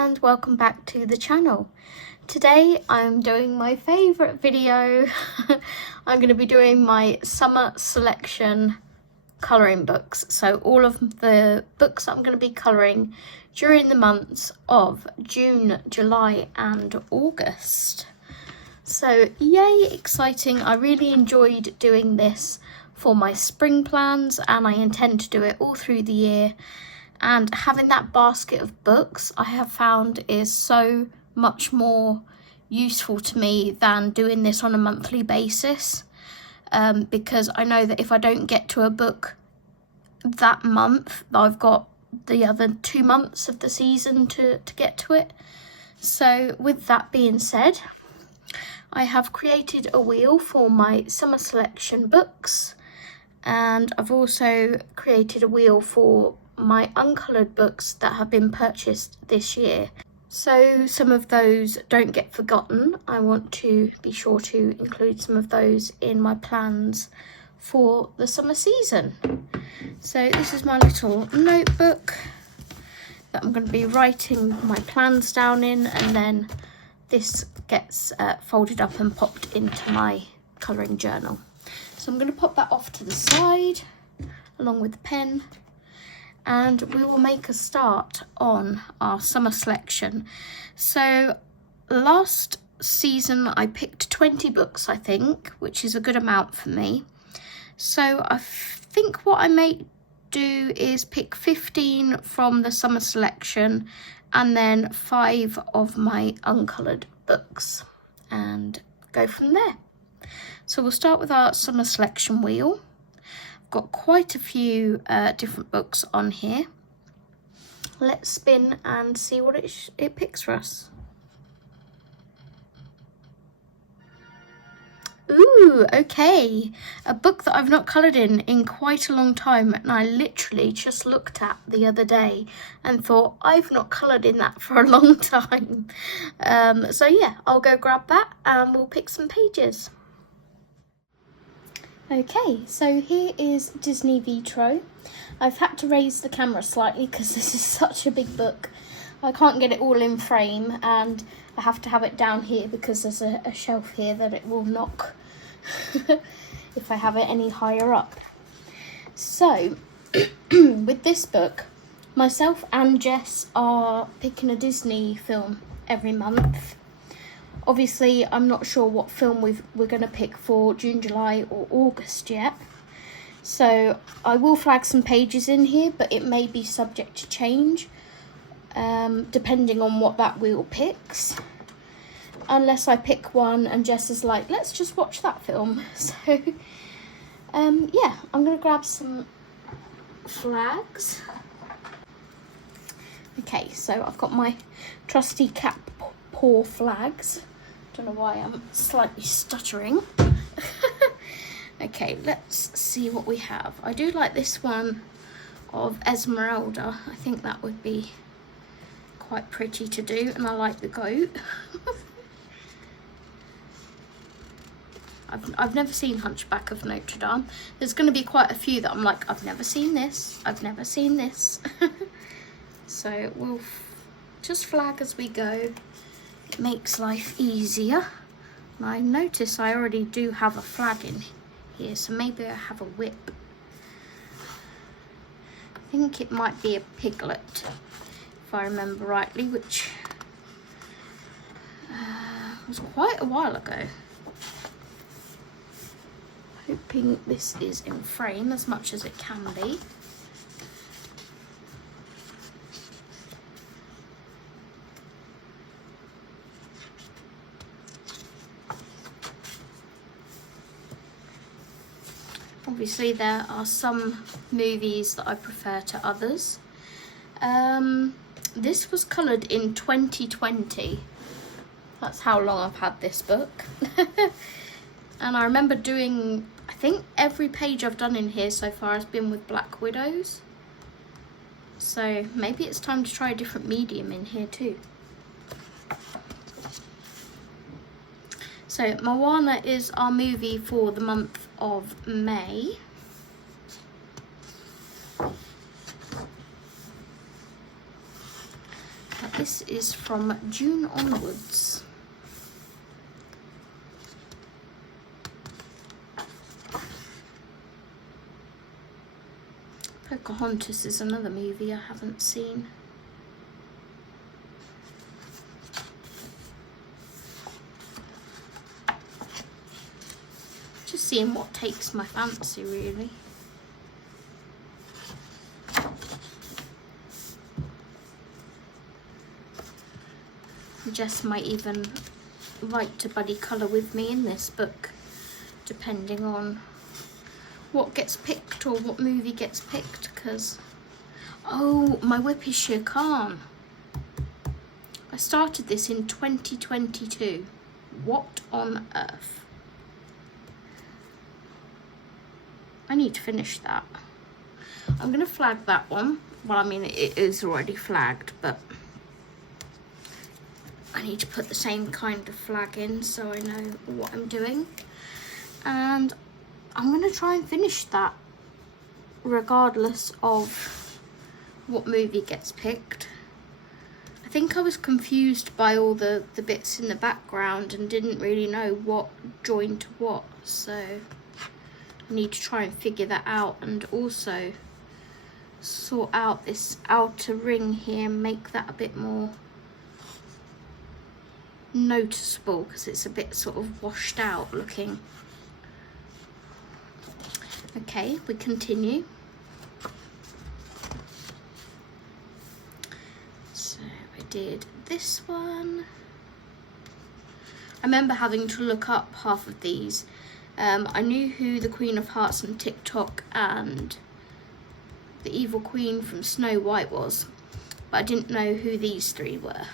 and welcome back to the channel. Today I'm doing my favourite video. I'm going to be doing my summer selection colouring books. So all of the books I'm going to be colouring during the months of June, July and August. So yay, exciting. I really enjoyed doing this for my spring plans and I intend to do it all through the year. And having that basket of books I have found is so much more useful to me than doing this on a monthly basis, because I know that if I don't get to a book that month, I've got the other 2 months of the season to get to it. So with that being said, I have created a wheel for my summer selection books, and I've also created a wheel for my uncoloured books that have been purchased this year. So some of those don't get forgotten. I want to be sure to include some of those in my plans for the summer season. So this is my little notebook that I'm going to be writing my plans down in, and then this gets folded up and popped into my colouring journal. So I'm going to pop that off to the side along with the pen, and we will make a start on our summer selection. So last season I picked 20 books, I think, which is a good amount for me. So I think what I may do is pick 15 from the summer selection and then 5 of my uncoloured books and go from there. So we'll start with our summer selection wheel. Got quite a few different books on here. Let's spin and see what it picks for us. Ooh, okay. A book that I've not coloured in quite a long time, and I literally just looked at the other day and thought, I've not coloured in that for a long time. So yeah, I'll go grab that and we'll pick some pages. Okay, so here is Disney Vitraux. I've had to raise the camera slightly because this is such a big book. I can't get it all in frame and I have to have it down here because there's a shelf here that it will knock if I have it any higher up. So with this book, myself and Jess are picking a Disney film every month. Obviously, I'm not sure what film we're going to pick for June, July or August yet. So I will flag some pages in here, but it may be subject to change depending on what that wheel picks. Unless I pick one and Jess is like, let's just watch that film. So yeah, I'm going to grab some flags. Okay, so I've got my trusty cap paw flags. Don't know why I'm slightly stuttering. Okay, let's see what we have. I do like this one of Esmeralda. I think that would be quite pretty to do, and I like the goat. I've never seen Hunchback of Notre Dame. There's going to be quite a few that I'm like, I've never seen this. I've never seen this. So we'll just flag as we go. It makes life easier. And I notice I already do have a flag in here, so maybe I have a whip. I think it might be a piglet, if I remember rightly, which was quite a while ago. Hoping this is in frame as much as it can be. Obviously there are some movies that I prefer to others. This was coloured in 2020. That's how long I've had this book. And I remember doing, I think every page I've done in here so far has been with Black Widows. So maybe it's time to try a different medium in here too. So Moana is our movie for the month of May. This is from June onwards. Pocahontas is another movie I haven't seen. Just seeing what takes my fancy, really. Jess might even like to buddy colour with me in this book, depending on what gets picked or what movie gets picked, because oh, my whip is Shere Khan. I started this in 2022. What on earth? I need to finish that. I'm gonna flag that one. Well, I mean, it is already flagged, but I need to put the same kind of flag in so I know what I'm doing. And I'm going to try and finish that regardless of what movie gets picked. I think I was confused by all the bits in the background and didn't really know what joined to what. So I need to try and figure that out, and also sort out this outer ring here and make that a bit more noticeable, because it's a bit sort of washed out looking. Okay, we continue. So I did this one. I remember having to look up half of these. I knew who the Queen of Hearts on TikTok and the Evil Queen from Snow White was, but I didn't know who these three were.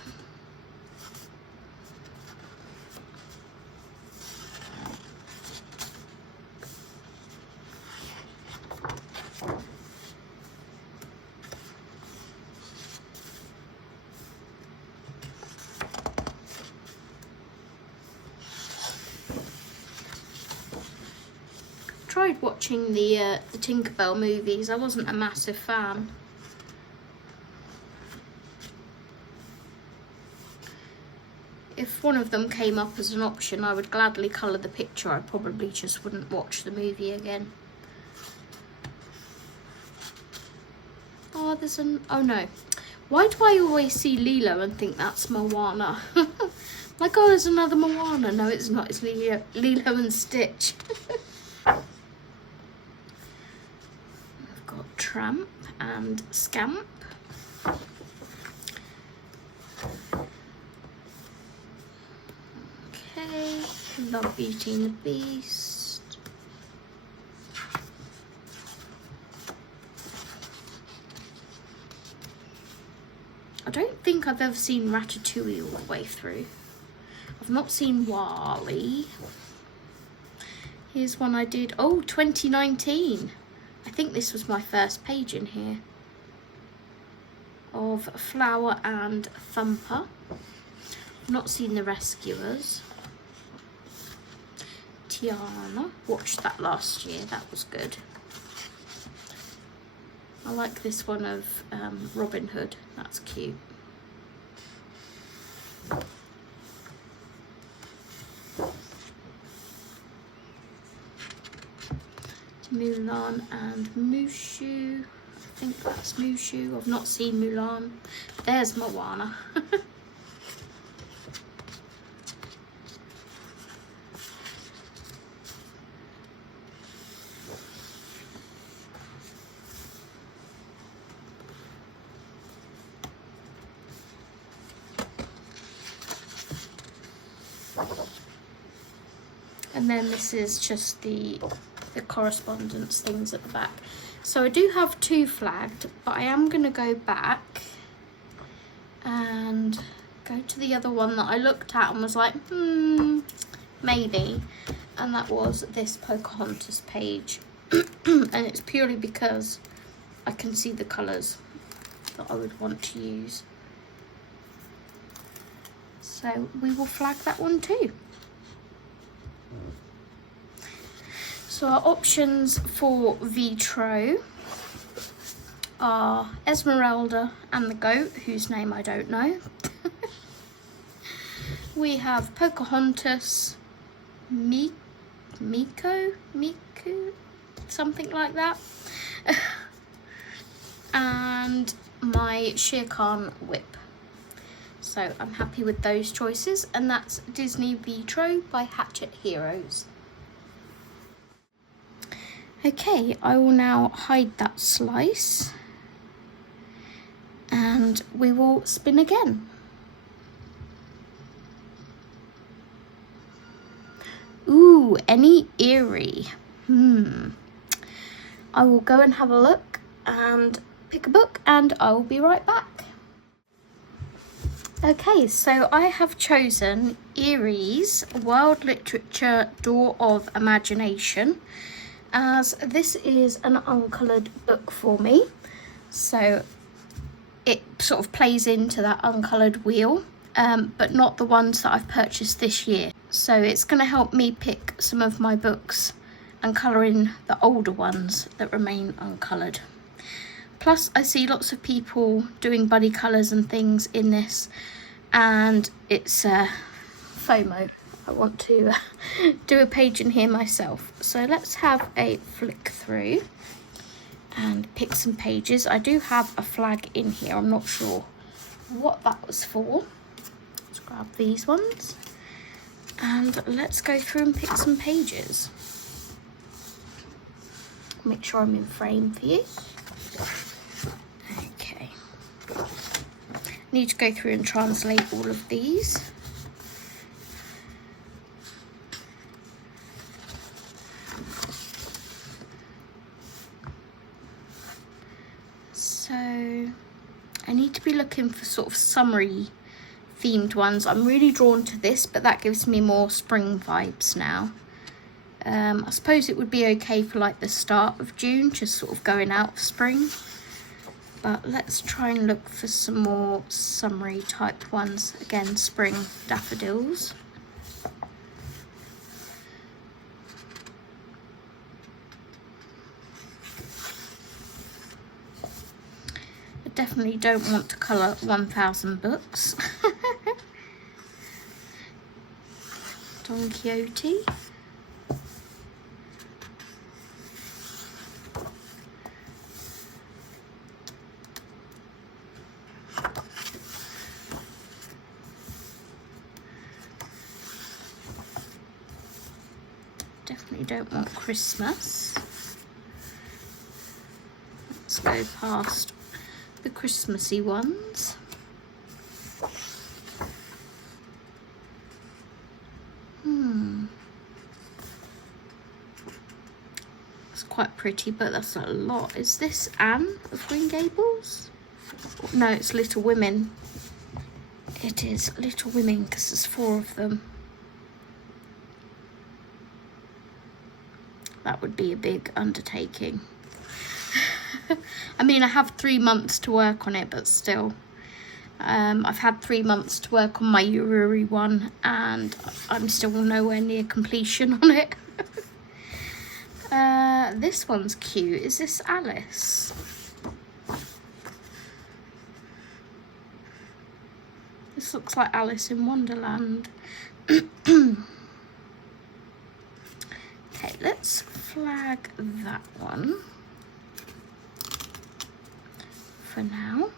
Tried watching the Tinkerbell movies. I wasn't a massive fan. If one of them came up as an option, I would gladly colour the picture. I probably just wouldn't watch the movie again. Oh, there's an... oh no. Why do I always see Lilo and think that's Moana? My God, there's another Moana. No, it's not. It's Lilo and Stitch. Tramp and Scamp. Okay, love Beauty and the Beast. I don't think I've ever seen Ratatouille all the way through. I've not seen Wall-E. Here's one I did, oh, 2019. I think this was my first page in here, of Flower and Thumper. I've not seen The Rescuers. Tiana, watched that last year, that was good. I like this one of Robin Hood, that's cute. Mulan and Mushu. I think that's Mushu. I've not seen Mulan. There's Moana. And then this is just the correspondence things at the back. So I do have two flagged, but I am going to go back and go to the other one that I looked at and was like, maybe. And that was this Pocahontas page. And it's purely because I can see the colours that I would want to use. So we will flag that one too. So our options for Vitraux are Esmeralda and the goat, whose name I don't know. We have Pocahontas, Miku, something like that. And my Shere Khan whip. So I'm happy with those choices, and that's Disney Vitraux by Hatchet Heroes. Okay, I will now hide that slice and we will spin again. Ooh, any Eriy? I will go and have a look and pick a book, and I will be right back. Okay, so I have chosen Eriy's World Literature Door of Imagination, as this is an uncoloured book for me. So it sort of plays into that uncoloured wheel, but not the ones that I've purchased this year. So it's going to help me pick some of my books and colour in the older ones that remain uncoloured. Plus I see lots of people doing buddy colours and things in this, and it's FOMO. I want to do a page in here myself. So let's have a flick through and pick some pages. I do have a flag in here. I'm not sure what that was for. Let's grab these ones and let's go through and pick some pages. Make sure I'm in frame for you. Okay. Need to go through and translate all of these. So I need to be looking for sort of summary themed ones. I'm really drawn to this, but that gives me more spring vibes now. I suppose it would be okay for like the start of June, just sort of going out of spring. But let's try and look for some more summary type ones. Again, spring daffodils. I definitely don't want to colour 1000 books. Don Quixote. Definitely don't want Christmas. Let's go past the Christmassy ones. It's quite pretty, but that's not a lot. Is this Anne of Green Gables? No, it's Little Women. It is Little Women because there's 4 of them. That would be a big undertaking. I mean, I have 3 months to work on it, but still. I've had 3 months to work on my Eriy one, and I'm still nowhere near completion on it. This one's cute. Is this Alice? This looks like Alice in Wonderland. Okay, let's flag that one for now.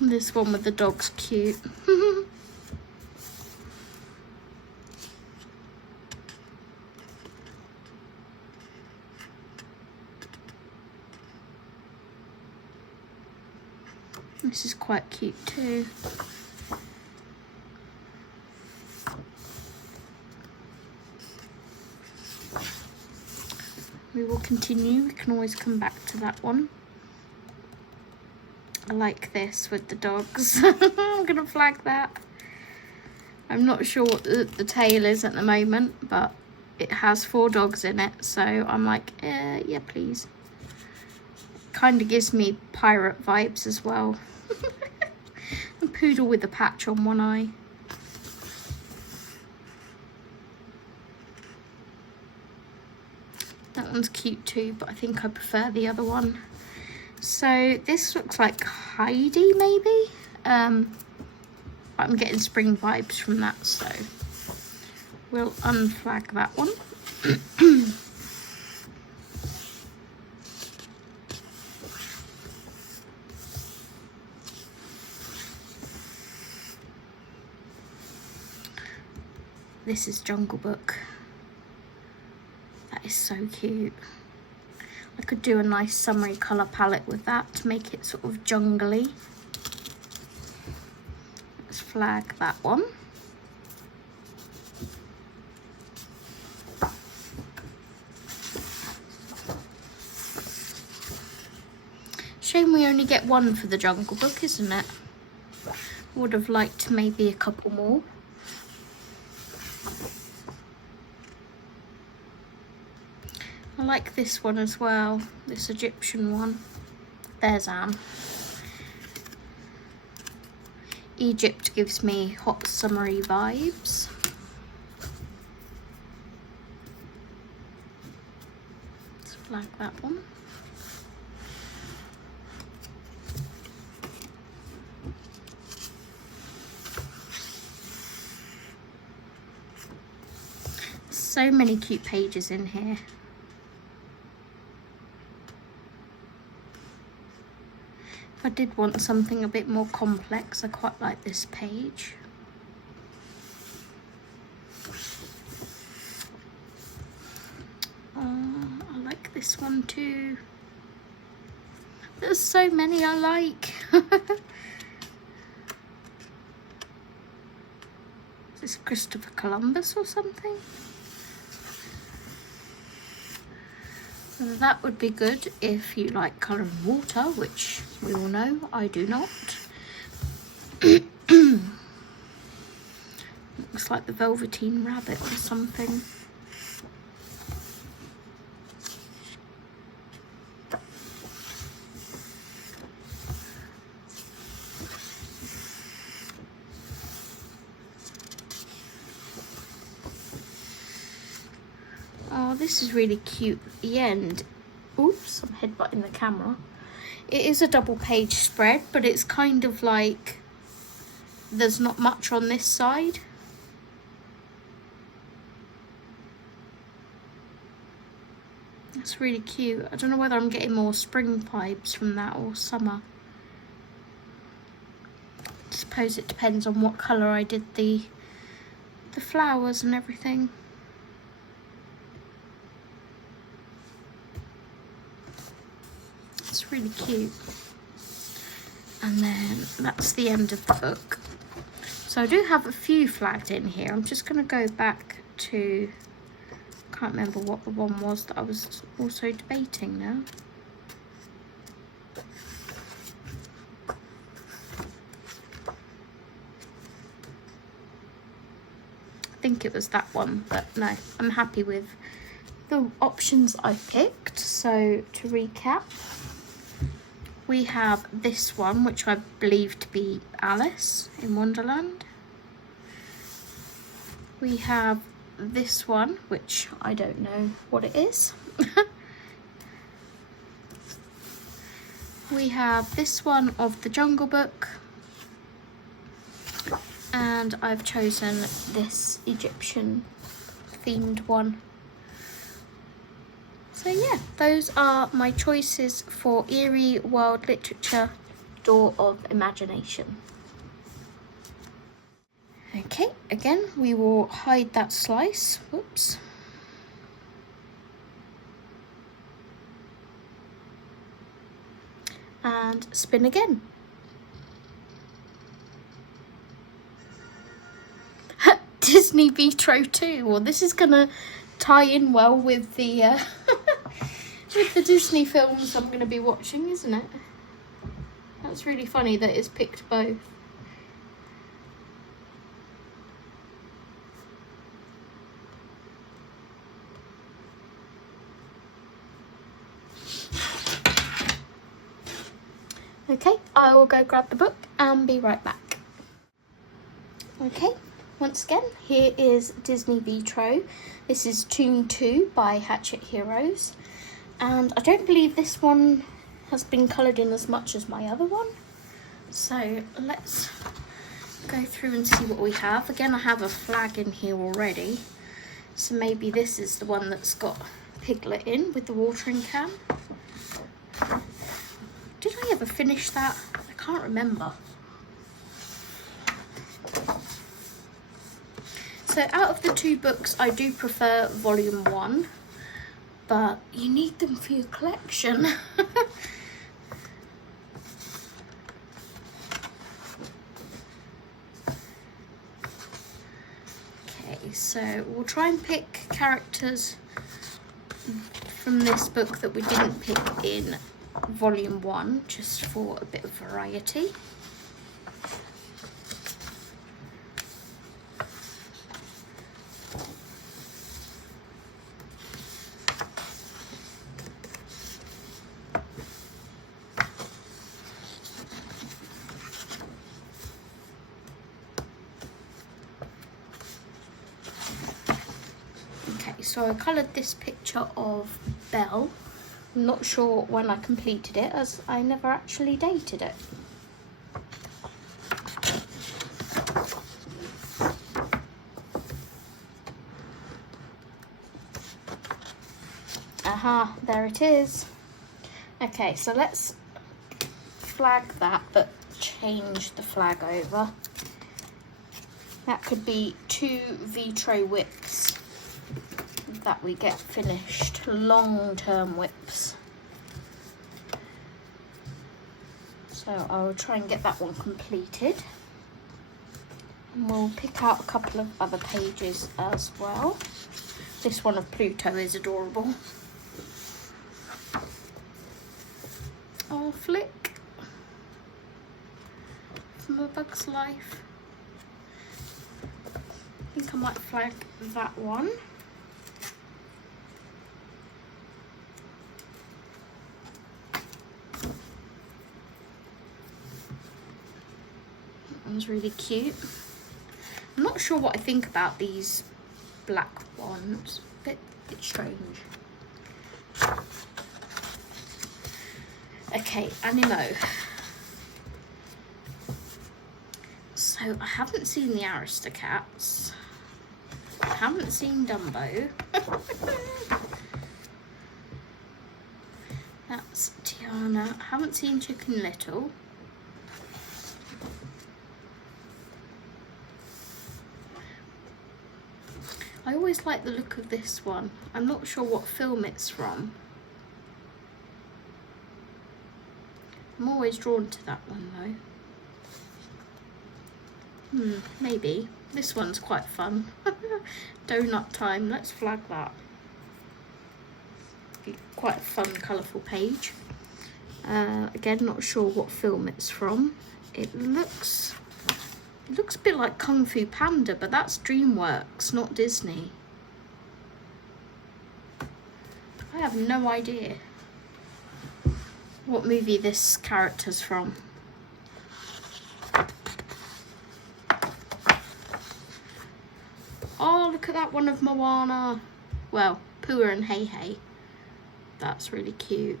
This one with the dog's cute. This is quite cute too. We will continue. We can always come back to that one. I like this with the dogs. I'm gonna flag that. I'm not sure what the tail is at the moment, but it has 4 dogs in it, so I'm like, yeah, please. kind of gives me pirate vibes as well. A poodle with a patch on one eye. That one's cute too, but I think I prefer the other one. So this looks like Heidi maybe. I'm getting spring vibes from that, so we'll unflag that one. This is Jungle Book. That is so cute. I could do a nice summery colour palette with that to make it sort of jungly. Let's flag that one. Shame we only get one for the Jungle Book, isn't it? Would have liked maybe a couple more. I like this one as well, this Egyptian one. There's Anne. Egypt gives me hot summery vibes. Let's flag that one. So many cute pages in here. I did want something a bit more complex. I quite like this page. I like this one too. There's so many I like. Is this Christopher Columbus or something? That would be good if you like colour and water, which we all know I do not. Looks like the Velveteen Rabbit or something. Oh, this is really cute at the end. Oops, I'm headbutting the camera. It is a double page spread, but it's kind of like there's not much on this side. That's really cute. I don't know whether I'm getting more spring vibes from that or summer. I suppose it depends on what colour I did the flowers and everything. It's really cute. And then that's the end of the book. So I do have a few flagged in here. I'm just going to go back to, can't remember what the one was that I was also debating now. I think it was that one, but no, I'm happy with the options I picked. So to recap, we have this one, which I believe to be Alice in Wonderland. We have this one, which I don't know what it is. We have this one of the Jungle Book. And I've chosen this Egyptian themed one. So yeah, those are my choices for Eriy World Literature Door of Imagination. Okay, again, we will hide that slice. Whoops. And spin again. Disney Vitraux 2. Well, this is gonna tie in well with the with the Disney films I'm gonna be watching, isn't it? That's really funny that it's picked both. Okay, I will go grab the book and be right back. Okay, once again, here is Disney Vitraux. This is Toon 2 by Hatchet Heroes. And I don't believe this one has been coloured in as much as my other one. So let's go through and see what we have. Again, I have a flag in here already. So maybe this is the one that's got Piglet in with the watering can. Did I ever finish that? I can't remember. So out of the two books, I do prefer volume 1, but you need them for your collection. Okay, so we'll try and pick characters from this book that we didn't pick in volume 1, just for a bit of variety. So I coloured this picture of Belle. I'm not sure when I completed it, as I never actually dated it. Aha, there it is. Okay, so let's flag that, but change the flag over. That could be 2 Vitraux whips that we get finished, long-term whips. So I'll try and get that one completed. And we'll pick out a couple of other pages as well. This one of Pluto is adorable. Oh, Flick from A Bug's Life. I think I might flag that one. One's really cute. I'm not sure what I think about these black ones. Bit strange. Okay, Animaux. So I haven't seen the Aristocats. I haven't seen Dumbo. That's Tiana. I haven't seen Chicken Little. I always like the look of this one. I'm not sure what film it's from. I'm always drawn to that one though. Maybe. This one's quite fun. Donut Time, let's flag that. Quite a fun, colourful page. Again, not sure what film it's from. It looks a bit like Kung Fu Panda, but that's DreamWorks, not Disney. I have no idea what movie this character's from. Oh, look at that one of Moana. Well, Pua and Hey Hey. That's really cute.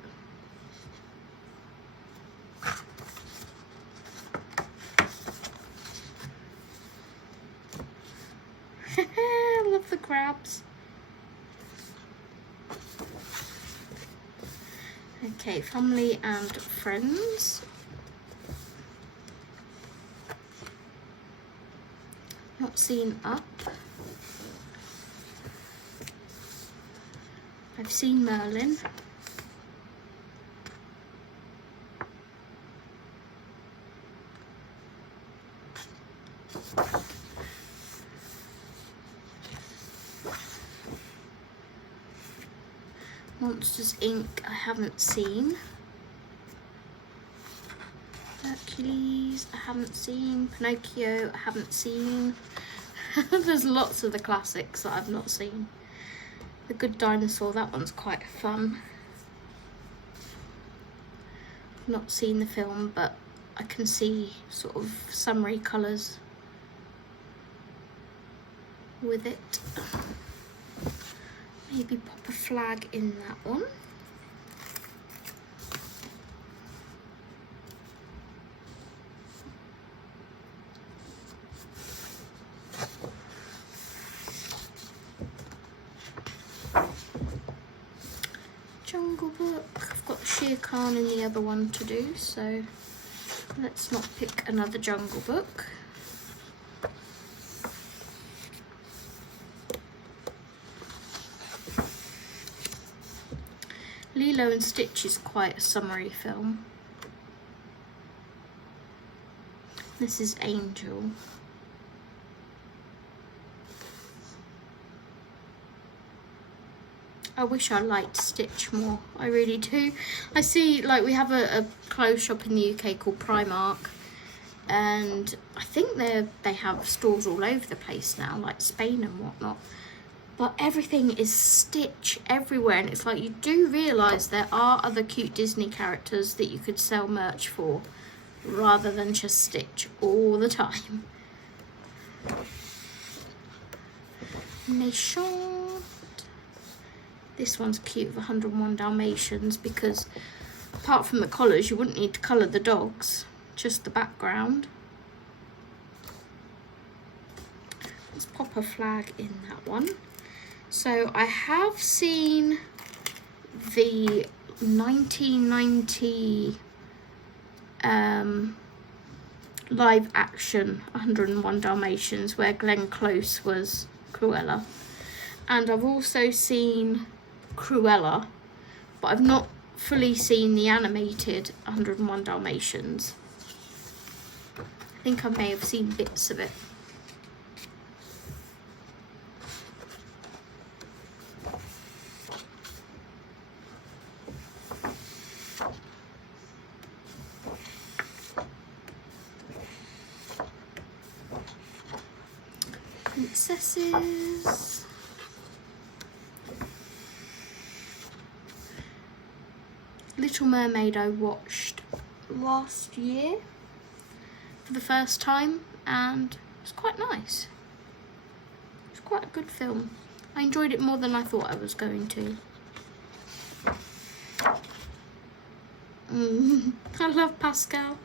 I love the crabs. Okay, Family and Friends. Not seen Up. I've seen Merlin. Monsters Inc. I haven't seen. Hercules I haven't seen. Pinocchio I haven't seen. There's lots of the classics that I've not seen. The Good Dinosaur, that one's quite fun. not seen the film, but I can see sort of summery colours with it. Maybe pop a flag in that one. Jungle Book. I've got the Shere Khan in the other one to do, so let's not pick another Jungle Book. Lilo and Stitch is quite a summery film. This is Angel. I wish I liked Stitch more, I really do. I see, like, we have a clothes shop in the UK called Primark, and I think they have stores all over the place now, like Spain and whatnot. But everything is Stitch everywhere, and it's like you do realise there are other cute Disney characters that you could sell merch for, rather than just Stitch all the time. Méchant. This one's cute with 101 Dalmatians, because apart from the collars, you wouldn't need to colour the dogs, just the background. Let's pop a flag in that one. So I have seen the 1990 live action 101 Dalmatians where Glenn Close was Cruella, and I've also seen Cruella, but I've not fully seen the animated 101 Dalmatians. I think I may have seen bits of it. Princesses. Little Mermaid I watched last year for the first time, and it was quite nice. It was quite a good film. I enjoyed it more than I thought I was going to. I love Pascal.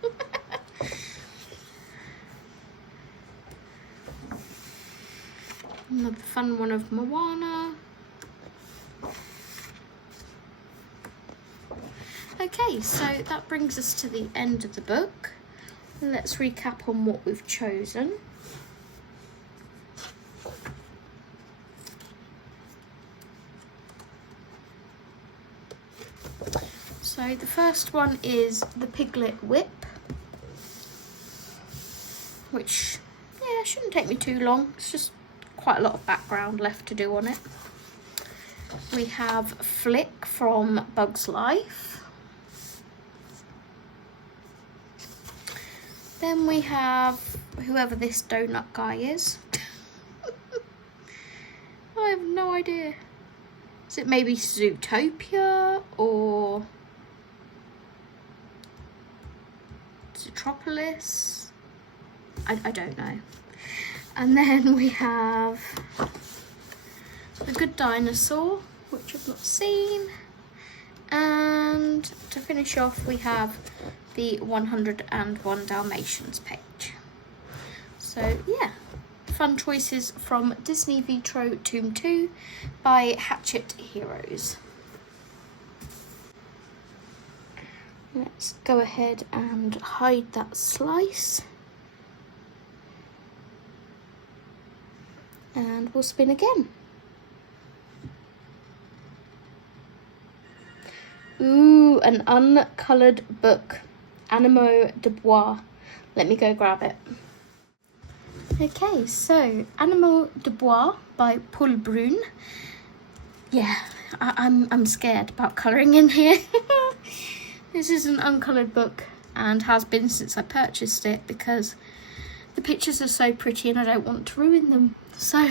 Another fun one of Moana. Okay, so that brings us to the end of the book. Let's recap on what we've chosen. So the first one is the Piglet Whip, which, yeah, shouldn't take me too long. It's just quite a lot of background left to do on it. We have Flick from Bug's Life. Then we have whoever this donut guy is. I have no idea. Is it maybe Zootopia or Zootropolis? I don't know. And then we have The Good Dinosaur, which I've not seen. And to finish off, we have the 101 Dalmatians page. So yeah, fun choices from Disney Vitraux Tomb 2 by Hatchet Heroes. Let's go ahead and hide that slice. And we'll spin again. Ooh, an uncoloured book. Animaux de Bois. Let me go grab it. Okay, so Animaux de Bois by Paul Brun. Yeah, I'm scared about colouring in here. This is an uncoloured book and has been since I purchased it because the pictures are so pretty and I don't want to ruin them. So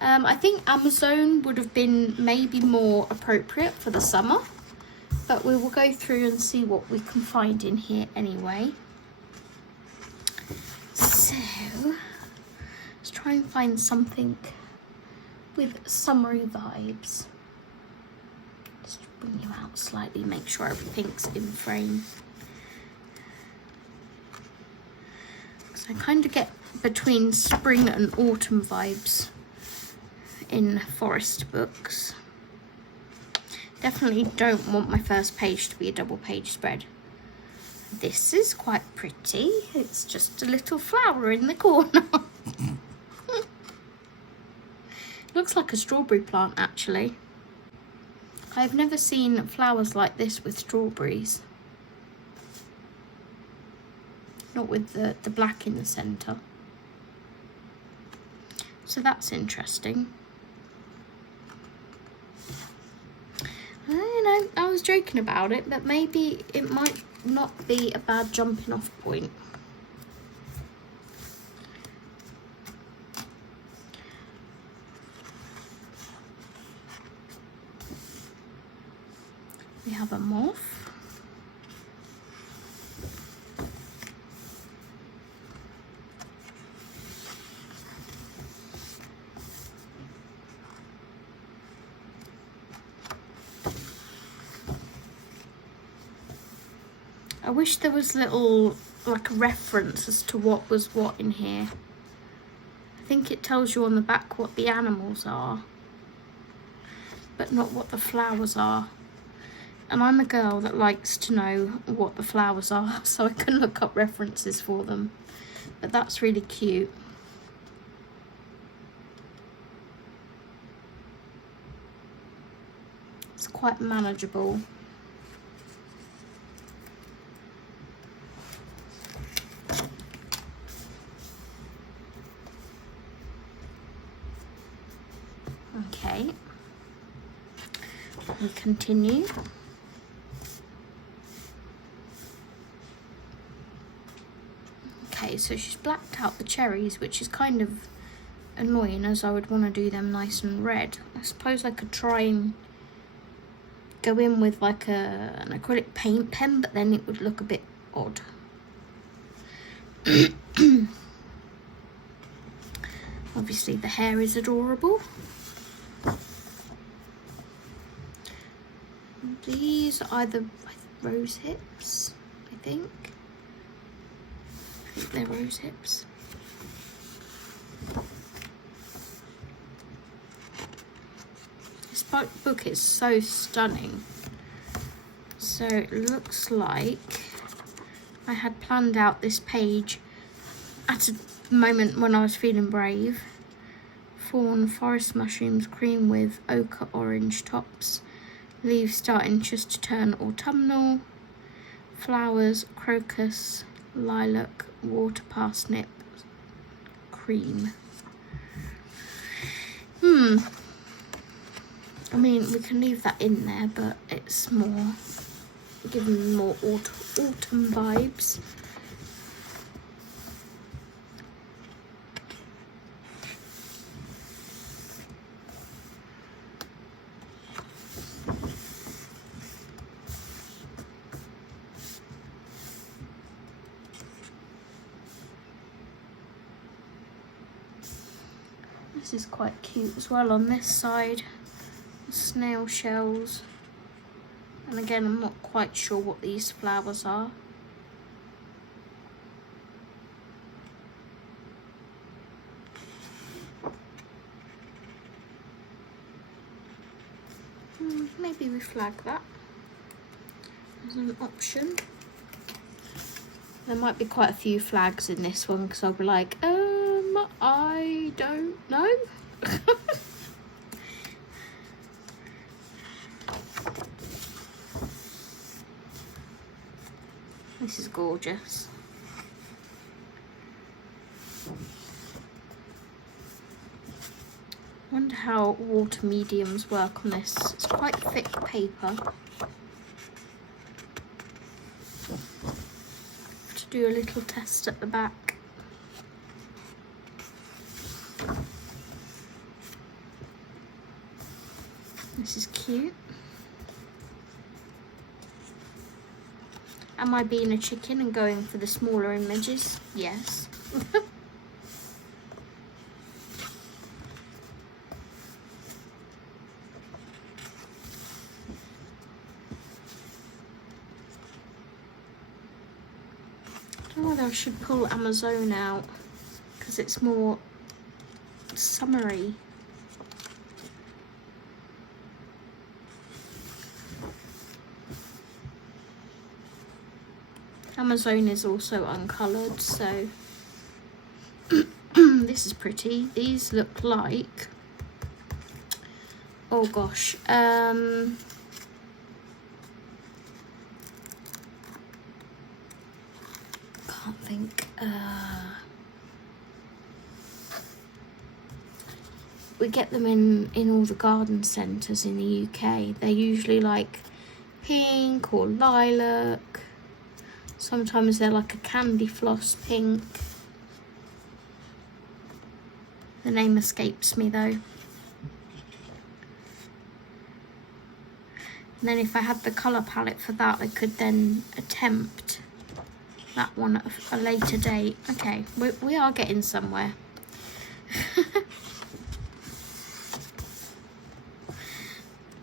I think Amazon would have been maybe more appropriate for the summer. but we will go through and see what we can find in here anyway. So let's try and find something with summery vibes. Just bring you out slightly, make sure everything's in frame. So I kind of get between spring and autumn vibes in forest books. Definitely don't want my first page to be a double page spread. This is quite pretty. It's just a little flower in the corner. Looks like a strawberry plant actually. I've never seen flowers like this with strawberries. Not with the black in the centre. So that's interesting. I was joking about it, but maybe it might not be a bad jumping off point. We have a moth. I wish there was little, like a reference as to what was what in here. I think it tells you on the back what the animals are, but not what the flowers are. And I'm a girl that likes to know what the flowers are, so I can look up references for them. But that's really cute. It's quite manageable. Okay, we continue. Okay, so she's blacked out the cherries, which is kind of annoying as I would want to do them nice and red. I suppose I could try and go in with like an acrylic paint pen, but then it would look a bit odd. Obviously the hair is adorable. These are either rose hips, I think they're rose hips. This book is so stunning. So it looks like I had planned out this page at a moment when I was feeling brave. Fawn, forest mushrooms, cream with ochre orange tops, leaves starting just to turn autumnal, flowers, crocus, lilac, water parsnip, cream. I mean, we can leave that in there, but it's more, giving more autumn vibes. This is quite cute as well on this side. Snail shells. And again, I'm not quite sure what these flowers are. Maybe we flag that as an option. There might be quite a few flags in this one because I'll be like, I don't know. This is gorgeous. I wonder how water mediums work on this. It's quite thick paper. To do a little test at the back. This is cute. Am I being a chicken and going for the smaller images? Yes. I don't know whether I should pull Amazon out because it's more summery. Amazon is also uncoloured, so this is pretty. These look like, oh gosh, can't think. We get them in all the garden centres in the UK. They're usually like pink or lilac. Sometimes they're like a candy floss pink. The name escapes me though. And then if I had the colour palette for that, I could then attempt that one at a later date. Okay, we are getting somewhere.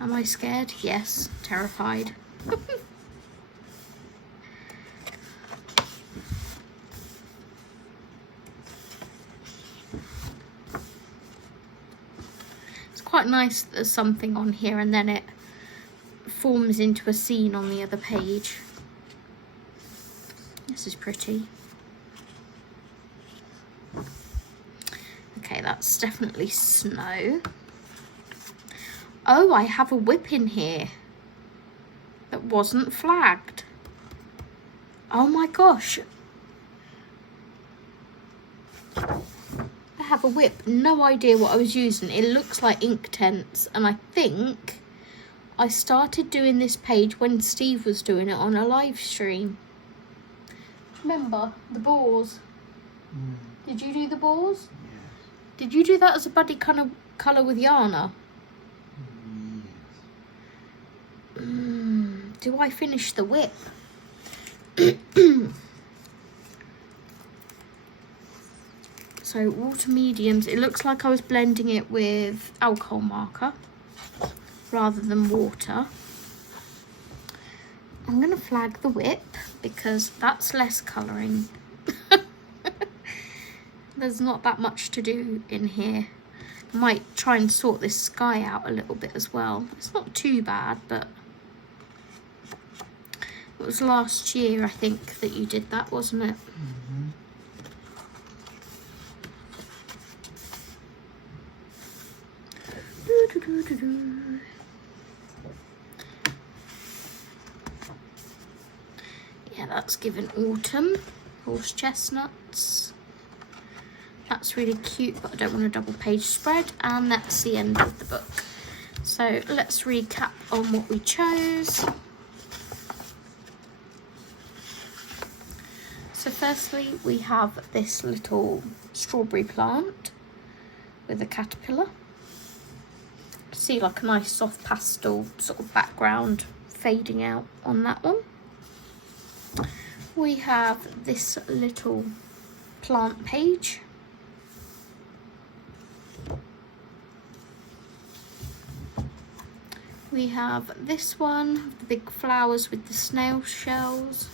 Am I scared? Yes. Terrified. It's quite nice that there's something on here and then it forms into a scene on the other page. This is pretty. Okay, that's definitely snow. Oh, I have a whip in here that wasn't flagged. Oh my gosh. I have a whip. No idea what I was using. It looks like Inktense, and I think I started doing this page when Steve was doing it on a live stream. Remember the boars? Did you do the boars? Yes. Did you do that as a buddy kind of colour with Yana? Do I finish the whip? So water mediums, it looks like I was blending it with alcohol marker rather than water. I'm going to flag the whip because that's less colouring. There's not that much to do in here. I might try and sort this sky out a little bit as well. It's not too bad, but it was last year, I think, that you did that, wasn't it? Mm-hmm. Yeah, that's given autumn. Horse chestnuts. That's really cute, but I don't want a double page spread. And that's the end of the book. So let's recap on what we chose. So firstly, we have this little strawberry plant with a caterpillar. See like a nice soft pastel sort of background fading out on that one. We have this little plant page. We have this one, the big flowers with the snail shells.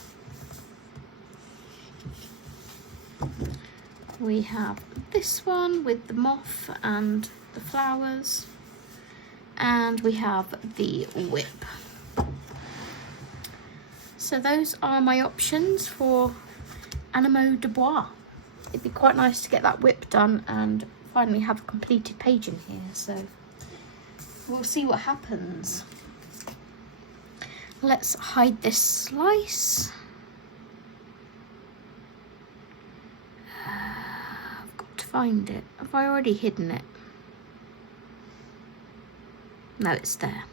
We have this one with the moth and the flowers. And we have the whip. So those are my options for Animaux de Bois. It'd be quite nice to get that whip done and finally have a completed page in here. So we'll see what happens. Let's hide this slice. I've got to find it. Have I already hidden it? No, it's there.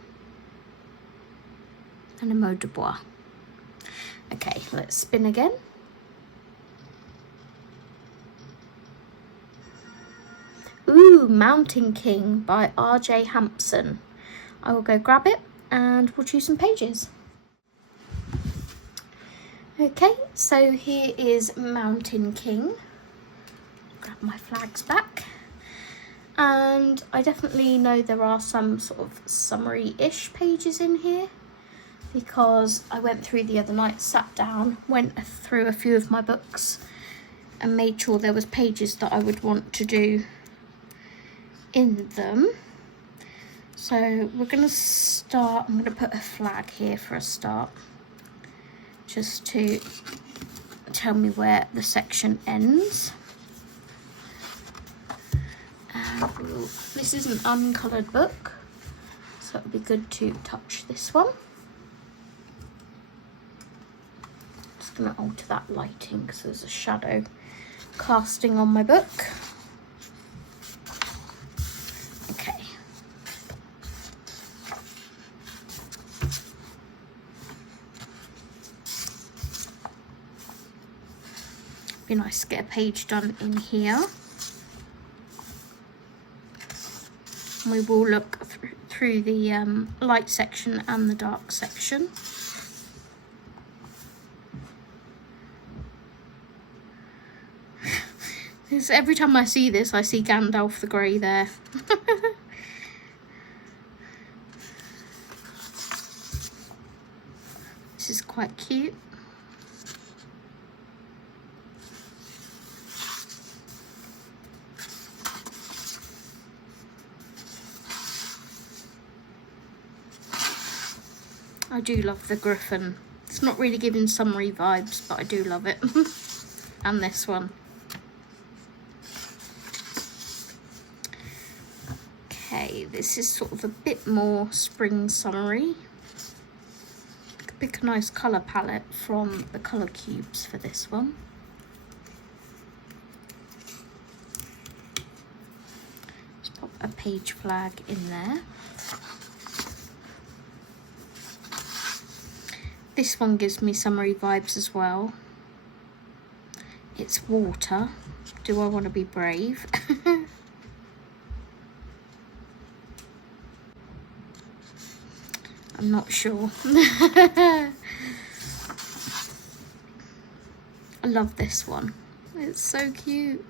Animaux de Bois. Okay, let's spin again. Ooh, Mountain King by R.J. Hampson. I will go grab it and we'll choose some pages. Okay, so here is Mountain King. Grab my flags back. And I definitely know there are some sort of summary-ish pages in here, because I went through the other night, sat down, went through a few of my books and made sure there was pages that I would want to do in them. So we're going to start, I'm going to put a flag here for a start, just to tell me where the section ends. And this is an uncoloured book, so it would be good to touch this one. Just going to alter that lighting because there's a shadow casting on my book. Okay. Be nice to get a page done in here. We will look through the light section and the dark section. Every time I see this, I see Gandalf the Grey there. This is quite cute. I do love the griffin. It's not really giving summary vibes, but I do love it. And this one. Okay, this is sort of a bit more spring summery. Pick a nice colour palette from the colour cubes for this one. Let's pop a page flag in there. This one gives me summery vibes as well. It's water. Do I want to be brave? I'm not sure. I love this one. It's so cute.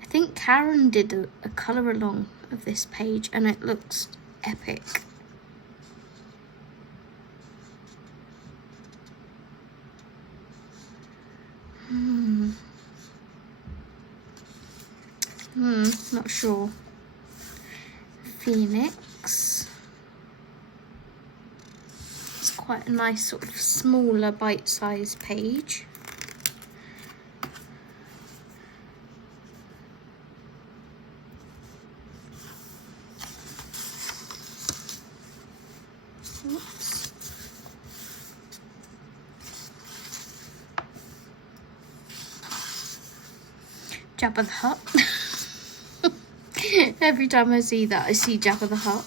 I think Karen did a colour along of this page and it looks epic. Not sure. Phoenix. It's quite a nice sort of smaller bite-sized page. Oops. Jabba the Hutt. Every time I see that, I see Jabba the Hutt.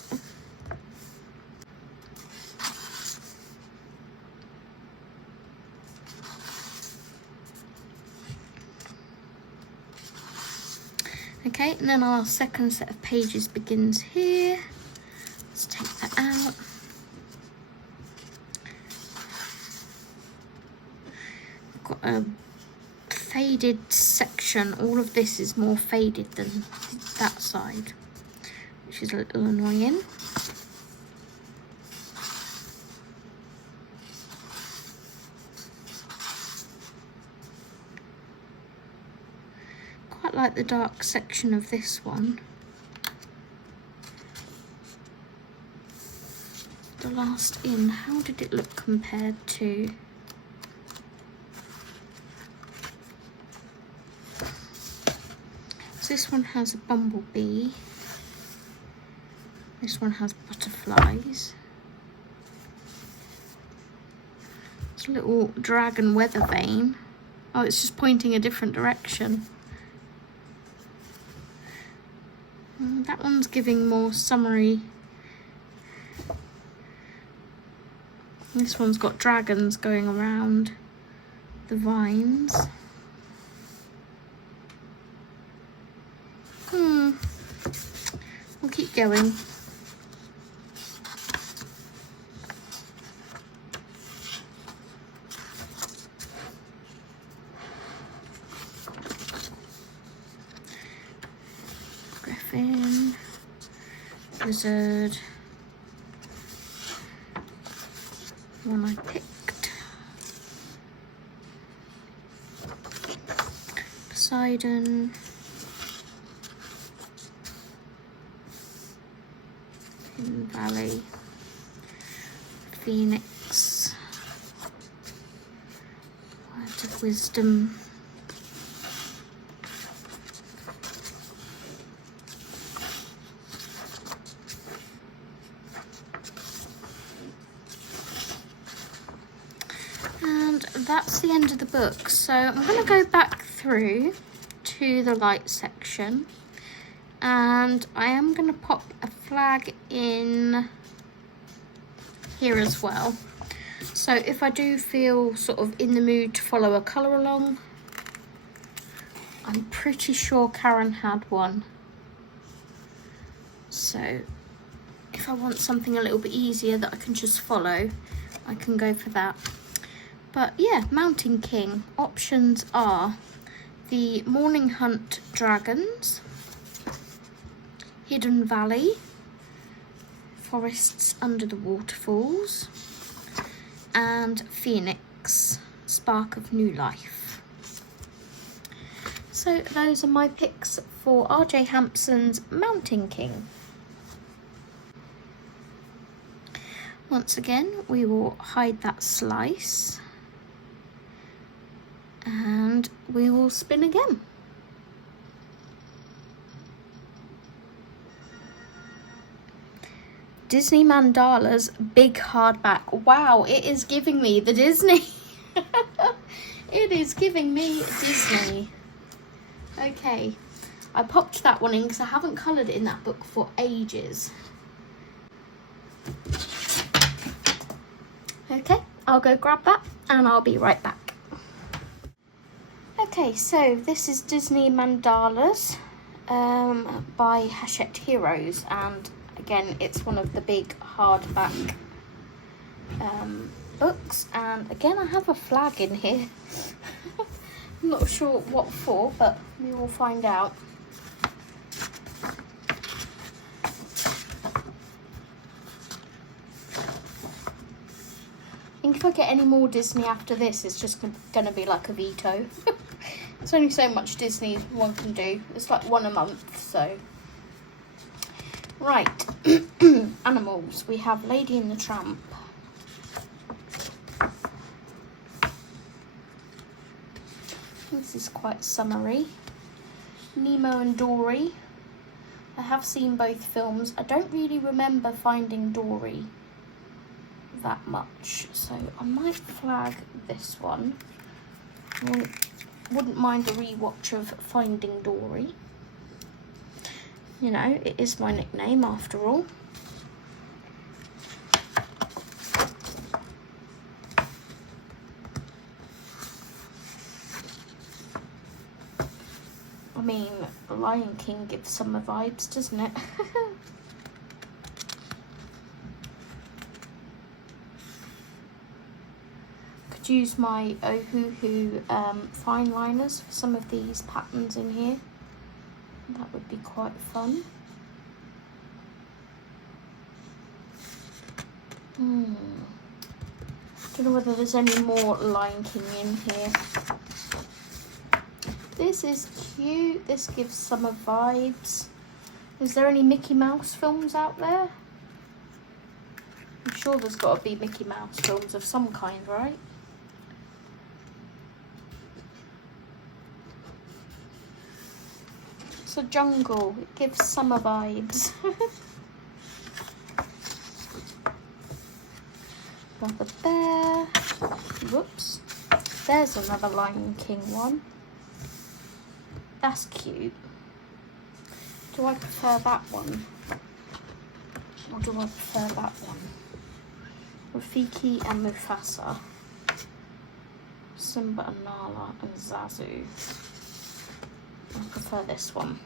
Okay, and then our second set of pages begins here. Let's take that out. We've got a faded section. All of this is more faded than that side, which is a little annoying. Quite like the dark section of this one. The last in, how did it look compared to? This one has a bumblebee. This one has butterflies. It's a little dragon weather vane. Oh, it's just pointing a different direction. That one's giving more summery. This one's got dragons going around the vines. We'll keep going. Griffin, Wizard, one I picked, Poseidon, Hidden Valley, Phoenix, Words of Wisdom, and that's the end of the book. So I'm going to go back through to the light section, and I am going to pop a flag in here as well. So if I do feel sort of in the mood to follow a colour along, I'm pretty sure Karen had one. So if I want something a little bit easier that I can just follow, I can go for that. But yeah, Mountain King options are the Morning Hunt Dragons, Hidden Valley, Forests Under the Waterfalls, and Phoenix, Spark of New Life. So those are my picks for RJ Hampson's Mountain King. Once again, we will hide that slice and we will spin again. Disney Mandalas big hardback. Wow, it is giving me the Disney. It is giving me Disney. Okay, I popped that one in because I haven't coloured in that book for ages. Okay, I'll go grab that and I'll be right back. Okay, so this is Disney Mandalas by Hachette Heroes, and again, it's one of the big hardback books, and again I have a flag in here. I'm not sure what for, but we will find out. I think if I get any more Disney after this, it's just going to be like a veto. It's only so much Disney one can do. It's like one a month, so. Right, Animals. We have Lady and the Tramp. This is quite summery. Nemo and Dory. I have seen both films. I don't really remember Finding Dory that much, so I might flag this one. I wouldn't mind a rewatch of Finding Dory. You know, it is my nickname after all. I mean, The Lion King gives summer vibes, doesn't it? Could use my Ohuhu fine liners for some of these patterns in here. That would be quite fun. Don't know whether there's any more Lion King in here. This is cute. This gives summer vibes. Is there any Mickey Mouse films out there? I'm sure there's got to be Mickey Mouse films of some kind, right? It's a jungle. It gives summer vibes. Another bear. Whoops. There's another Lion King one. That's cute. Do I prefer that one? Or do I prefer that one? Rafiki and Mufasa. Simba and Nala and Zazu. I prefer this one.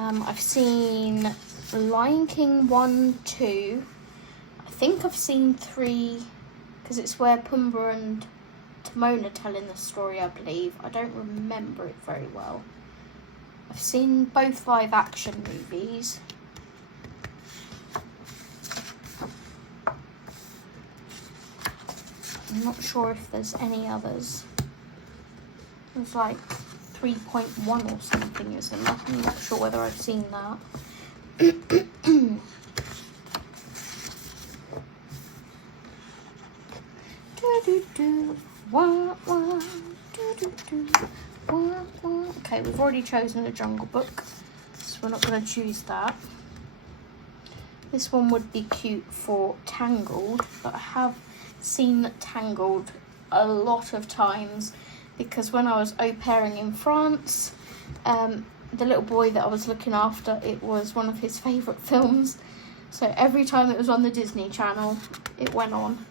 I've seen Lion King 1, 2, I think I've seen 3, because it's where Pumbaa and Timon are telling the story, I believe. I don't remember it very well. I've seen both live action movies. I'm not sure if there's any others. There's like 3.1 or something, isn't there? I'm not sure whether I've seen that. Okay, we've already chosen a Jungle Book, so we're not going to choose that. This one would be cute for Tangled, but I have seen Tangled a lot of times because when I was au pairing in France, the little boy that I was looking after, it was one of his favourite films. So every time it was on the Disney Channel, it went on.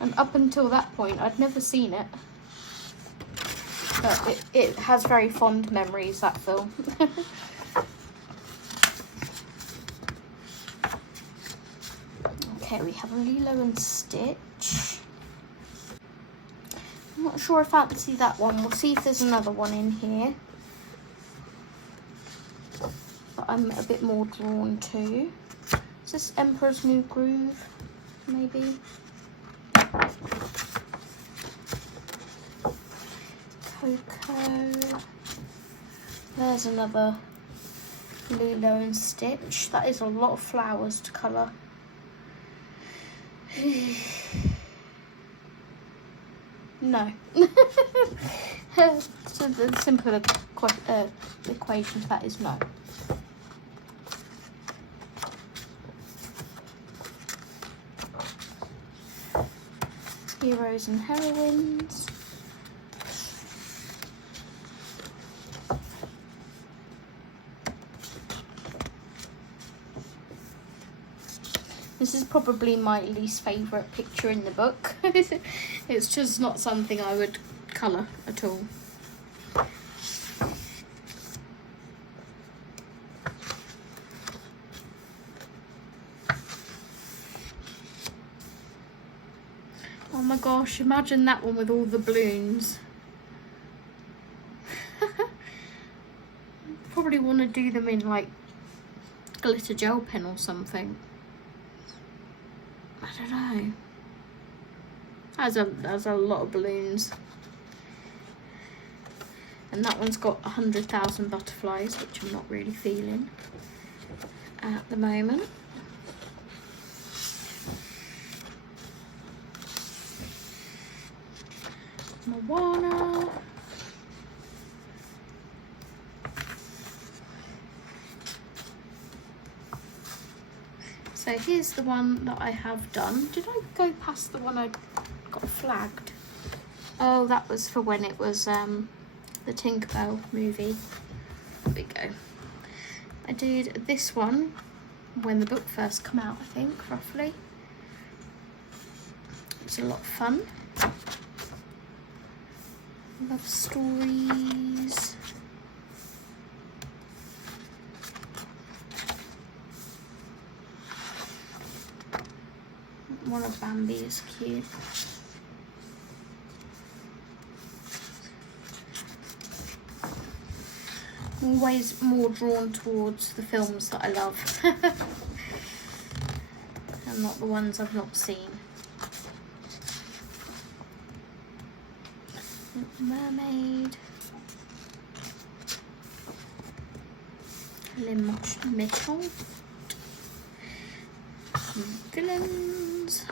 And up until that point, I'd never seen it. But it has very fond memories, that film. Okay, we have a Lilo and Stitch. I'm not sure I fancy that one. We'll see if there's another one in here that I'm a bit more drawn to. Is this Emperor's New Groove, maybe? Coco. There's another Lilo and Stitch. That is a lot of flowers to colour. No. So the simple equation to that is no. Heroes and heroines. This is probably my least favourite picture in the book. It's just not something I would colour at all. Oh my gosh, imagine that one with all the balloons. Probably want to do them in like glitter gel pen or something. I don't know. There's a lot of balloons. And that one's got 100,000 butterflies, which I'm not really feeling at the moment. Moana. So here's the one that I have done. Did I go past the one I got flagged? Oh, that was for when it was the Tinkerbell movie. There we go. I did this one when the book first came out, I think, roughly. It's a lot of fun. Love stories. One of Bambi is cute. Always more drawn towards the films that I love and not the ones I've not seen. Mermaid. Metal. Villains.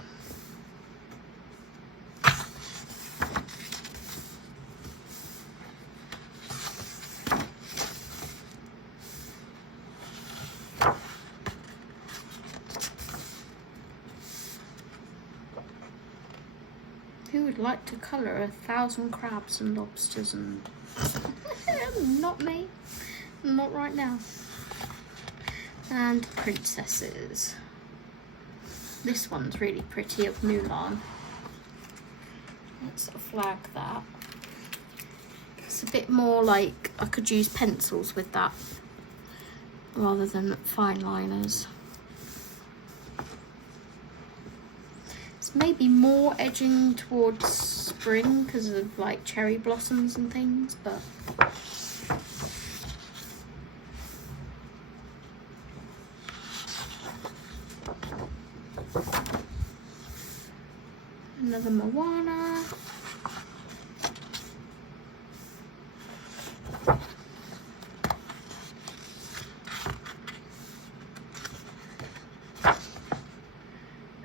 Who would like to colour 1,000 crabs and lobsters and... Not me. Not right now. And princesses. This one's really pretty, of Mulan. Let's flag that. It's a bit more like I could use pencils with that rather than fine liners. maybe more edging towards spring because of like cherry blossoms and things, but another Moana.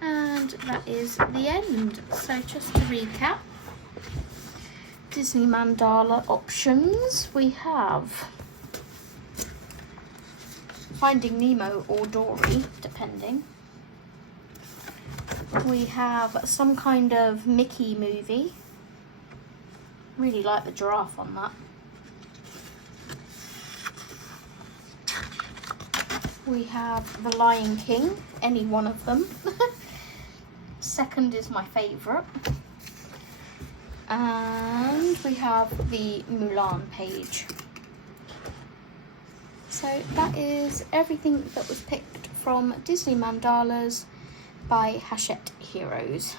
And that is the end. So just to recap, Disney Mandala options, we have Finding Nemo or Dory, depending. We have some kind of Mickey movie. Really like the giraffe on that. We have The Lion King, any one of them. Second is my favourite. And we have the Mulan page. So that is everything that was picked from Disney Mandalas by Hachette Heroes.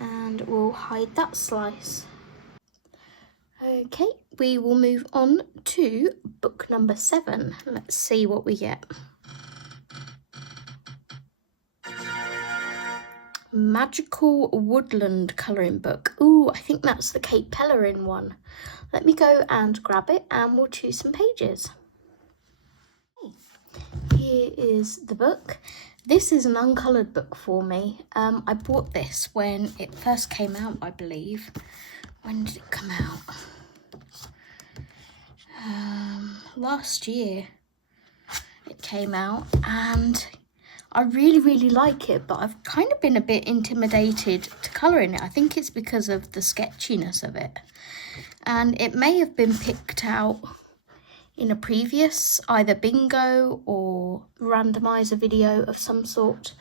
And we'll hide that slice. Okay, we will move on to book number 7. Let's see what we get. Magical Woodland colouring book. Ooh, I think that's the Kate Pellerin one. Let me go and grab it and we'll choose some pages. Here is the book. This is an uncoloured book for me. I bought this when it first came out, I believe. When did it come out? Last year it came out, and I really like it, but I've kind of been a bit intimidated to colour in it. I think it's because of the sketchiness of it, and it may have been picked out in a previous either bingo or randomizer video of some sort.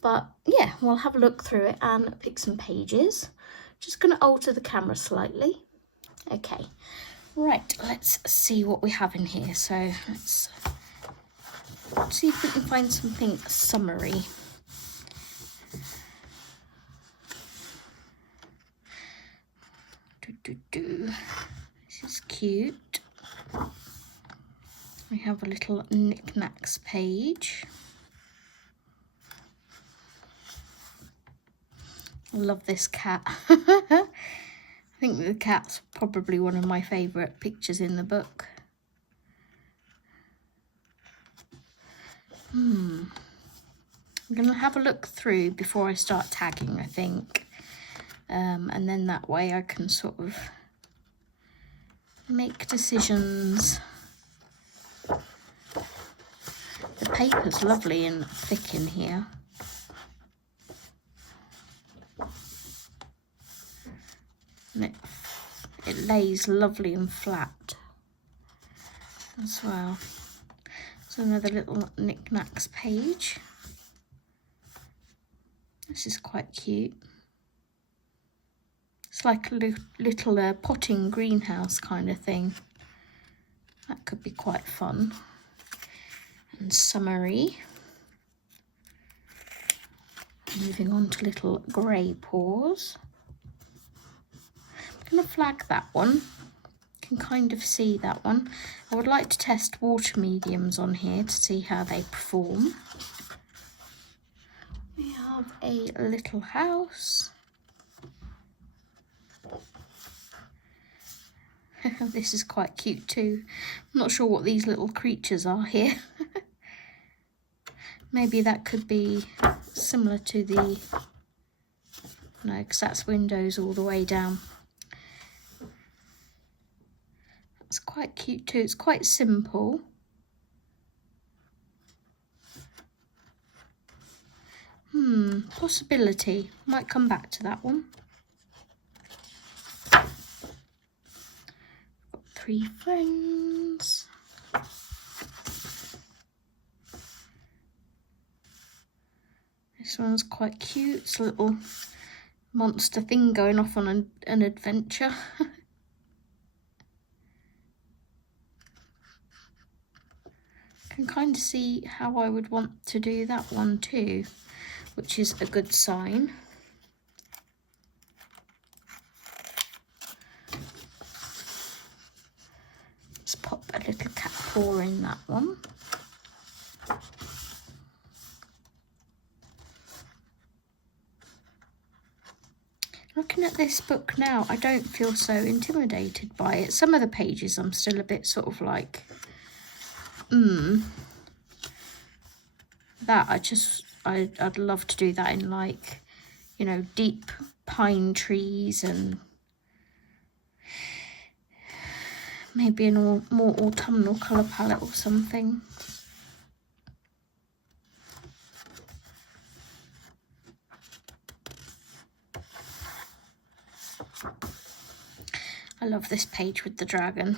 But yeah, we'll have a look through it and pick some pages. Just going to alter the camera slightly. Okay, right, let's see what we have in here. So let's see if we can find something summery. This is cute. We have a little knickknacks page. I love this cat. I think the cat's probably one of my favourite pictures in the book. I'm going to have a look through before I start tagging, I think. And then that way I can sort of make decisions. The paper's lovely and thick in here. And it lays lovely and flat as well. So another little knickknacks page. This is quite cute. It's like a little potting greenhouse kind of thing. That could be quite fun. And summery. Moving on to little grey paws. I'm going to flag that one. You can kind of see that one. I would like to test water mediums on here to see how they perform. We have a little house. This is quite cute too. I'm not sure what these little creatures are here. Maybe that could be similar to the... No, because that's windows all the way down. That's quite cute too. It's quite simple. Possibility. Might come back to that one. Got 3 friends. This one's quite cute. It's a little monster thing going off on an adventure. can kind of see how I would want to do that one too, which is a good sign. Let's pop a little cat paw in that one. Looking at this book now, I don't feel so intimidated by it. Some of the pages I'm still a bit sort of like, that I'd love to do that in, like, you know, deep pine trees and maybe in a more autumnal colour palette or something. I love this page with the dragon.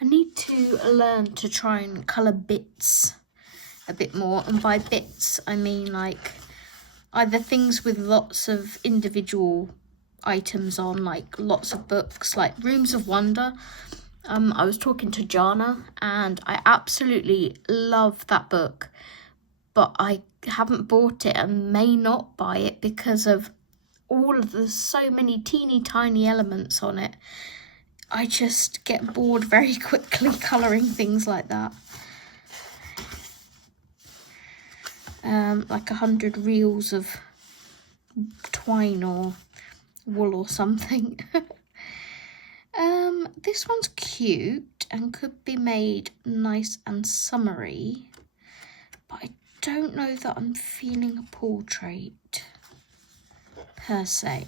I need to learn to try and colour bits a bit more, and by bits I mean like either things with lots of individual items on, like lots of books, like Rooms of Wonder. I was talking to Jana and I absolutely love that book, but I haven't bought it and may not buy it because of all of the so many teeny tiny elements on it. I just get bored very quickly colouring things like that. Like 100 reels of twine or wool or something. This one's cute and could be made nice and summery, but I don't know that I'm feeling a portrait per se.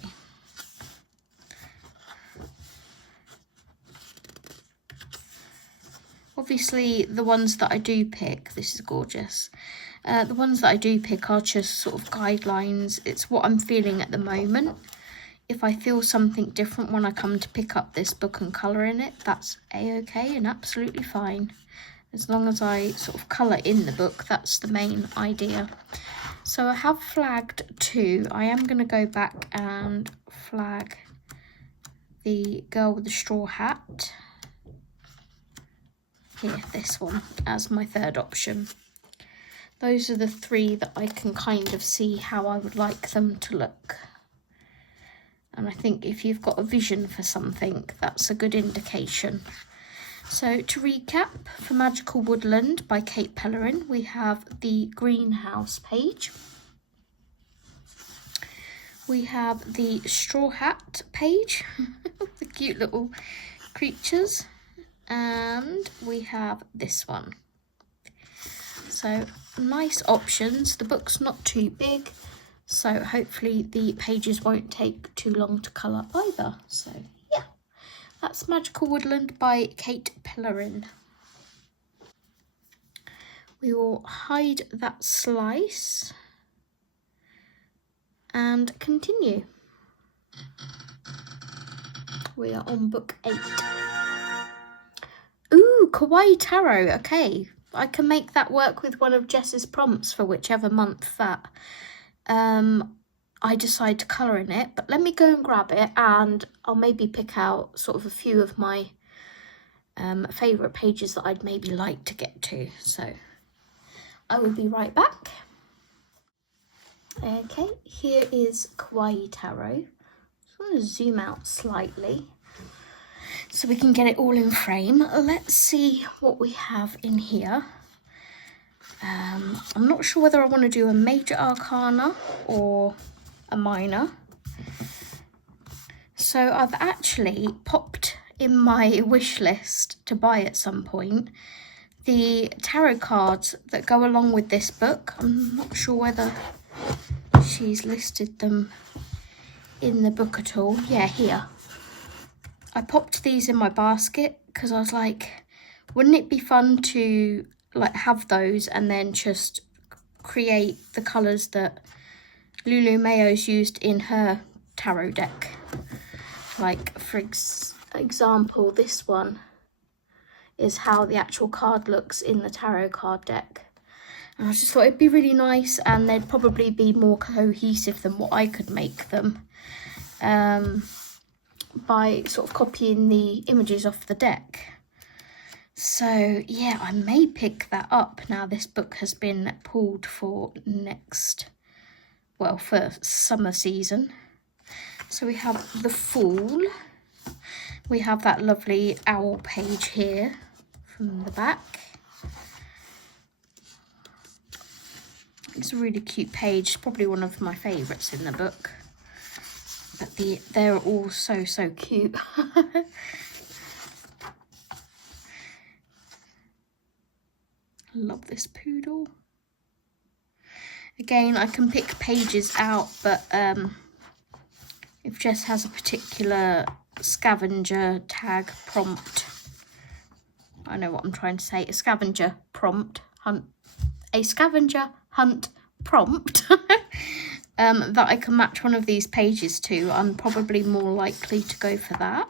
Obviously the ones that I do pick, this is gorgeous, the ones that I do pick are just sort of guidelines. It's what I'm feeling at the moment. If I feel something different when I come to pick up this book and colour in it, that's a-okay and absolutely fine. As long as I sort of colour in the book, that's the main idea. So I have flagged 2. I am going to go back and flag the girl with the straw hat. Here, this one, as my 3rd option. Those are the 3 that I can kind of see how I would like them to look. And I think if you've got a vision for something, that's a good indication. So to recap, for Magical Woodland by Kate Pellerin, we have the greenhouse page. We have the straw hat page, the cute little creatures. And we have this one. So nice options. The book's not too big, so hopefully the pages won't take too long to colour either. So yeah, that's Magical Woodland by Kate Pellerin. We will hide that slice and continue. We are on book 8. Ooh, Kawaii Tarot. Okay, I can make that work with one of Jess's prompts for whichever month that I decide to colour in it. But let me go and grab it and I'll maybe pick out sort of a few of my favourite pages that I'd maybe like to get to. So I will be right back. Okay, here is Kawaii Tarot. I'm going to zoom out slightly so we can get it all in frame. Let's see what we have in here. I'm not sure whether I want to do a major arcana or a minor. So I've actually popped in my wish list to buy at some point the tarot cards that go along with this book. I'm not sure whether she's listed them in the book at all. Yeah, here. I popped these in my basket because I was like, wouldn't it be fun to like have those and then just create the colours that Lulu Mayo's used in her tarot deck. Like for example, this one is how the actual card looks in the tarot card deck. And I just thought it'd be really nice, and they'd probably be more cohesive than what I could make them by sort of copying the images off the deck. So yeah, I may pick that up now this book has been pulled for for summer season. So we have the Fool. We have that lovely owl page here from the back. It's a really cute page, probably one of my favourites in the book. But they're all so cute. Love this poodle. Again, I can pick pages out, but if Jess has a particular scavenger tag prompt, I know what I'm trying to say, a scavenger hunt prompt that I can match one of these pages to, I'm probably more likely to go for that.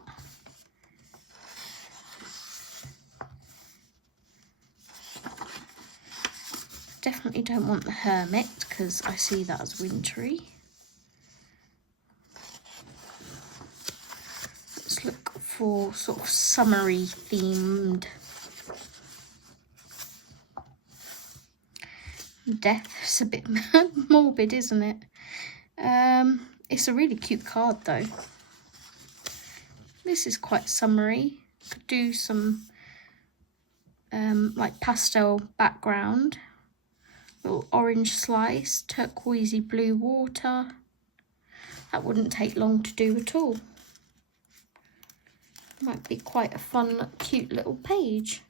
Definitely don't want the Hermit because I see that as wintry. Let's look for sort of summery themed. Death's a bit morbid, isn't it? It's a really cute card though. This is quite summery. Could do some like pastel background. Little orange slice, turquoisey blue water. That wouldn't take long to do at all. Might be quite a fun, cute little page.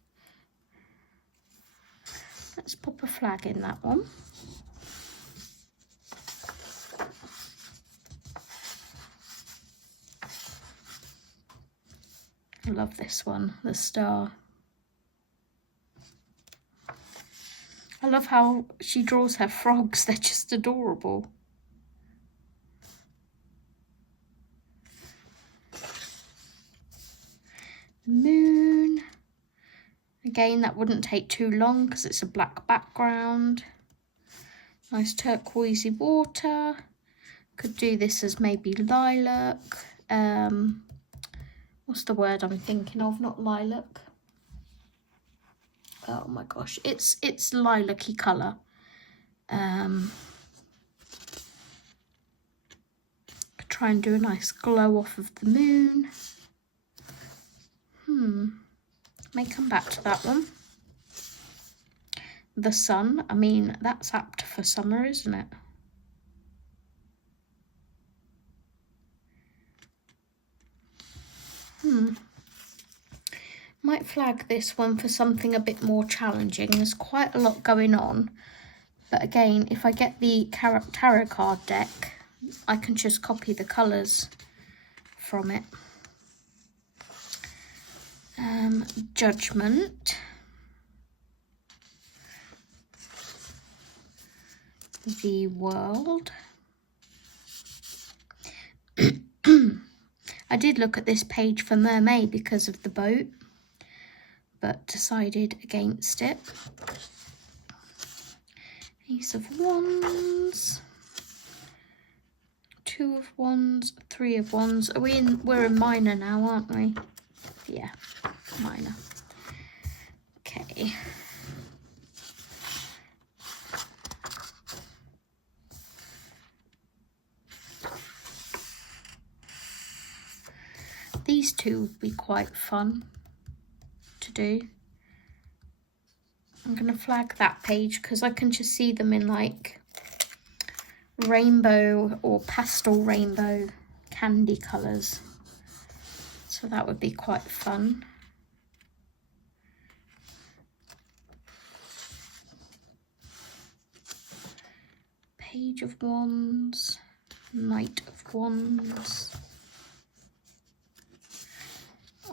Let's pop a flag in that one. I love this one, the star. I love how she draws her frogs, they're just adorable. The moon. Again, that wouldn't take too long because it's a black background. Nice turquoisey water. Could do this as maybe lilac. What's the word I'm thinking of? Not lilac. Oh my gosh, it's lilac-y colour. Try and do a nice glow off of the moon. May come back to that one. The sun, I mean, that's apt for summer, isn't it? Might flag this one for something a bit more challenging. There's quite a lot going on. But again, if I get the tarot card deck, I can just copy the colours from it. Judgment. The World. I did look at this page for Mermaid because of the boat, but decided against it. Ace of Wands, Two of Wands, Three of Wands. We're in minor now, aren't we? Yeah, minor. Okay. These two would be quite fun to do. I'm going to flag that page because I can just see them in like rainbow or pastel rainbow candy colours. So that would be quite fun. Page of Wands, Knight of Wands.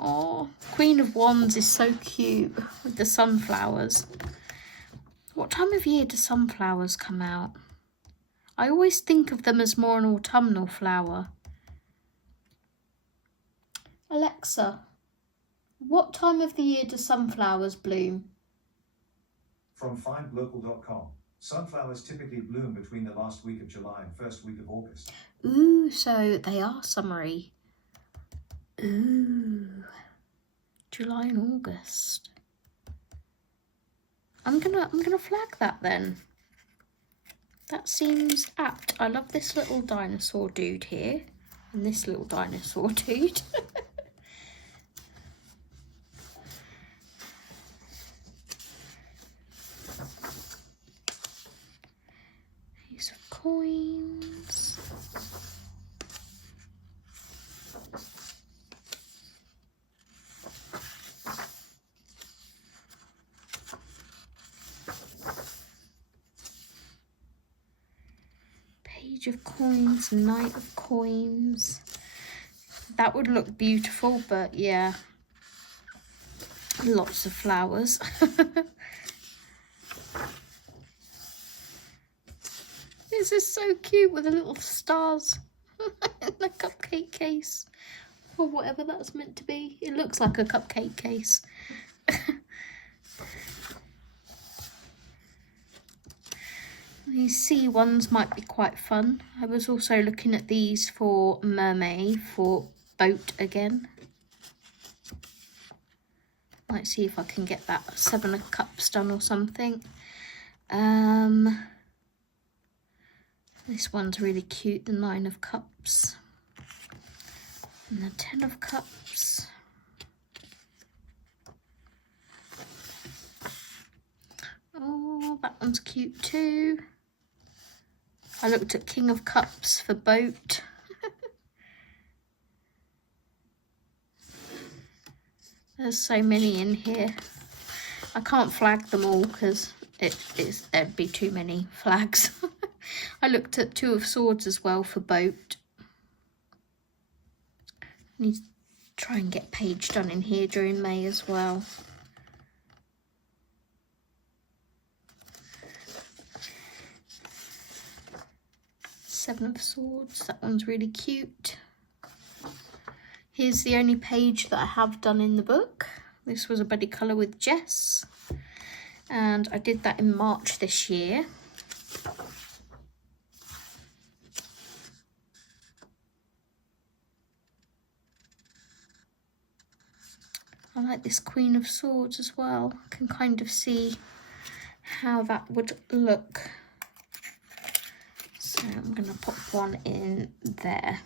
Oh, Queen of Wands is so cute with the sunflowers. What time of year do sunflowers come out? I always think of them as more an autumnal flower. Alexa, what time of the year do sunflowers bloom? From findlocal.com. Sunflowers typically bloom between the last week of July and first week of August. Ooh, so they are summery. Ooh, July and August. I'm gonna flag that then. That seems apt. I love this little dinosaur dude here, and this little dinosaur dude. Ace of coins. Page of coins, Knight of coins. That would look beautiful, but yeah, lots of flowers. This is so cute with the little stars in the cupcake case, or whatever that's meant to be. It looks like a cupcake case. These sea ones might be quite fun. I was also looking at these for mermaid, for boat again. Might see if I can get that 7 of cups done or something. This one's really cute, the 9 of cups. And the 10 of cups. Oh, that one's cute too. I looked at King of Cups for boat. There's so many in here. I can't flag them all because there'd be too many flags. I looked at 2 of Swords as well for boat. Need to try and get page done in here during May as well. Seven of Swords, that one's really cute. Here's the only page that I have done in the book. This was a buddy colour with Jess, and I did that in March this year. I like this Queen of Swords as well. I can kind of see how that would look. So I'm going to pop one in there.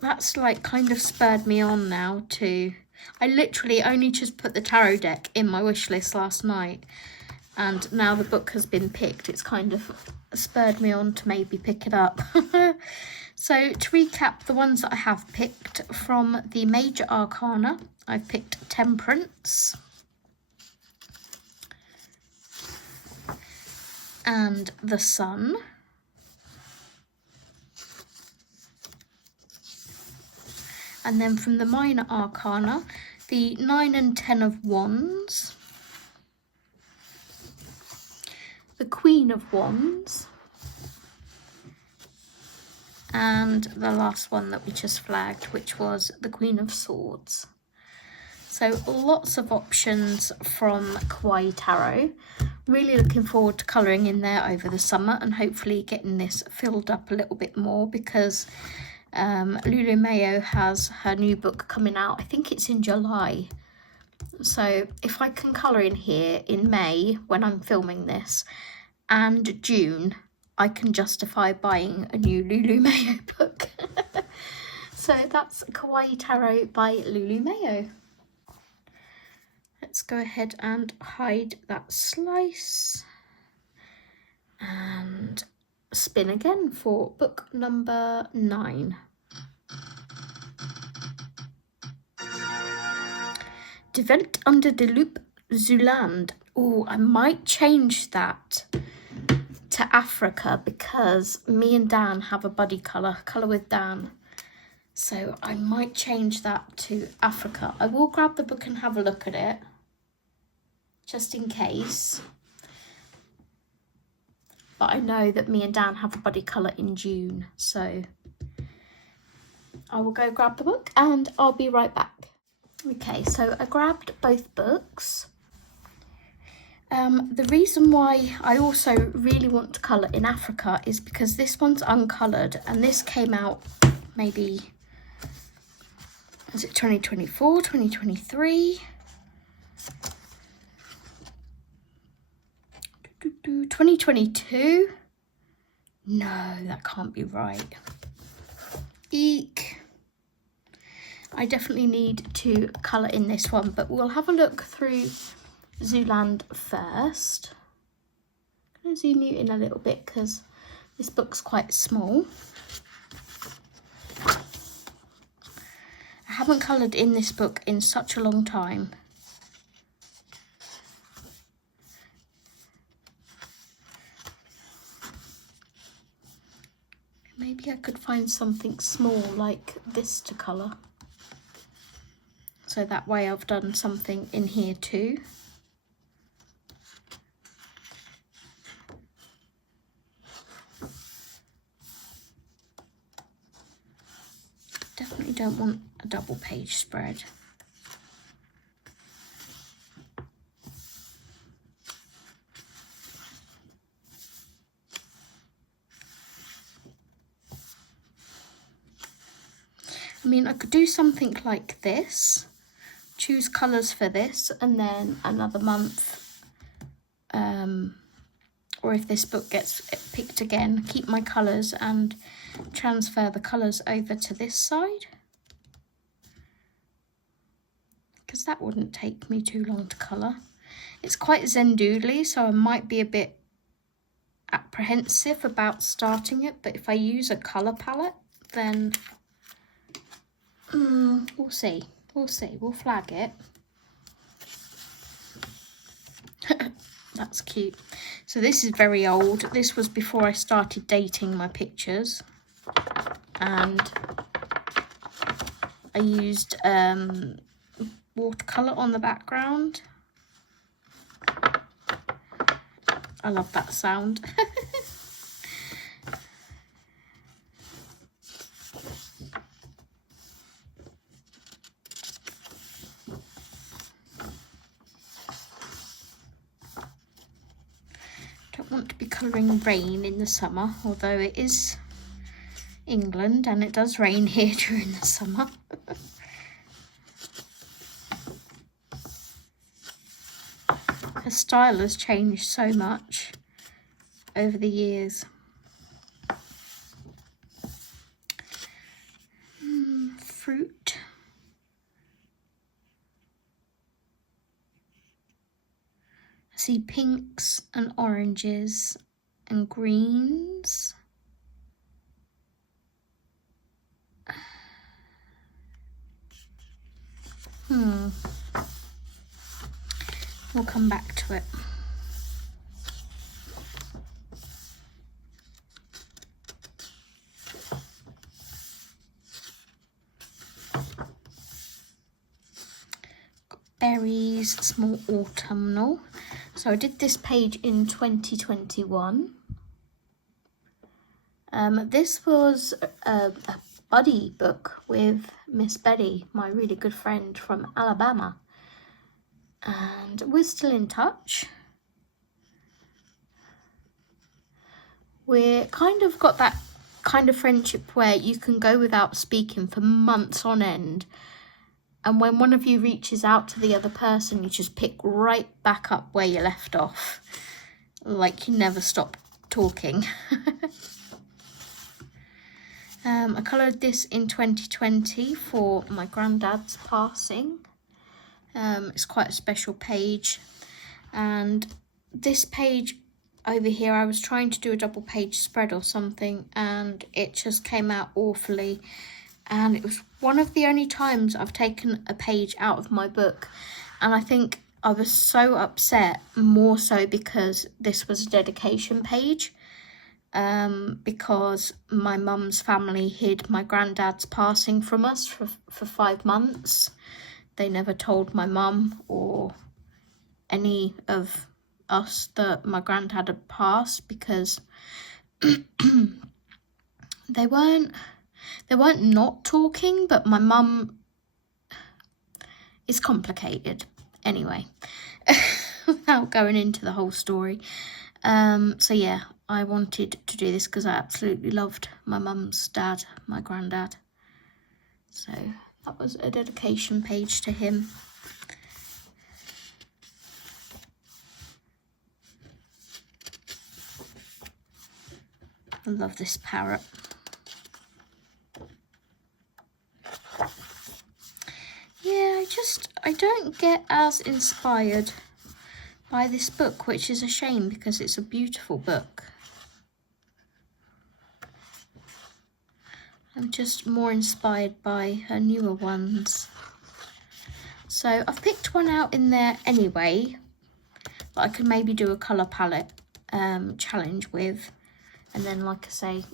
That's like kind of spurred me on now to... I literally only just put the tarot deck in my wish list last night, and now the book has been picked. It's kind of spurred me on to maybe pick it up. So to recap the ones that I have picked from the major arcana, I've picked Temperance and the Sun, and then from the minor arcana, the 9 and 10 of Wands, the Queen of Wands, and the last one that we just flagged, which was the Queen of Swords. So lots of options from Kawaii Tarot. Really looking forward to colouring in there over the summer and hopefully getting this filled up a little bit more, because Lulu Mayo has her new book coming out. I think it's in July. So if I can colour in here in May when I'm filming this, and June, I can justify buying a new Lulu Mayo book. So that's Kawaii Tarot by Lulu Mayo. Let's go ahead and hide that slice and spin again for book number 9. Die Welt under de Loop, Zooland. Oh, I might change that to Africa because me and Dan have a buddy colour with Dan. So I might change that to Africa. I will grab the book and have a look at it, just in case. But I know that me and Dan have a buddy colour in June, so I will go grab the book and I'll be right back. Okay, so I grabbed both books. The reason why I also really want to colour in Africa is because this one's uncoloured, and this came out maybe, was it 2024, 2023? 2022? No, that can't be right. Eek. I definitely need to colour in this one, but we'll have a look through Zooland first. I'm going to zoom you in a little bit because this book's quite small. I haven't coloured in this book in such a long time. Maybe I could find something small like this to colour. So that way I've done something in here too. Definitely don't want a double page spread. I mean, I could do something like this, choose colours for this, and then another month, or if this book gets picked again, keep my colours and transfer the colours over to this side, because that wouldn't take me too long to colour. It's quite zendoodly, so I might be a bit apprehensive about starting it, but if I use a colour palette, then we'll see. We'll flag it. That's cute. So this is very old. This was before I started dating my pictures, and I used watercolour on the background. I love that sound. Don't want to be colouring rain in the summer, although it is England and it does rain here during the summer. Her style has changed so much over the years. Fruit. I see pinks and oranges and greens. We'll come back to it. Got berries, small autumnal. So I did this page in 2021. This was a buddy book with Miss Betty, my really good friend from Alabama. And we're still in touch. We're kind of got that kind of friendship where you can go without speaking for months on end, and when one of you reaches out to the other person, you just pick right back up where you left off, like you never stop talking. I coloured this in 2020 for my granddad's passing. It's quite a special page, and this page over here I was trying to do a double page spread or something, and it just came out awfully, and it was one of the only times I've taken a page out of my book, and I think I was so upset, more so because this was a dedication page, because my mum's family hid my granddad's passing from us for 5 months. They never told my mum or any of us that my granddad had passed, because they weren't not talking, but my mum is complicated. Anyway, without going into the whole story. So yeah, I wanted to do this because I absolutely loved my mum's dad, my granddad. So that was a dedication page to him. I love this parrot. Yeah, I don't get as inspired by this book, which is a shame because it's a beautiful book. I'm just more inspired by her newer ones. So I've picked one out in there anyway, but I could maybe do a colour palette challenge with, and then, like I say,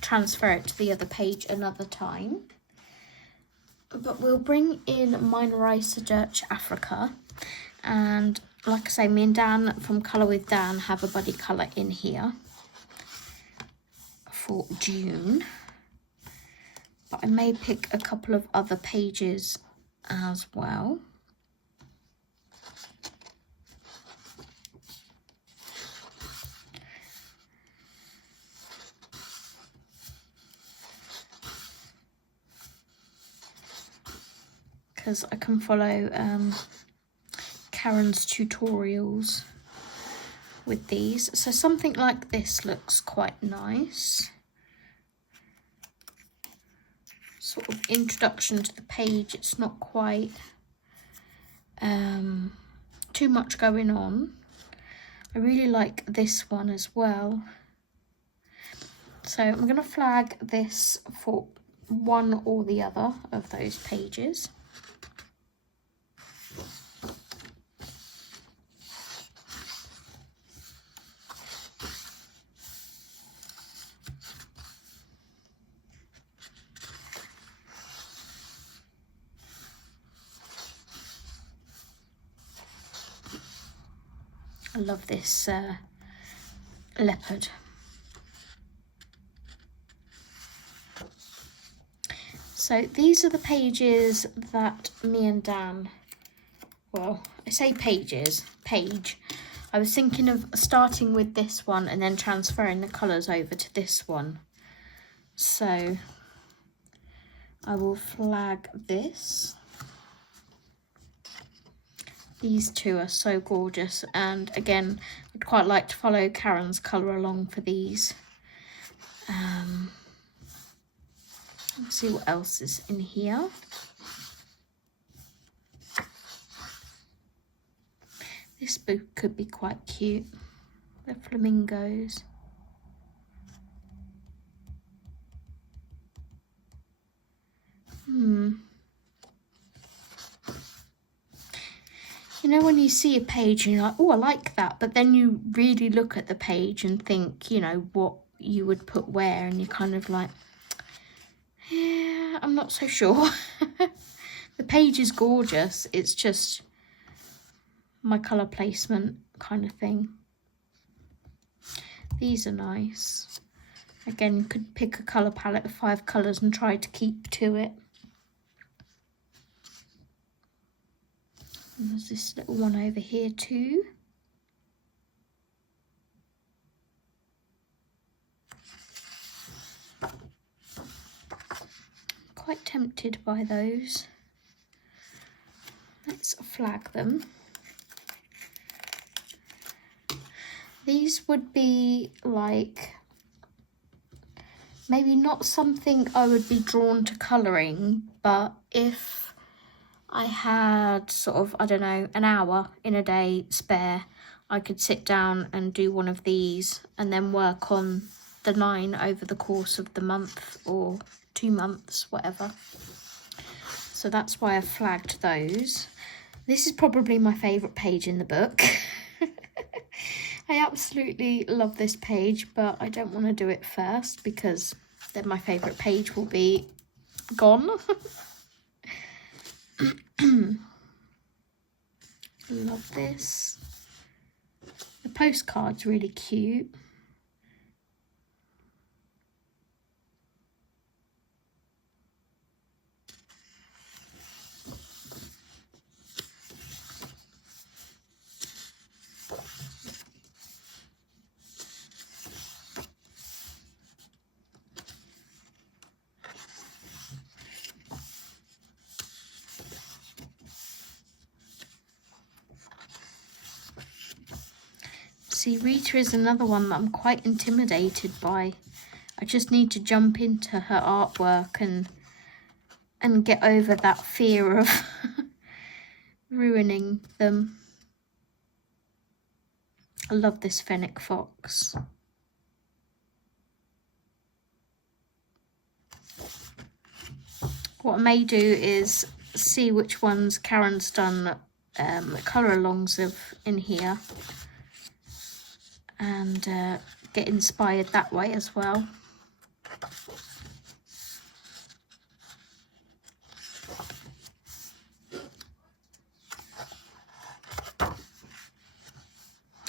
transfer it to the other page another time. But we'll bring in Moira OReilly Africa, and like I say, me and Dan from Colour with Dan have a buddy colour in here for June. But I may pick a couple of other pages as well. Because I can follow Karen's tutorials with these. So something like this looks quite nice. Sort of introduction to the page. It's not quite too much going on. I really like this one as well. So I'm going to flag this for one or the other of those pages. I love this leopard. So these are the pages that me and Dan, well, I say page. I was thinking of starting with this one and then transferring the colours over to this one. So I will flag this. These two are so gorgeous, and again, I'd quite like to follow Karen's colour along for these. Let's see what else is in here. This book could be quite cute. The flamingos. You know, when you see a page and you're like, oh, I like that, but then you really look at the page and think, you know, what you would put where, and you're kind of like, yeah, I'm not so sure. The page is gorgeous. It's just my colour placement kind of thing. These are nice. Again, you could pick a colour palette of 5 colours and try to keep to it. And there's this little one over here too. Quite tempted by those. Let's flag them. These would be like, maybe not something I would be drawn to colouring, but if I had sort of, I don't know, an hour in a day spare, I could sit down and do one of these and then work on the 9 over the course of the month or 2 months, whatever. So that's why I flagged those. This is probably my favourite page in the book. I absolutely love this page, but I don't want to do it first because then my favourite page will be gone. Love this. The postcard's really cute. See, Rita is another one that I'm quite intimidated by. I just need to jump into her artwork and get over that fear of ruining them. I love this fennec fox. What I may do is see which ones Karen's done colour alongs of in here and get inspired that way as well.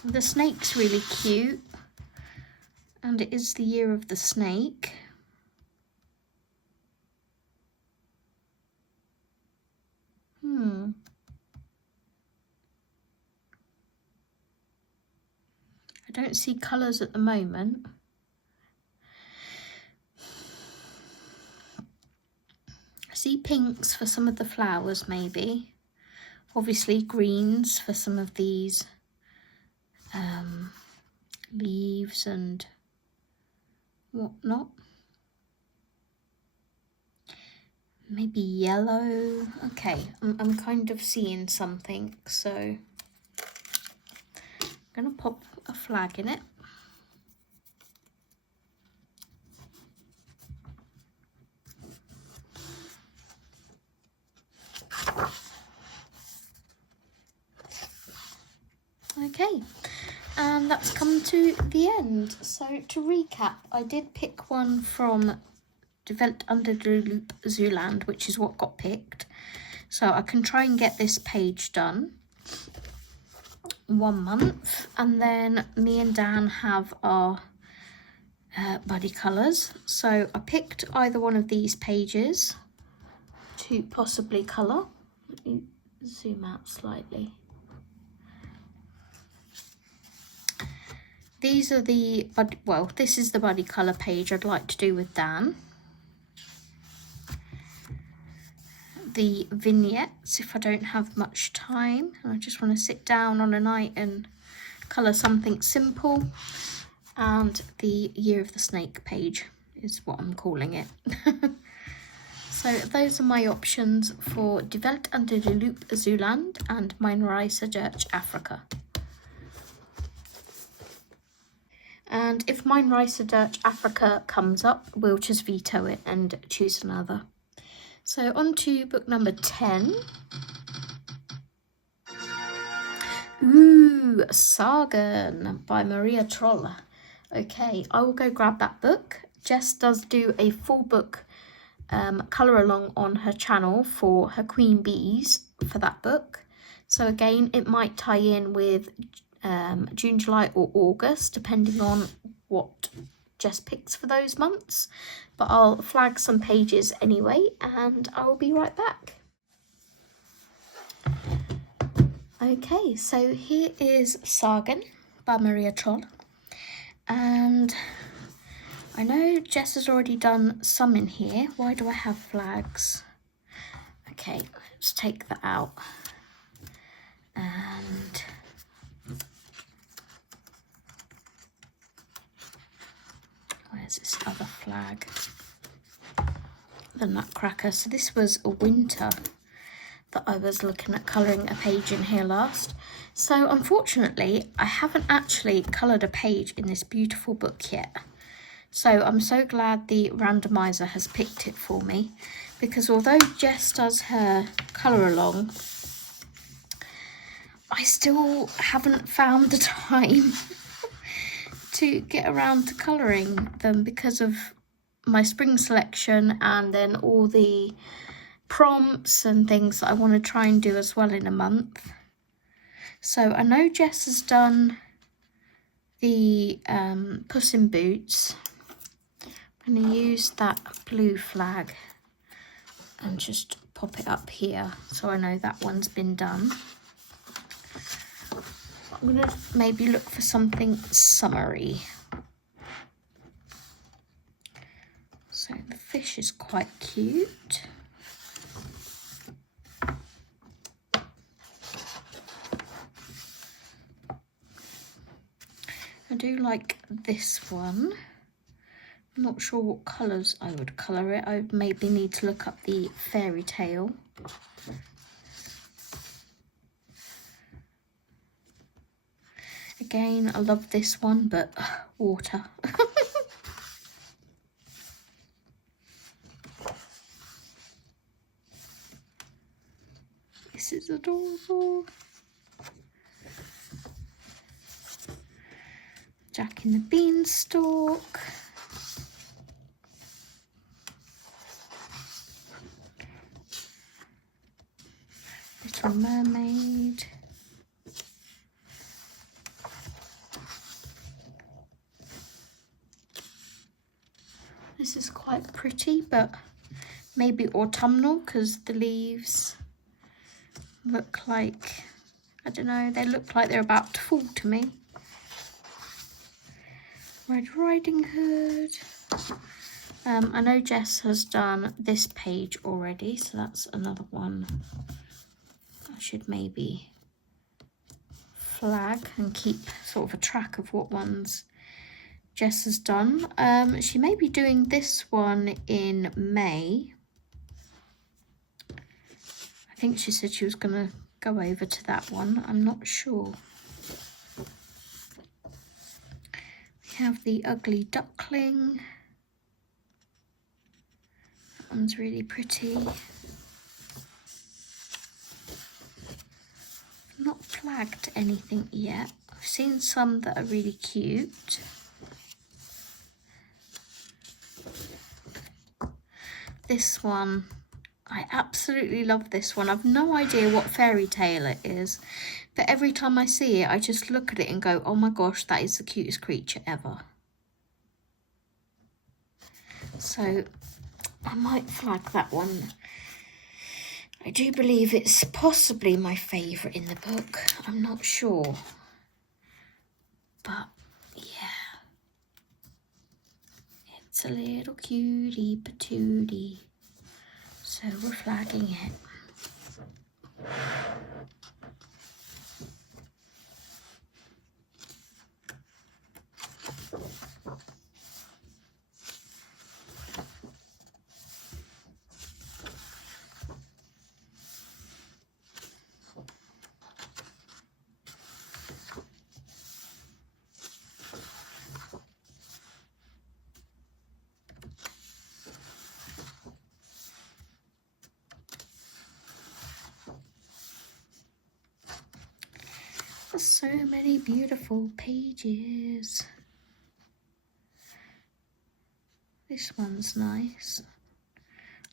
The snake's really cute, and it is the year of the snake. I don't see colours at the moment. I see pinks for some of the flowers, maybe. Obviously greens for some of these leaves and whatnot. Maybe yellow. Okay, I'm kind of seeing something, so I'm gonna pop a flag in it. Okay, and that's come to the end. So to recap, I did pick one from Developed Under the Loop Zooland, which is what got picked. So I can try and get this page done 1 month, and then me and Dan have our buddy colours. So I picked either one of these pages to possibly colour. Let me zoom out slightly. These are the this is the buddy colour page I'd like to do with Dan. The vignettes, if I don't have much time and I just want to sit down on a night and colour something simple. And the Year of the Snake page is what I'm calling it. So those are my options for Developed Under the Loop Zooland and Marjorie Sarnat Africa. And if Marjorie Sarnat Africa comes up, we'll just veto it and choose another. So on to book number 10. Ooh, Sagor by Maria Trolle. Okay, I will go grab that book. Jess does do a full book colour along on her channel for her Queen Bees for that book. So again, it might tie in with June, July or August, depending on what Jess picks for those months. But I'll flag some pages anyway, and I will be right back. Okay, so here is Sagor by Maria Trolle. And I know Jess has already done some in here. Why do I have flags? Okay, let's take that out. And where's this other flag? The Nutcracker. So this was a winter that I was looking at colouring a page in here last. So unfortunately, I haven't actually coloured a page in this beautiful book yet. So I'm so glad the randomizer has picked it for me, because although Jess does her colour along, I still haven't found the time to get around to colouring them because of my spring selection and then all the prompts and things that I want to try and do as well in a month. So I know Jess has done the Puss in Boots. I'm going to use that blue flag and just pop it up here so I know that one's been done. I'm going to maybe look for something summery. So the fish is quite cute. do like this one. I'm not sure what colours I would colour it. I maybe need to look up the fairy tale. Again, I love this one, but water. This is adorable. Jack in the Beanstalk. Little Mermaid. This is quite pretty, but maybe autumnal because the leaves look like, I don't know, they look like they're about to fall to me. Red Riding Hood. I know Jess has done this page already, so that's another one I should maybe flag and keep sort of a track of what ones Jess has done. She may be doing this one in May. I think she said she was going to go over to that one. I'm not sure. We have the Ugly Duckling. That one's really pretty. I've not flagged anything yet. I've seen some that are really cute. This one, I absolutely love this one. I've no idea what fairy tale it is, but every time I see it, I just look at it and go, oh my gosh, that is the cutest creature ever. So I might flag that one. I do believe it's possibly my favourite in the book. I'm not sure. But yeah. It's a little cutie patootie. So we're flagging it. So many beautiful pages. This one's nice.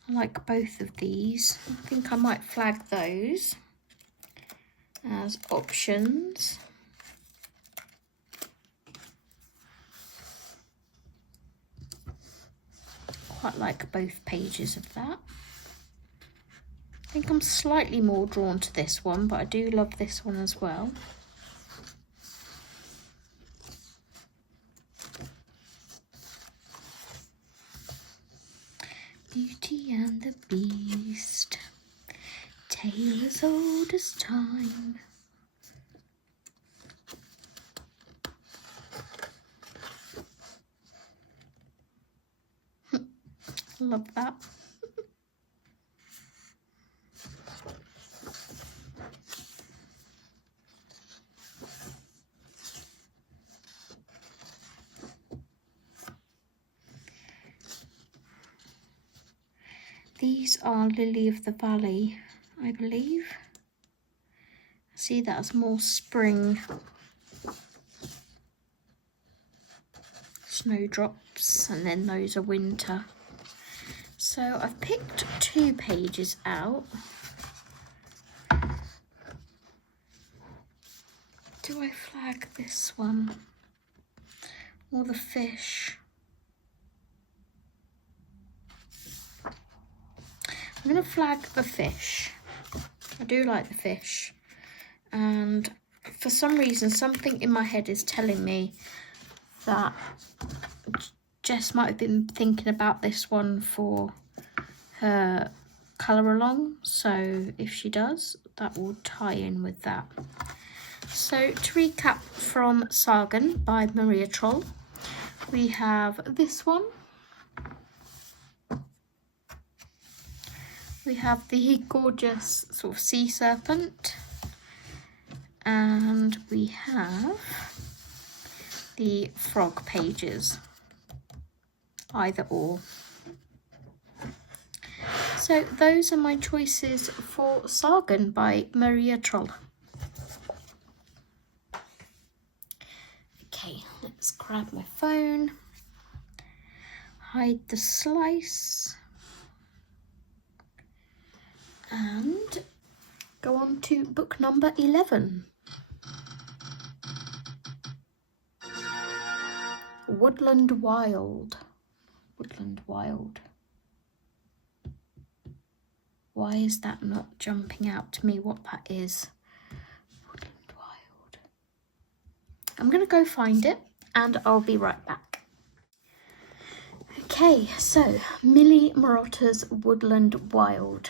I like both of these. I think I might flag those as options. Quite like both pages of that. I think I'm slightly more drawn to this one, but I do love this one as well. Beauty and the Beast, tale as old as time. Love that. These are Lily of the Valley, I believe. I see that as more spring. Snowdrops, and then those are winter. So I've picked 2 pages out. Do I flag this one or the fish? I'm going to flag the fish. I do like the fish. And for some reason, something in my head is telling me that Jess might have been thinking about this one for her colour along. So if she does, that will tie in with that. So to recap from Sagor by Maria Trolle, we have this one. We have the gorgeous sort of sea serpent, and we have the frog pages, either or. So those are my choices for Sagor by Maria Trolle. Okay, let's grab my phone, hide the slice, and go on to book number 11. Woodland Wild. Woodland Wild. Why is that not jumping out to me what that is? Woodland Wild. I'm going to go find it and I'll be right back. Okay, so Millie Marotta's Woodland Wild.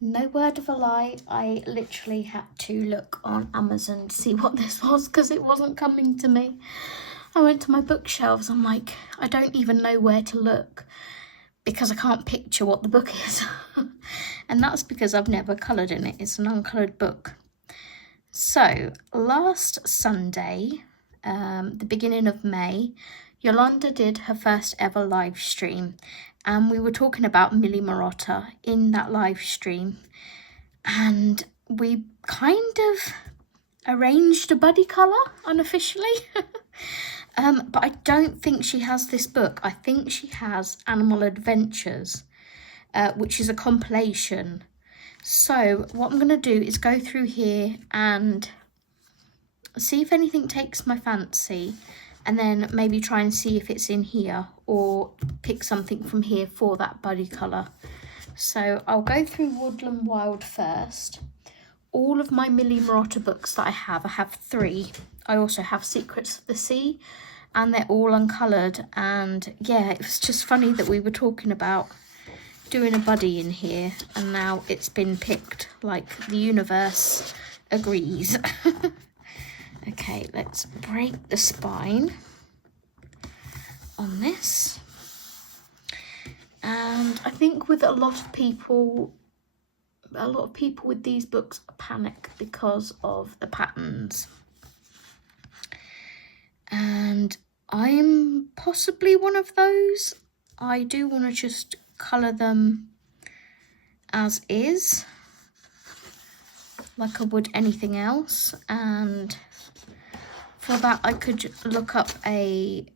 No word of a lie, I literally had to look on Amazon to see what this was because it wasn't coming to me. I went to my bookshelves, I'm like, I don't even know where to look because I can't picture what the book is. And that's because I've never coloured in it, it's an uncoloured book. So, last Sunday, the beginning of May, Yolanda did her first ever live stream, and we were talking about Millie Marotta in that live stream, and we kind of arranged a buddy colour unofficially. But I don't think she has this book. I think she has Animal Adventures, which is a compilation. So what I'm going to do is go through here and see if anything takes my fancy, and then maybe try and see if it's in here or pick something from here for that buddy colour. So I'll go through Woodland Wild first. All of my Millie Marotta books that I have 3. I also have Secrets of the Sea, and they're all uncoloured. And yeah, it was just funny that we were talking about doing a buddy in here, and now it's been picked, like the universe agrees. Okay, let's break the spine on this. And I think with a lot of people with these books panic because of the patterns. And I'm possibly one of those. I do want to just colour them as is, like I would anything else. And for that I could look up a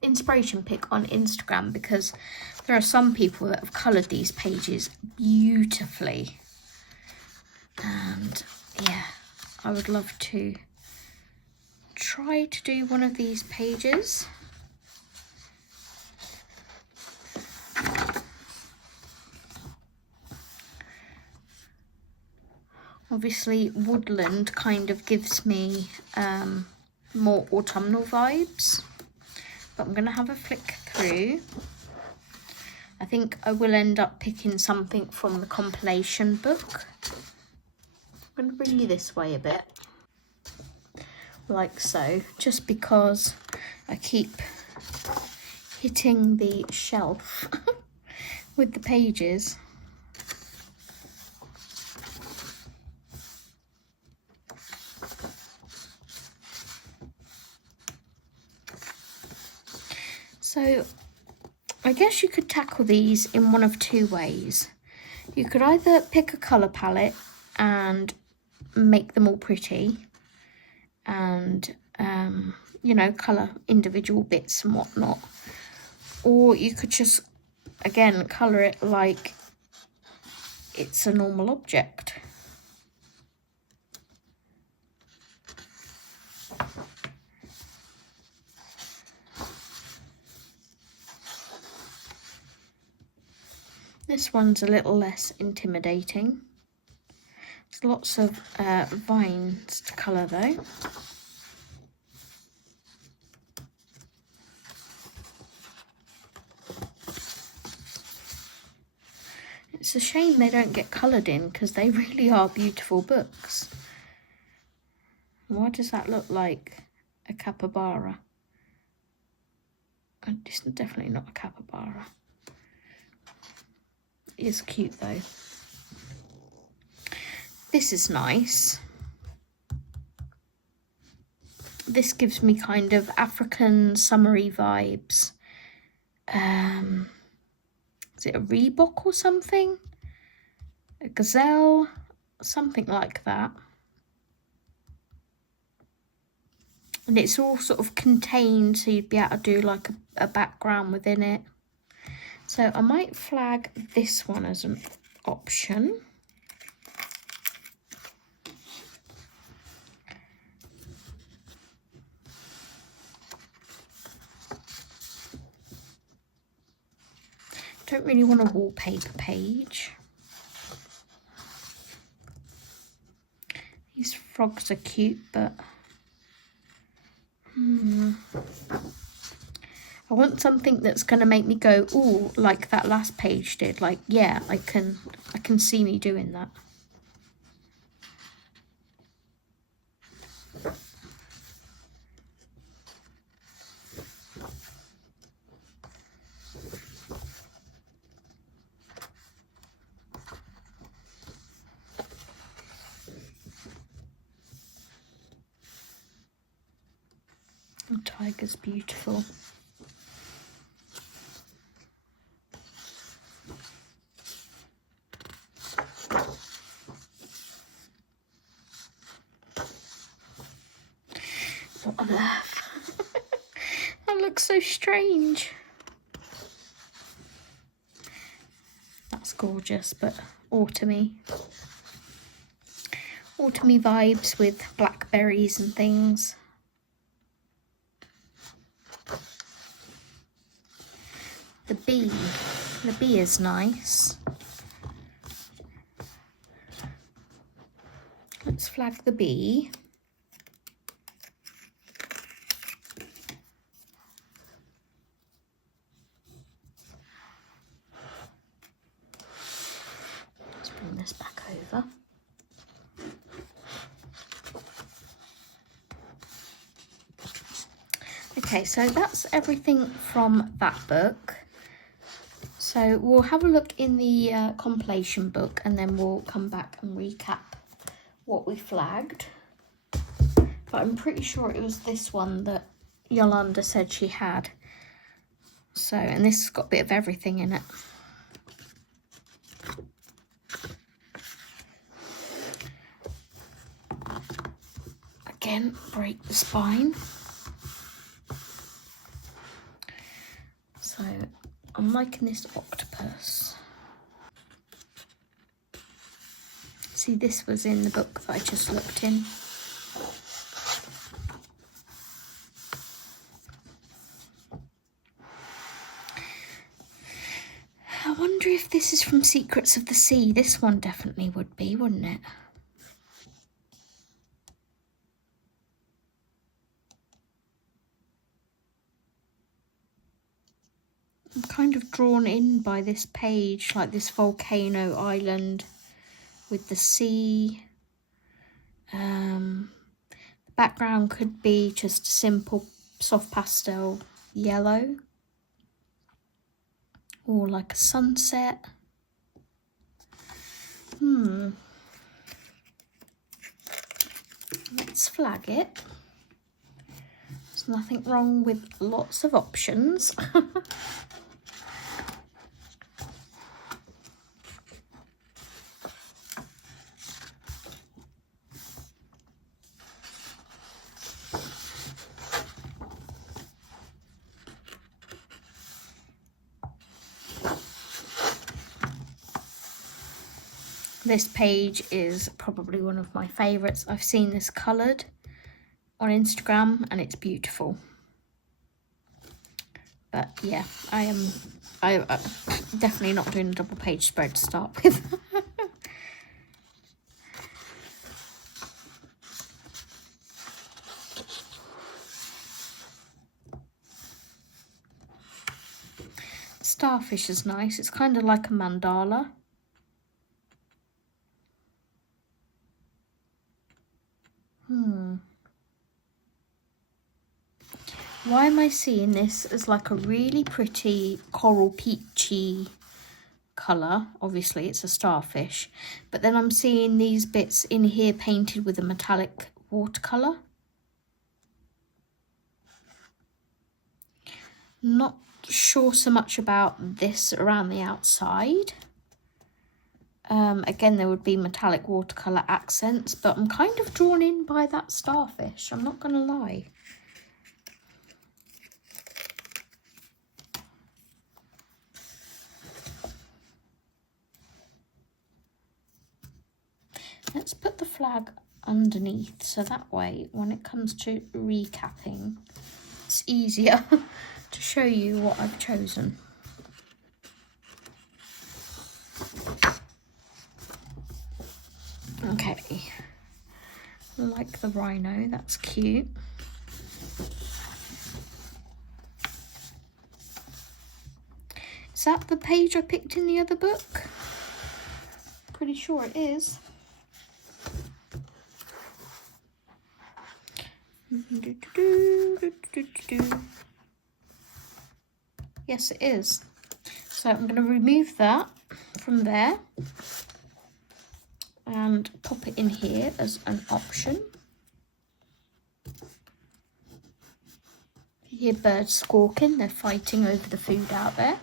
inspiration pic on Instagram, because there are some people that have coloured these pages beautifully, and yeah, I would love to try to do one of these pages. Obviously Woodland kind of gives me more autumnal vibes, but I'm going to have a flick through. I think I will end up picking something from the compilation book. I'm going to bring you this way a bit, like so, just because I keep hitting the shelf with the pages. So I guess you could tackle these in one of 2 ways. You could either pick a colour palette and make them all pretty and, you know, colour individual bits and whatnot. Or you could just, again, colour it like it's a normal object. This one's a little less intimidating. There's lots of vines to colour though. It's a shame they don't get coloured in, because they really are beautiful books. Why does that look like a capybara? It's definitely not a capybara. It's cute though. This is nice. This gives me kind of African summery vibes. Is it a Reebok or something? A gazelle? Something like that. And it's all sort of contained, so you'd be able to do like a background within it. So I might flag this one as an option. Don't really want a wallpaper page. These frogs are cute, but I want something that's going to make me go, ooh, like that last page did. Like, yeah, I can see me doing that. The tiger's beautiful. What on earth? That looks so strange. That's gorgeous, but autumny. Autumny vibes with blackberries and things. The bee is nice. Let's flag the bee. Let's bring this back over. Okay, so that's everything from that book. So we'll have a look in the compilation book, and then we'll come back and recap what we flagged. But I'm pretty sure it was this one that Yolanda said she had. So, and this has got a bit of everything in it. Again, break the spine. So I'm liking this octopus. See, this was in the book that I just looked in. I wonder if this is from Secrets of the Sea. This one definitely would be, wouldn't it? I'm kind of drawn in by this page, like this volcano island with the sea. The background could be just simple soft pastel yellow, or like a sunset. Let's flag it. There's nothing wrong with lots of options. This page is probably one of my favourites. I've seen this coloured on Instagram and it's beautiful. But yeah, I'm definitely not doing a double page spread to start with. Starfish is nice. It's kind of like a mandala. Why am I seeing this as like a really pretty coral peachy colour? Obviously it's a starfish, but then I'm seeing these bits in here painted with a metallic watercolour. Not sure so much about this around the outside. Again, there would be metallic watercolour accents, but I'm kind of drawn in by that starfish, I'm not going to lie. Let's put the flag underneath, so that way when it comes to recapping, it's easier to show you what I've chosen. Okay, I like the rhino, that's cute. Is that the page I picked in the other book? Pretty sure it is. Yes, it is. So I'm going to remove that from there and pop it in here as an option. You hear birds squawking, they're fighting over the food out there.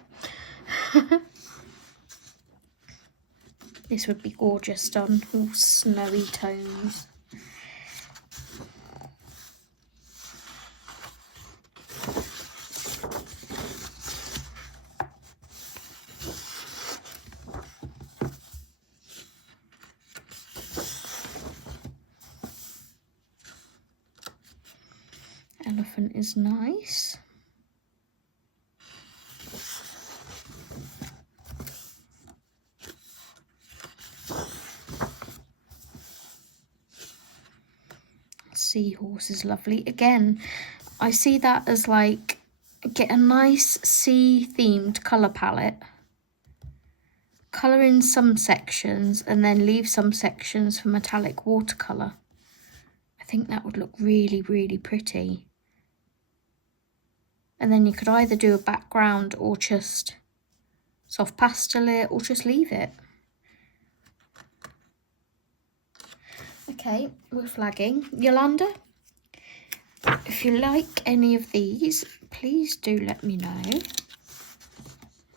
This would be gorgeous done, all snowy tones. Elephant is nice. Seahorse is lovely. Again, I see that as like, get a nice sea themed colour palette, colour in some sections and then leave some sections for metallic watercolour. I think that would look really, really pretty. And then you could either do a background or just soft pastel it or just leave it. Okay, we're flagging. Yolanda, if you like any of these, please do let me know.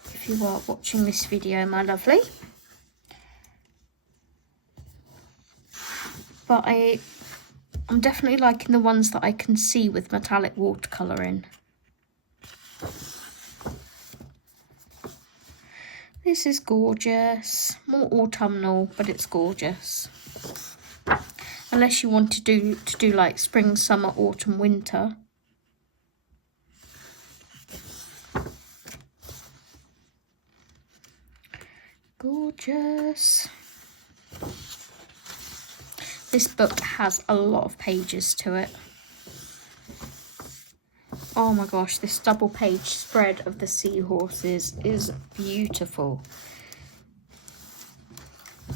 If you are watching this video, my lovely. But I'm definitely liking the ones that I can see with metallic watercolour in. This is gorgeous. More autumnal, but it's gorgeous. Unless you want to do like spring, summer, autumn, winter. Gorgeous. This book has a lot of pages to it. Oh my gosh, this double page spread of the seahorses is beautiful.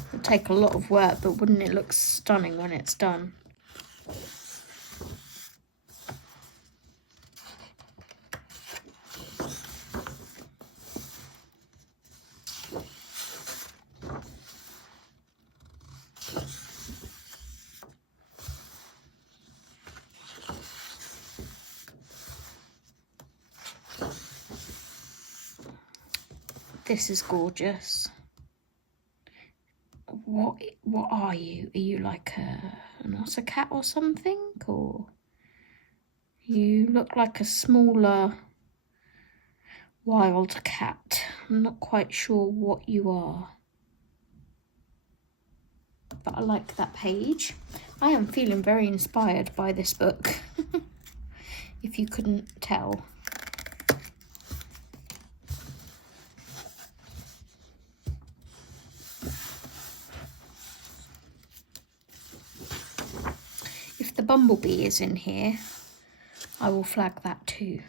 It'll take a lot of work, but wouldn't it look stunning when it's done? This is gorgeous. What are you? Are you like an otter cat or something? Or you look like a smaller wild cat. I'm not quite sure what you are. But I like that page. I am feeling very inspired by this book. If you couldn't tell. The bumblebee is in here, I will flag that too.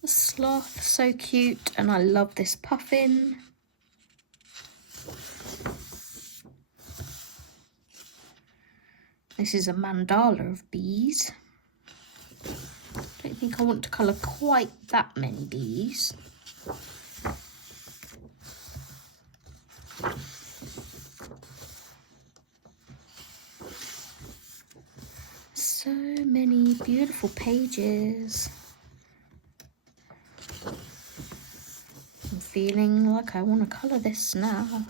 The sloth, so cute, and I love this puffin. This is a mandala of bees. Don't think I want to colour quite that many bees. So many beautiful pages. I'm feeling like I want to colour this now.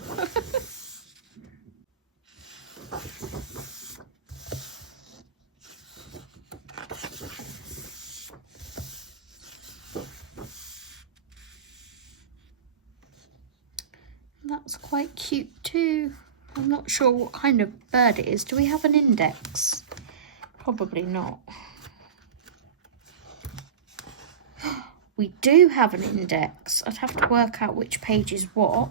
That's quite cute too. I'm not sure what kind of bird it is. Do we have an index? Probably not. We do have an index. I'd have to work out which page is what.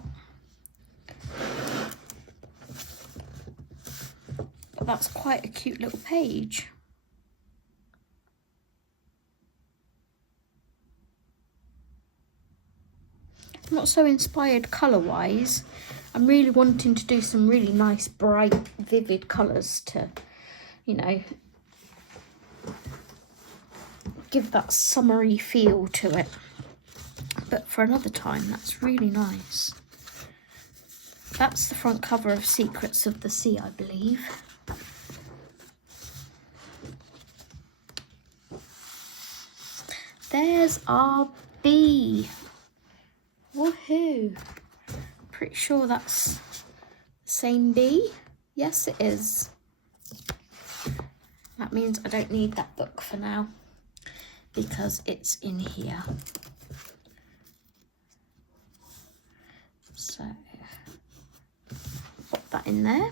But that's quite a cute little page. I'm not so inspired colour-wise. I'm really wanting to do some really nice, bright, vivid colours to, you know, give that summery feel to it. But for another time, that's really nice. That's the front cover of Secrets of the Sea, I believe. There's our bee. Woohoo! Pretty sure that's the same bee. Yes, it is. That means I don't need that book for now because it's in here. So, pop that in there.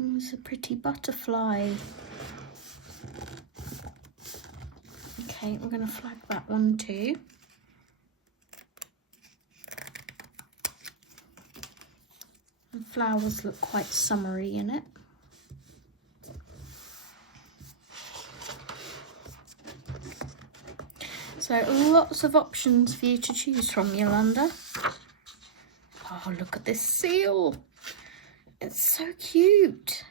It's a pretty butterfly. Okay, we're going to flag that one too. The flowers look quite summery in it. So lots of options for you to choose from, Yolanda. Oh, look at this seal. It's so cute.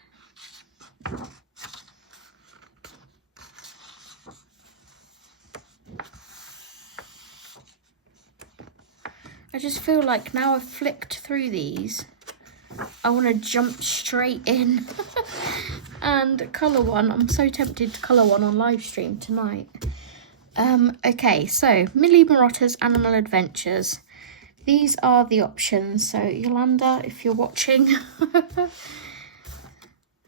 I just feel like now I've flicked through these, I want to jump straight in and colour one. I'm so tempted to colour one on live stream tonight. Okay, so Millie Marotta's Animal Adventures. These are the options. So Yolanda, if you're watching,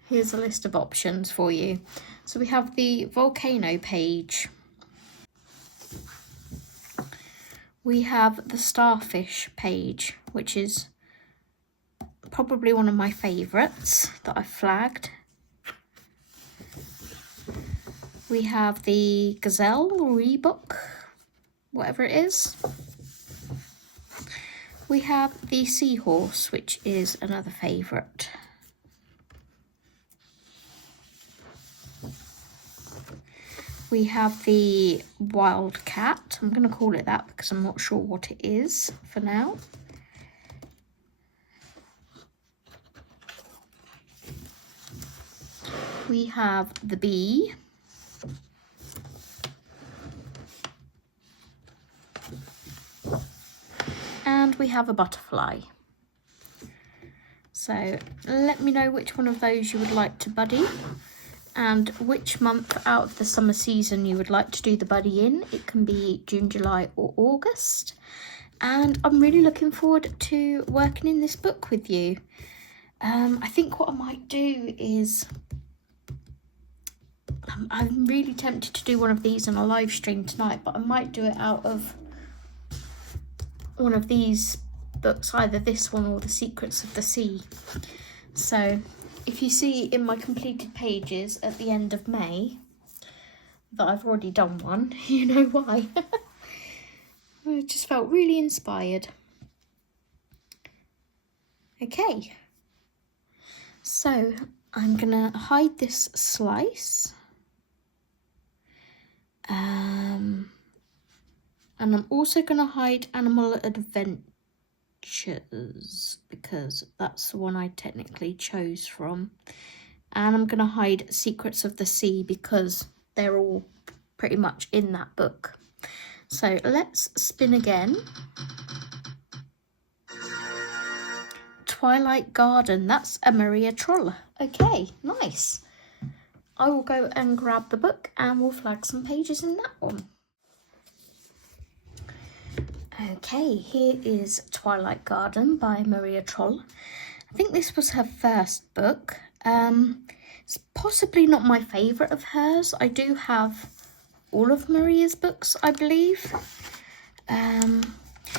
here's a list of options for you. So we have the volcano page. We have the starfish page, which is probably one of my favourites that I've flagged. We have the gazelle or ebook, whatever it is. We have the seahorse, which is another favourite. We have the wild cat. I'm going to call it that because I'm not sure what it is for now. We have the bee. And we have a butterfly. So let me know which one of those you would like to buddy and which month out of the summer season you would like to do the buddy in. It can be June, July or August. And I'm really looking forward to working in this book with you. I think what I might do is I'm really tempted to do one of these on a live stream tonight, but I might do it out of one of these books, either this one or The Secrets of the Sea. So if you see in my completed pages at the end of May that I've already done one, you know why. I just felt really inspired. Okay, so I'm gonna hide this slice, and I'm also gonna hide Animal Adventures because that's the one I technically chose from, and I'm gonna hide Secrets of the Sea because they're all pretty much in that book. So let's spin again. Twilight Garden, that's a Maria Trolle. Okay, nice. I will go and grab the book and we'll flag some pages in that one. Okay, here is Twilight Garden by Maria Trolle. I think this was her first book. It's possibly not my favourite of hers. I do have all of Maria's books, I believe.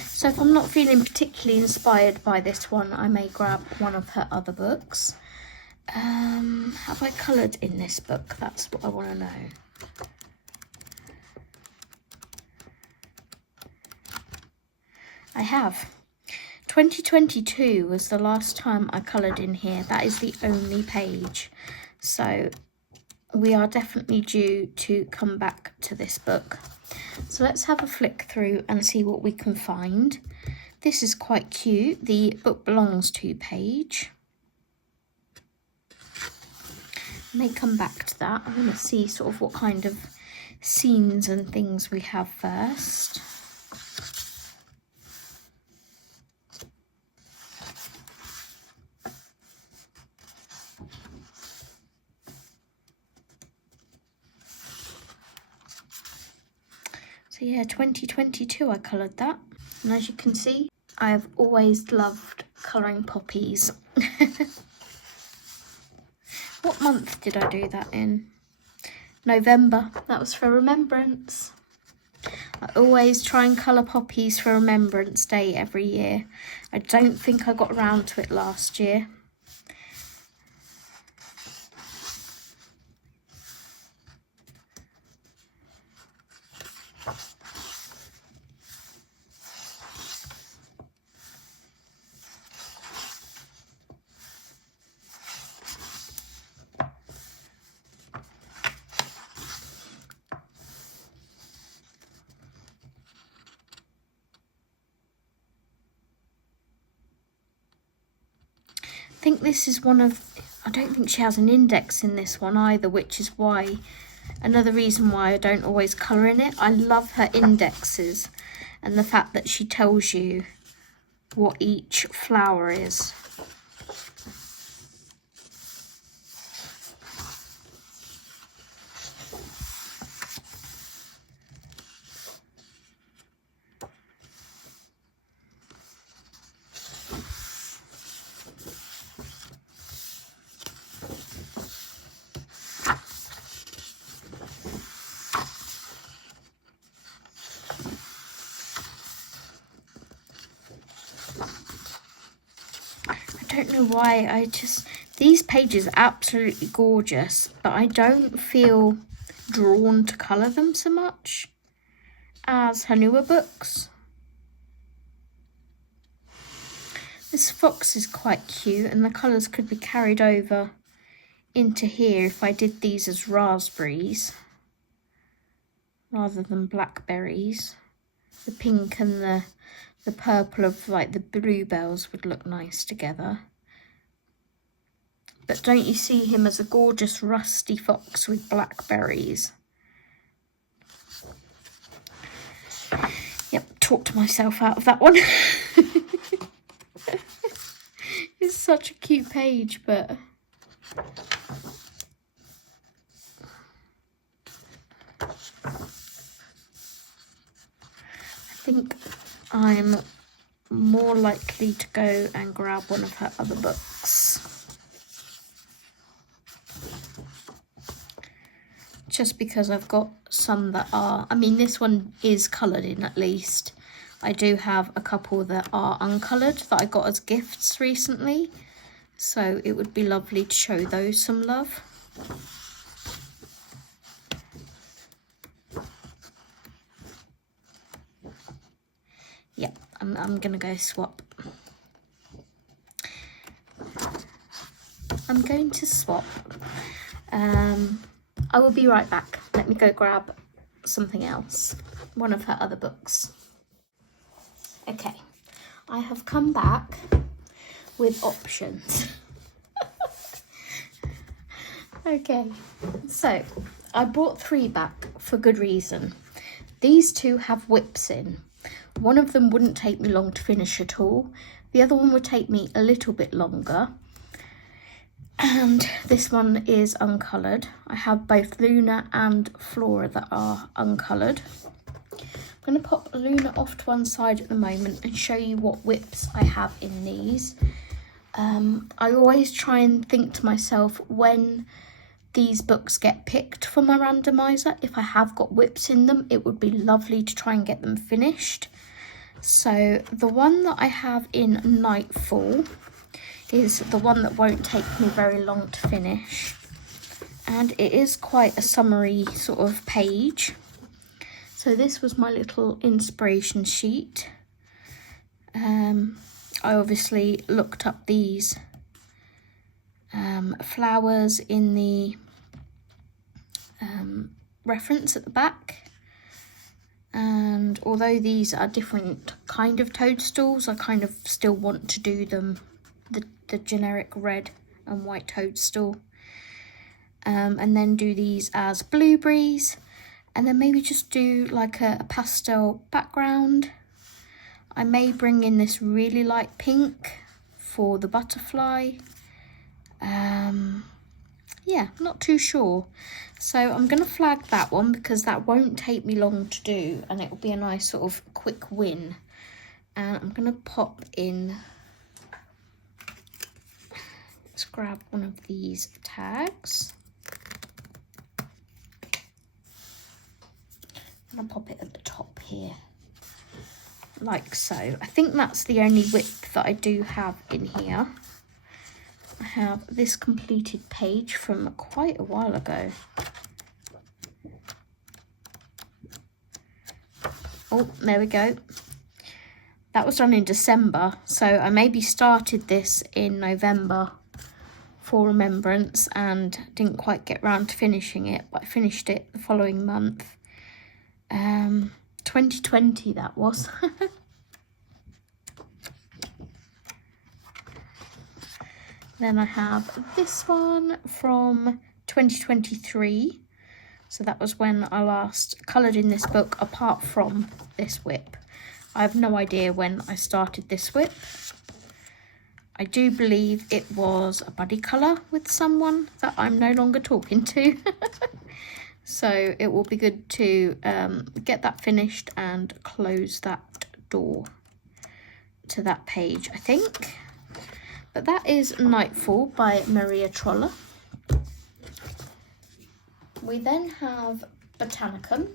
So if I'm not feeling particularly inspired by this one, I may grab one of her other books. Have I coloured in this book? That's what I want to know. I have. 2022 was the last time I coloured in here. That is the only page. So we are definitely due to come back to this book. So let's have a flick through and see what we can find. This is quite cute. The book belongs to page. I may come back to that. I want to see sort of what kind of scenes and things we have first. So yeah, 2022 I coloured that. And as you can see, I have always loved colouring poppies. What month did I do that in? November. That was for Remembrance. I always try and colour poppies for Remembrance Day every year. I don't think I got around to it last year. I think this is one of, I don't think she has an index in this one either, which is why, another reason why I don't always colour in it. I love her indexes and the fact that she tells you what each flower is. I don't know why, these pages are absolutely gorgeous, but I don't feel drawn to colour them so much as her newer books. This fox is quite cute and the colours could be carried over into here if I did these as raspberries rather than blackberries. The pink and the purple of like the bluebells would look nice together. But don't you see him as a gorgeous rusty fox with blackberries? Yep, talked myself out of that one. It's such a cute page, but I think I'm more likely to go and grab one of her other books. just because I've got some that are, I mean, this one is coloured in at least. I do have a couple that are uncoloured that I got as gifts recently. So it would be lovely to show those some love. Yep, I'm gonna go swap. I'm going to swap. I will be right back. Let me go grab something else, one of her other books. Okay, I have come back with options. Okay, so I brought 3 back for good reason. These 2 have whips in. One of them wouldn't take me long to finish at all. The other one would take me a little bit longer. And this one is uncoloured. I have both Luna and Flora that are uncoloured. I'm going to pop Luna off to one side at the moment and show you what whips I have in these. I always try and think to myself when these books get picked for my randomiser, if I have got whips in them, it would be lovely to try and get them finished. So the one that I have in Nightfall is the one that won't take me very long to finish, and it is quite a summary sort of page. So this was my little inspiration sheet. I obviously looked up these flowers in the reference at the back, and although these are different kind of toadstools, I kind of still want to do them the generic red and white toadstool, and then do these as blueberries, and then maybe just do like a pastel background. I may bring in this really light pink for the butterfly. Yeah, not too sure. So I'm going to flag that one because that won't take me long to do, and it will be a nice sort of quick win. And I'm going to pop in, let's grab one of these tags. I'm going to pop it at the top here, like so. I think that's the only whip that I do have in here. I have this completed page from quite a while ago. Oh, there we go. That was done in December, so I maybe started this in November for remembrance and didn't quite get round to finishing it, but I finished it the following month. 2020 that was. Then I have this one from 2023. So that was when I last coloured in this book, apart from this whip. I have no idea when I started this whip. I do believe it was a buddy colour with someone that I'm no longer talking to. So it will be good to get that finished and close that door to that page, I think. But that is Nightfall by Maria Trolle. We then have Botanicum,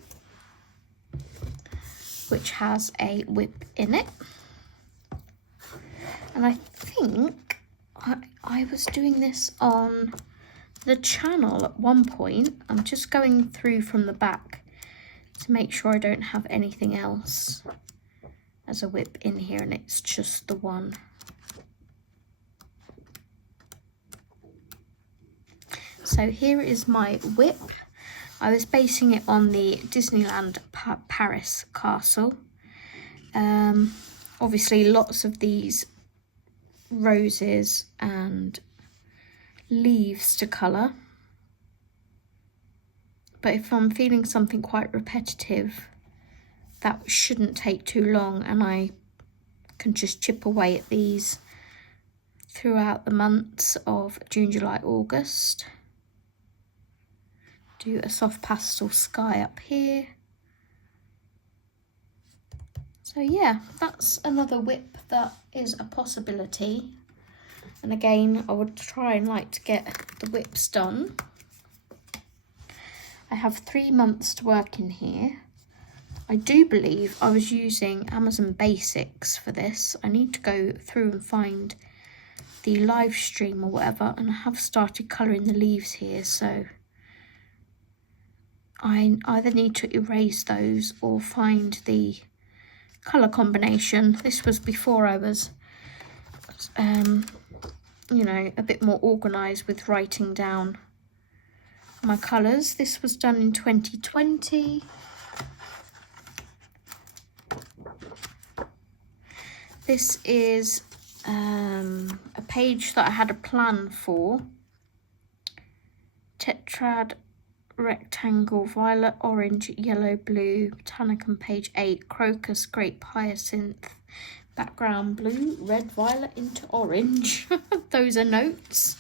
which has a whip in it. And I think I was doing this on the channel at one point. I'm just going through from the back to make sure I don't have anything else as a whip in here, and it's just the one. So here is my whip. I was basing it on the Disneyland Paris castle. Obviously lots of these roses and leaves to colour. But if I'm feeling something quite repetitive, that shouldn't take too long, and I can just chip away at these throughout the months of June, July, August. Do a soft pastel sky up here. So yeah, that's another whip that is a possibility. And again, I would try and like to get the whips done. I have 3 months to work in here. I do believe I was using Amazon Basics for this. I need to go through and find the live stream or whatever, and I have started colouring the leaves here, so I either need to erase those or find the colour combination. This was before I was, you know, a bit more organised with writing down my colours. This was done in 2020. This is a page that I had a plan for. Tetrad, rectangle, violet, orange, yellow, blue, botanicum, page 8, crocus, grape, hyacinth, background blue, red, violet into orange. Those are notes.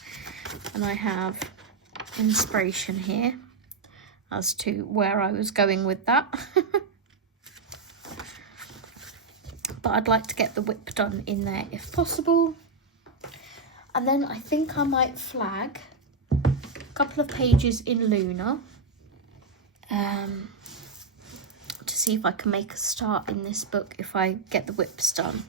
And I have inspiration here as to where I was going with that. But I'd like to get the whip done in there if possible. And then I think I might flag a couple of pages in Luna to see if I can make a start in this book if I get the whips done.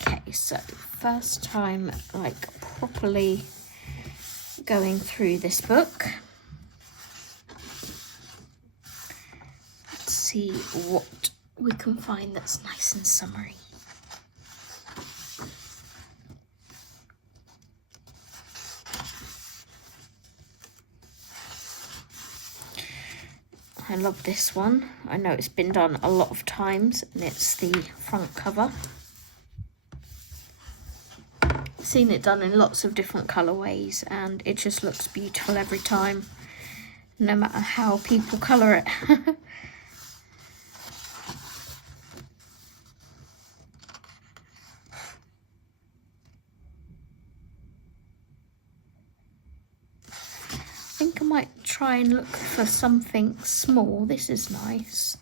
Okay, so first time like properly going through this book. Let's see what we can find that's nice and summery. I love this one. I know it's been done a lot of times, and it's the front cover. I've seen it done in lots of different colourways, and it just looks beautiful every time, no matter how people colour it. I think I might try and look for something small. This is nice.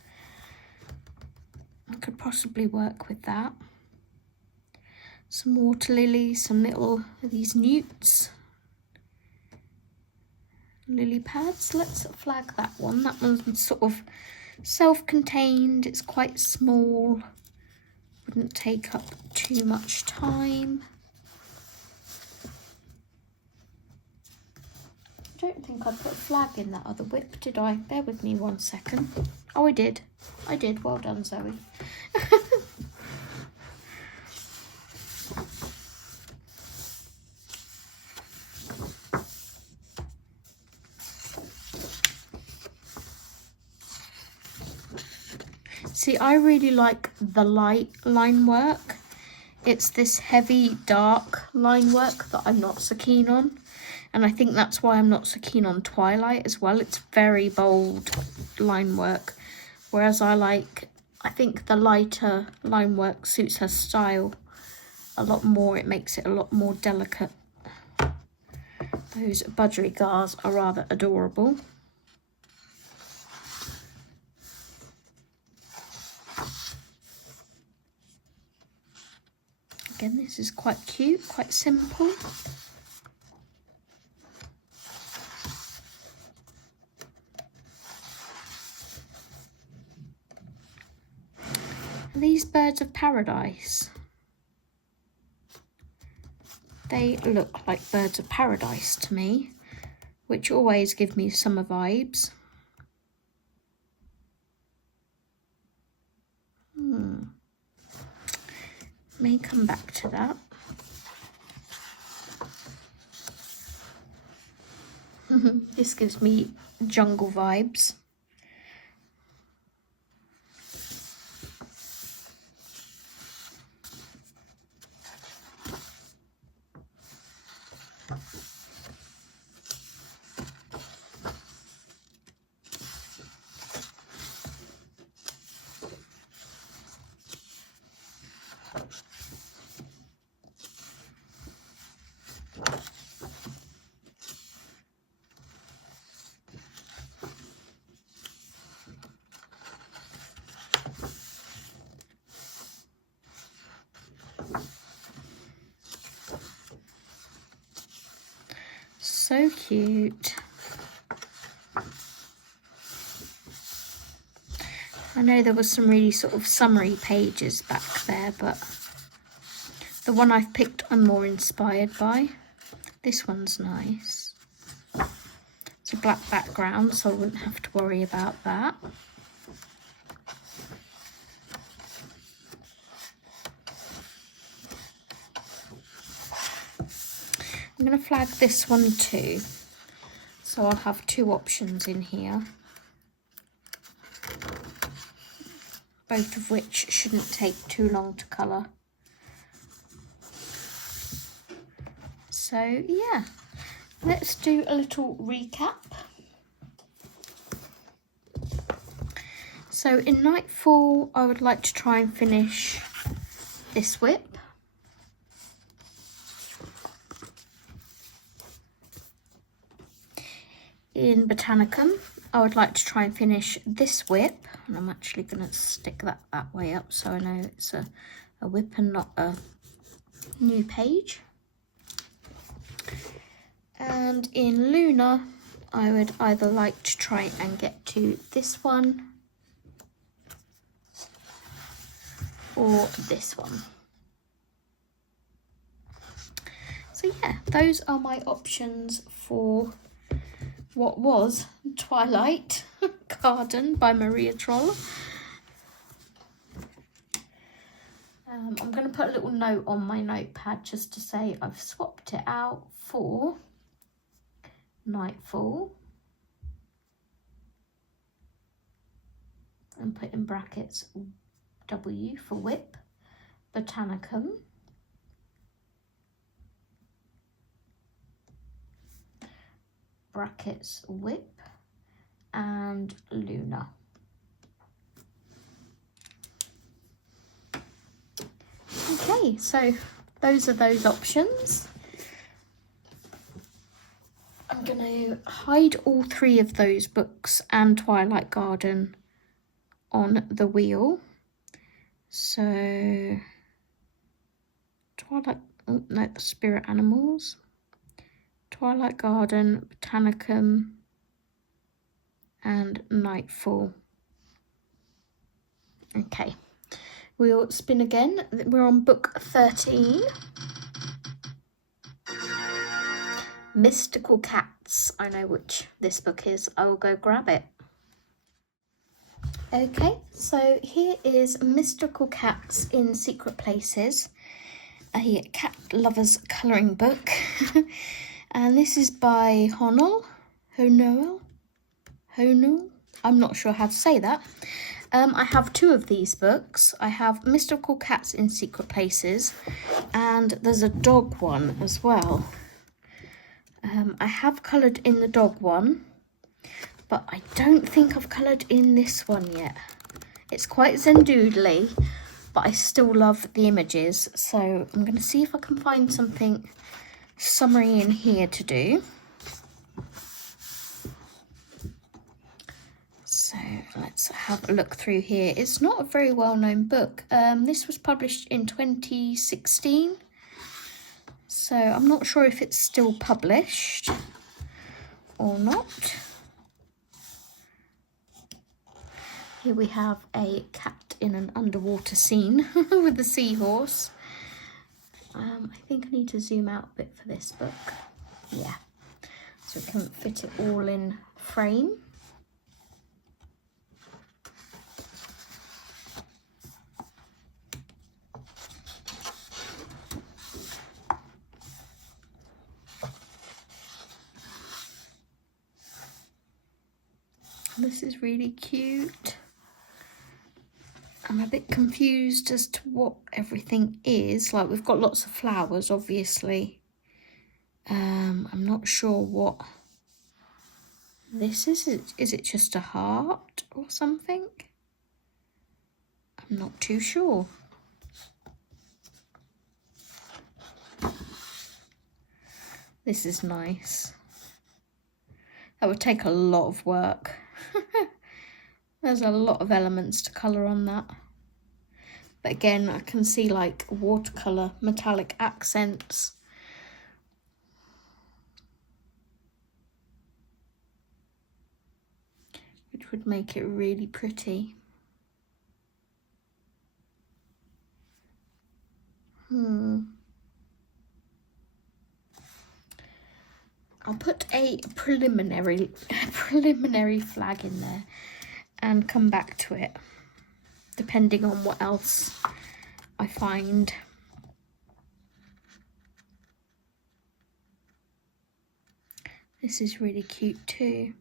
I could possibly work with that. Some water lilies, some little of these newts. Lily pads. Let's flag that one. That one's sort of self-contained. It's quite small. Wouldn't take up too much time. I don't think I put a flag in that other whip, did I? Bear with me 1 second. Oh, I did. I did. Well done, Zoe. See, I really like the light line work. It's this heavy, dark line work that I'm not so keen on. And I think that's why I'm not so keen on Twilight as well. It's very bold line work. Whereas I think the lighter line work suits her style a lot more. It makes it a lot more delicate. Those budgerigars are rather adorable. Again, this is quite cute, quite simple. These birds of paradise. They look like birds of paradise to me, which always give me summer vibes. May come back to that. This gives me jungle vibes. So cute. I know there was some really sort of summary pages back there, but the one I've picked I'm more inspired by. This one's nice. It's a black background, so I wouldn't have to worry about that. I'm going to flag this one too, so I'll have two options in here, both of which shouldn't take too long to colour. So yeah, let's do a little recap. So in Nightfall, I would like to try and finish this whip. In Botanicum, I would like to try and finish this whip, and I'm actually going to stick that way up so I know it's a whip and not a new page. And in Luna, I would either like to try and get to this one or this one. So yeah, those are my options for what was Twilight Garden by Maria Trolle. I'm going to put a little note on my notepad just to say I've swapped it out for Nightfall, and put in brackets W for whip, Botanicum, brackets whip, and Luna. Okay, so those are those options. I'm going to hide all three of those books and Twilight Garden on the wheel. So Twilight, oh no, the Spirit Animals, Twilight Garden, Botanicum, and Nightfall. Okay, we'll spin again. We're on book 13. Mystical Cats. I know which this book is. I will go grab it. Okay, so here is Mystical Cats in Secret Places, a cat lover's colouring book. And this is by Honol. I'm not sure how to say that. I have two of these books. I have Mystical Cats in Secret Places, and there's a dog one as well. I have coloured in the dog one, but I don't think I've coloured in this one yet. It's quite zendoodly, but I still love the images, so I'm going to see if I can find something summary in here to do. So let's have a look through here. It's not a very well-known book. This was published in 2016. So I'm not sure if it's still published or not. Here we have a cat in an underwater scene with a seahorse. I think I need to zoom out a bit for this book. Yeah, so we can fit it all in frame. This is really cute. I'm a bit confused as to what everything is. Like, we've got lots of flowers, obviously. I'm not sure what this is. Is it just a heart or something? I'm not too sure. This is nice. That would take a lot of work. There's a lot of elements to colour on that. But again, I can see like watercolour, metallic accents. Which would make it really pretty. I'll put a preliminary flag in there and come back to it, depending on what else I find. This is really cute too.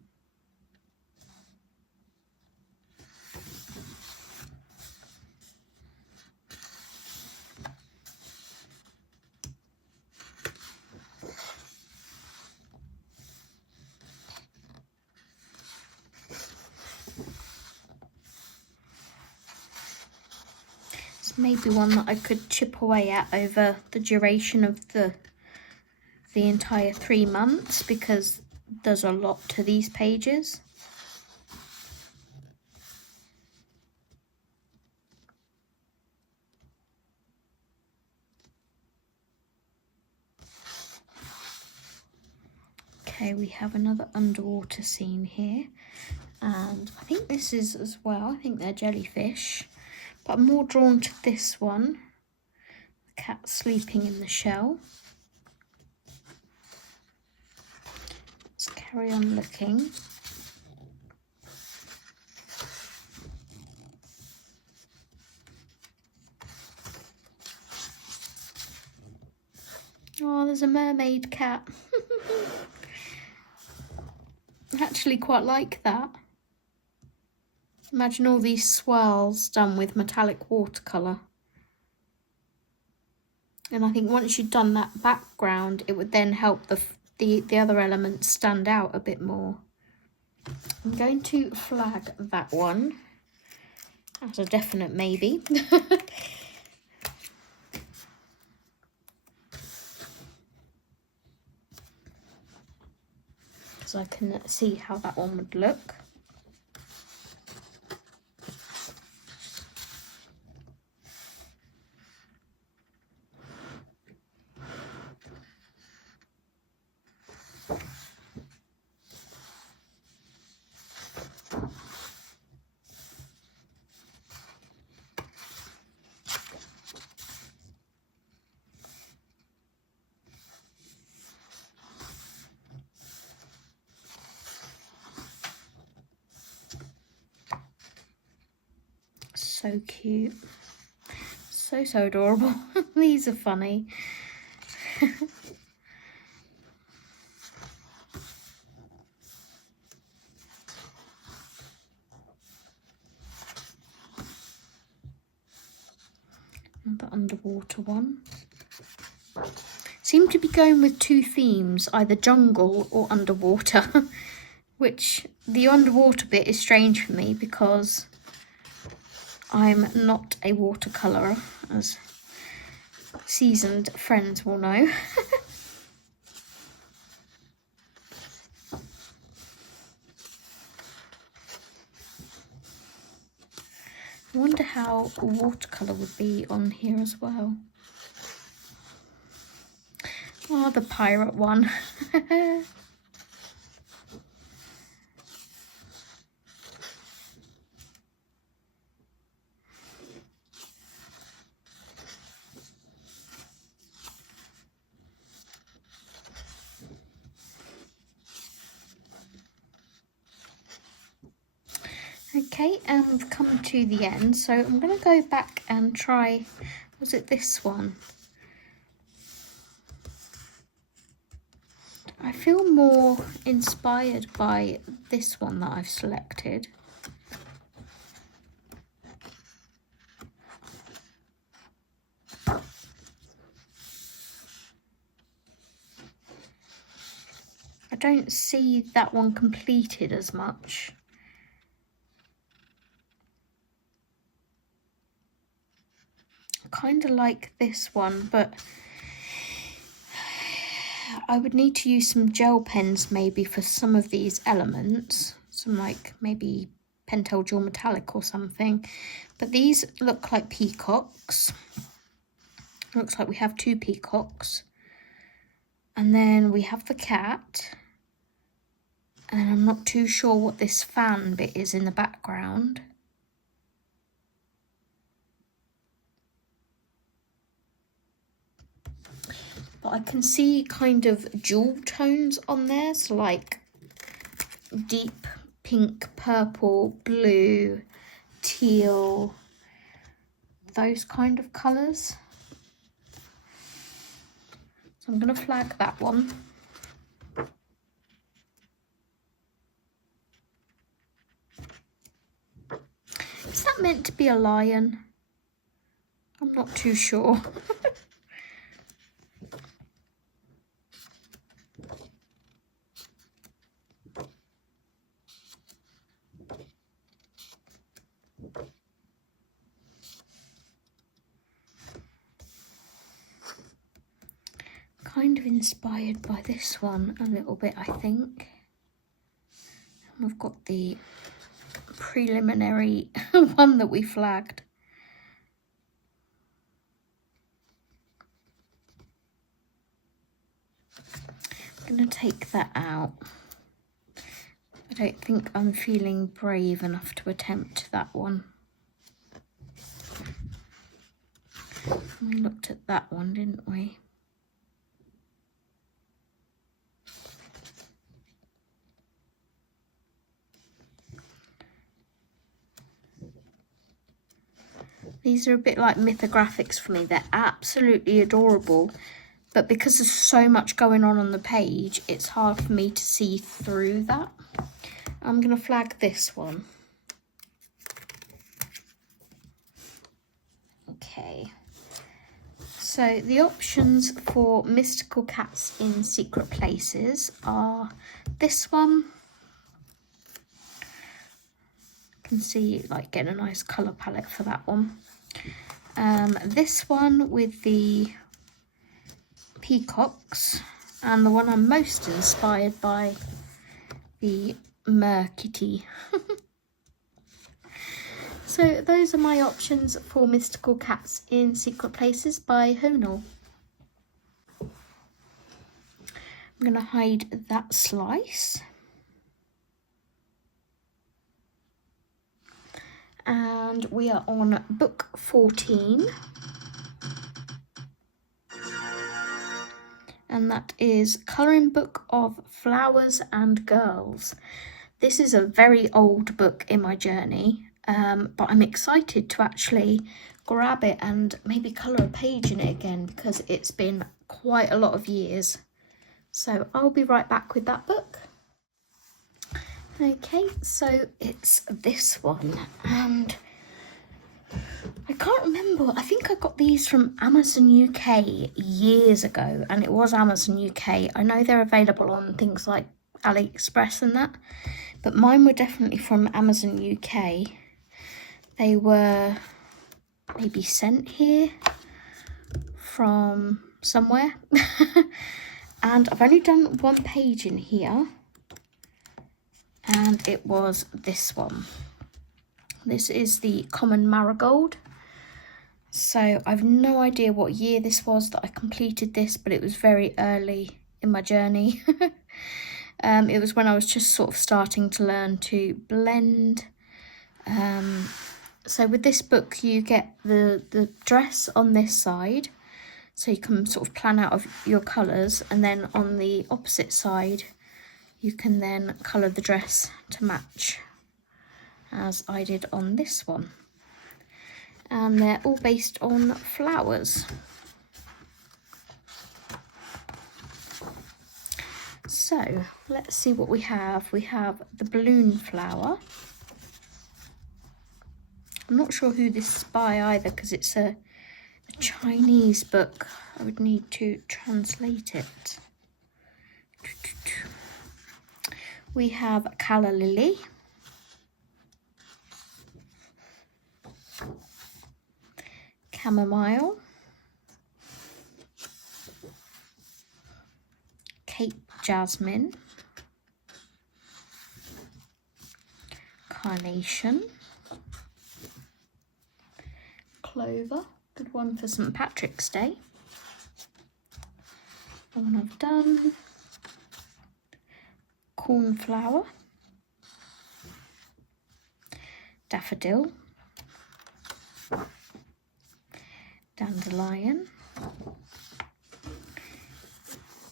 Maybe one that I could chip away at over the duration of the entire 3 months, because there's a lot to these pages. Okay, we have another underwater scene here, and I think this is as well. I think they're jellyfish. But I'm more drawn to this one. The cat sleeping in the shell. Let's carry on looking. Oh, there's a mermaid cat. I actually quite like that. Imagine all these swirls done with metallic watercolour. And I think once you've done that background, it would then help the other elements stand out a bit more. I'm going to flag that one as a definite maybe. So I can see how that one would look. So cute. So adorable. These are funny. The underwater one. Seem to be going with 2 themes, either jungle or underwater, which the underwater bit is strange for me because I'm not a watercolorer, as seasoned friends will know. I wonder how watercolour would be on here as well. Oh, the pirate one. Okay, and we've come to the end, so I'm going to go back and try, was it this one? I feel more inspired by this one that I've selected. I don't see that one completed as much. Kind of like this one, but I would need to use some gel pens maybe for some of these elements, some like maybe pentel gel metallic or something. But these look like peacocks. Looks like we have 2 peacocks, and then we have the cat, and I'm not too sure what this fan bit is in the background. but I can see kind of jewel tones on there, so like deep pink, purple, blue, teal, those kind of colours. So I'm going to flag that one. Is that meant to be a lion? I'm not too sure. Kind of inspired by this one a little bit, I think. We've got the preliminary one that we flagged. I'm going to take that out. I don't think I'm feeling brave enough to attempt that one. We looked at that one, didn't we? These are a bit like mythographics for me. They're absolutely adorable, but because there's so much going on the page, it's hard for me to see through that. I'm going to flag this one. Okay. So the options for mystical cats in secret places are this one. You can see like getting a nice colour palette for that one. This one with the peacocks, and the one I'm most inspired by, the merkitty. So those are my options for mystical cats in secret places by Honal. I'm going to hide that slice. And we are on book 14. And that is Colouring Book of Flowers and Girls. This is a very old book in my journey, but I'm excited to actually grab it and maybe colour a page in it again, because it's been quite a lot of years. So I'll be right back with that book. Okay, so it's this one, and I can't remember. I think I got these from Amazon UK years ago, and it was Amazon UK. I know they're available on things like AliExpress and that, but mine were definitely from Amazon UK. They were maybe sent here from somewhere. And I've only done one page in here, and it was this one. This is the Common Marigold. So I've no idea what year this was that I completed this, but it was very early in my journey. It was when I was just sort of starting to learn to blend. So with this book you get the dress on this side, so you can sort of plan out of your colours, and then on the opposite side you can then colour the dress to match, as I did on this one. And they're all based on flowers. So let's see what we have. We have the balloon flower. I'm not sure who this is by either, because it's a Chinese book. I would need to translate it. We have Calla Lily. Chamomile. Cape Jasmine. Carnation. Clover, good one for St. Patrick's Day. The one I've done. Cornflower. Daffodil. Dandelion.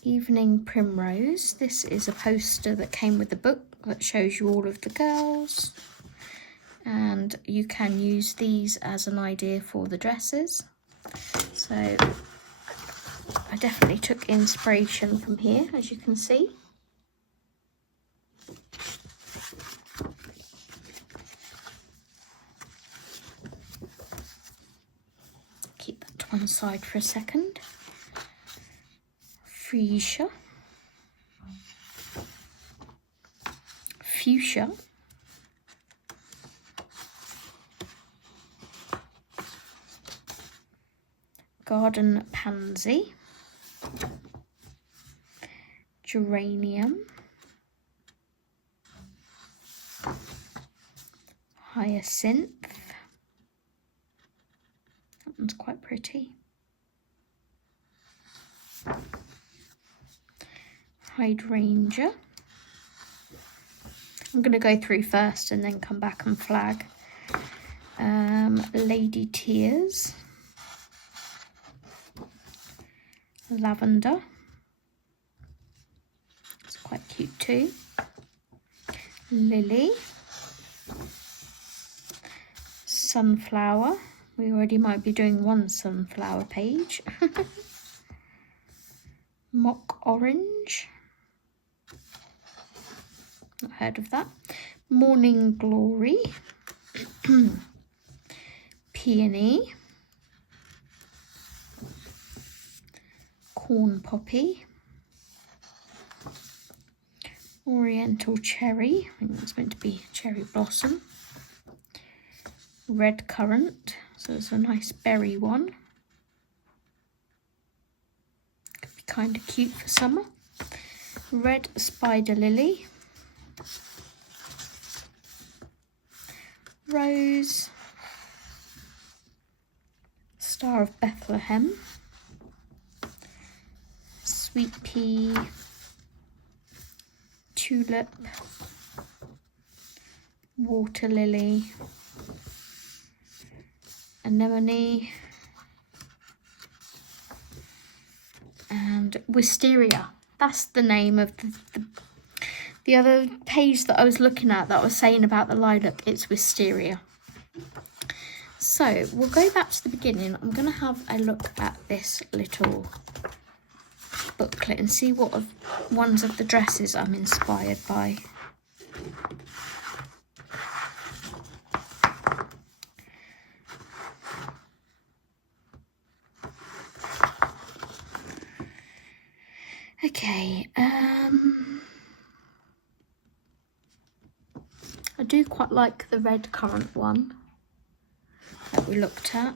Evening Primrose. This is a poster that came with the book that shows you all of the girls, and you can use these as an idea for the dresses. So I definitely took inspiration from here, as you can see. Keep that to one side for a second. Fuchsia. Fuchsia. Garden Pansy. Geranium. Hyacinth. That one's quite pretty. Hydrangea. I'm going to go through first and then come back and flag. Lady Tears. Lavender. It's quite cute too. Lily. Sunflower. We already might be doing one sunflower page. Mock Orange. Not heard of that. Morning Glory. Peony. Corn Poppy. Oriental Cherry. I think that's meant to be cherry blossom. Red Currant. So it's a nice berry one. Could be kind of cute for summer. Red Spider Lily. Rose. Star of Bethlehem. Sweet Pea. Tulip. Water Lily. Anemone. And Wisteria. That's the name of the other page that I was looking at that was saying about the lilac. It's Wisteria. So we'll go back to the beginning. I'm going to have a look at this little booklet and see what ones of the dresses I'm inspired by. Okay, I do quite like the red currant one that we looked at.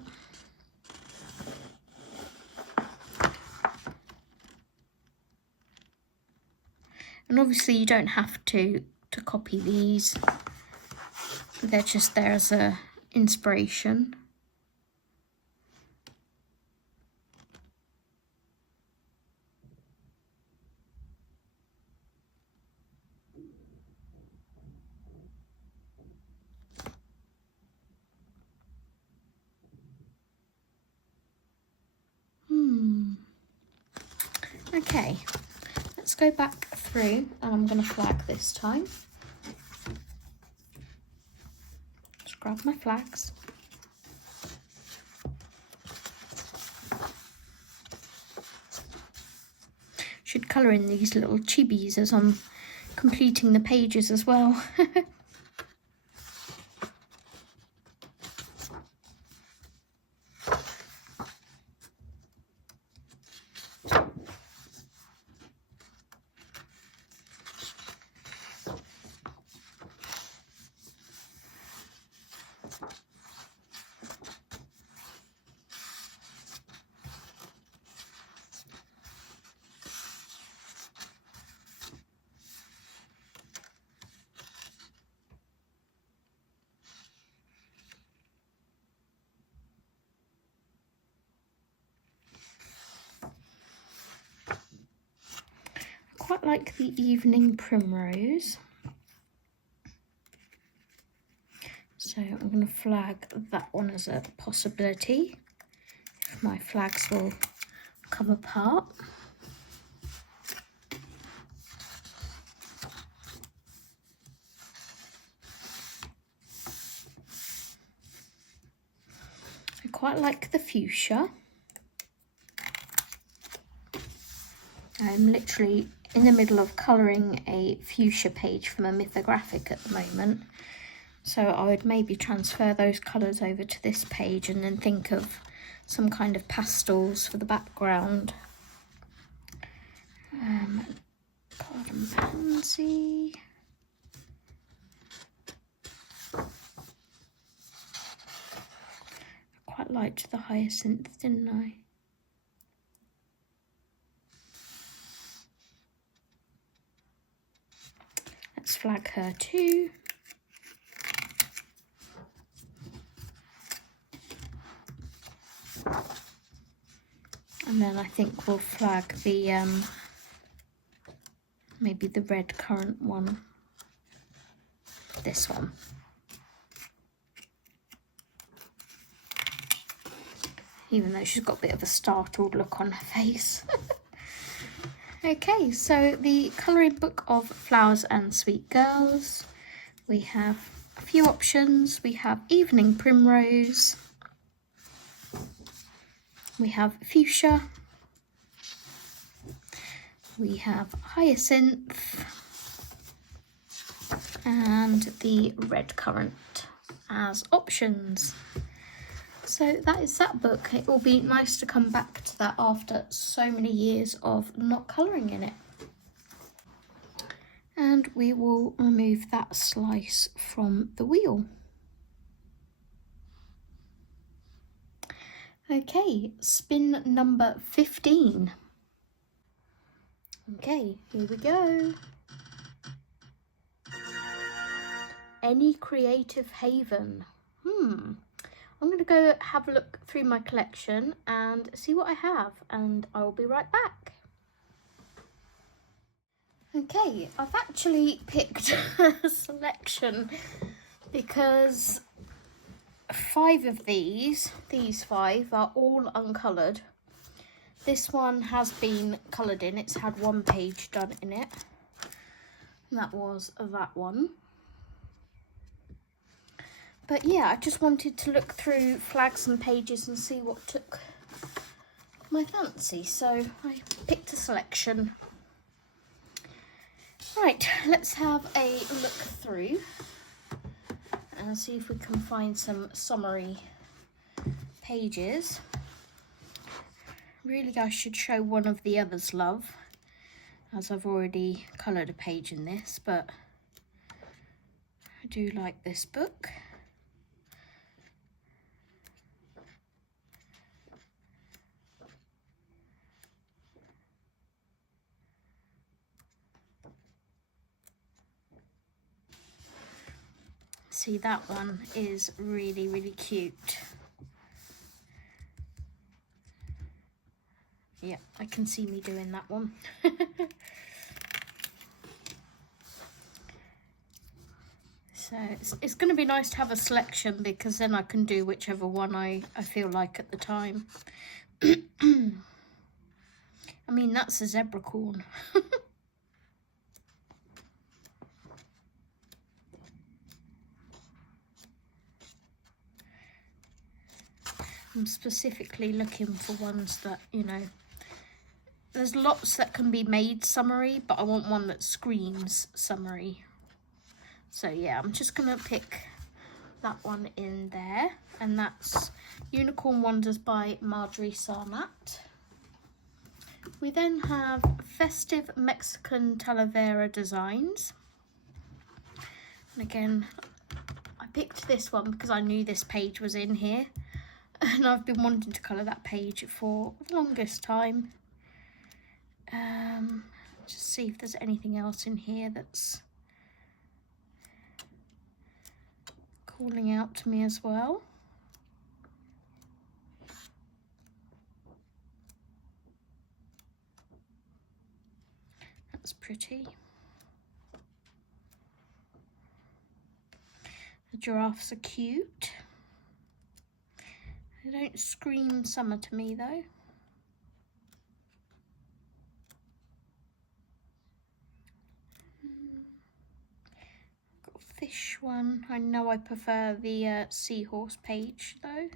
And obviously you don't have to copy these. They're just there as a inspiration. Okay, let's go back through, and I'm going to flag this time. Just grab my flags. Should colour in these little chibis as I'm completing the pages as well. Quite like the Evening Primrose, so I'm going to flag that one as a possibility if my flags will come apart. quite like the fuchsia. I'm literally in the middle of colouring a fuchsia page from a mythographic at the moment. So I would maybe transfer those colours over to this page and then think of some kind of pastels for the background. Garden pansy. I quite liked the hyacinth, didn't I? Let's flag her too. And then I think we'll flag the maybe the red currant one. This one. Even though she's got a bit of a startled look on her face. Okay, so the colouring book of Flowers and Sweet Girls. We have a few options. We have Evening Primrose. We have Fuchsia. We have Hyacinth. And the Red Currant as options. So that is that book. It will be nice to come back to that after so many years of not colouring in it. And we will remove that slice from the wheel. Okay, spin number 15. Okay, here we go. Any creative haven. I'm going to go have a look through my collection and see what I have, and I will be right back. Okay, I've actually picked a selection because 5 of these 5 are all uncoloured. This one has been coloured in, it's had 1 page done in it. And that was that one. But yeah, I just wanted to look through flags and pages and see what took my fancy. So I picked a selection. Right, let's have a look through and see if we can find some summary pages. Really, I should show one of the others, love, as I've already coloured a page in this, but I do like this book. See, that one is really, really cute. Yeah, I can see me doing that one. So it's going to be nice to have a selection because then I can do whichever one I feel like at the time. I mean, that's a zebra corn. I'm specifically looking for ones that, you know, there's lots that can be made summery, but I want one that screams summery. So yeah, I'm just going to pick that one in there, and that's Unicorn Wonders by Marjorie Sarnat. We then have Festive Mexican Talavera Designs. And again, I picked this one because I knew this page was in here. And I've been wanting to colour that page for the longest time. Just see if there's anything else in here that's calling out to me as well. That's pretty. The giraffes are cute. They don't scream summer to me though. Got a fish one. I know I prefer the seahorse page though.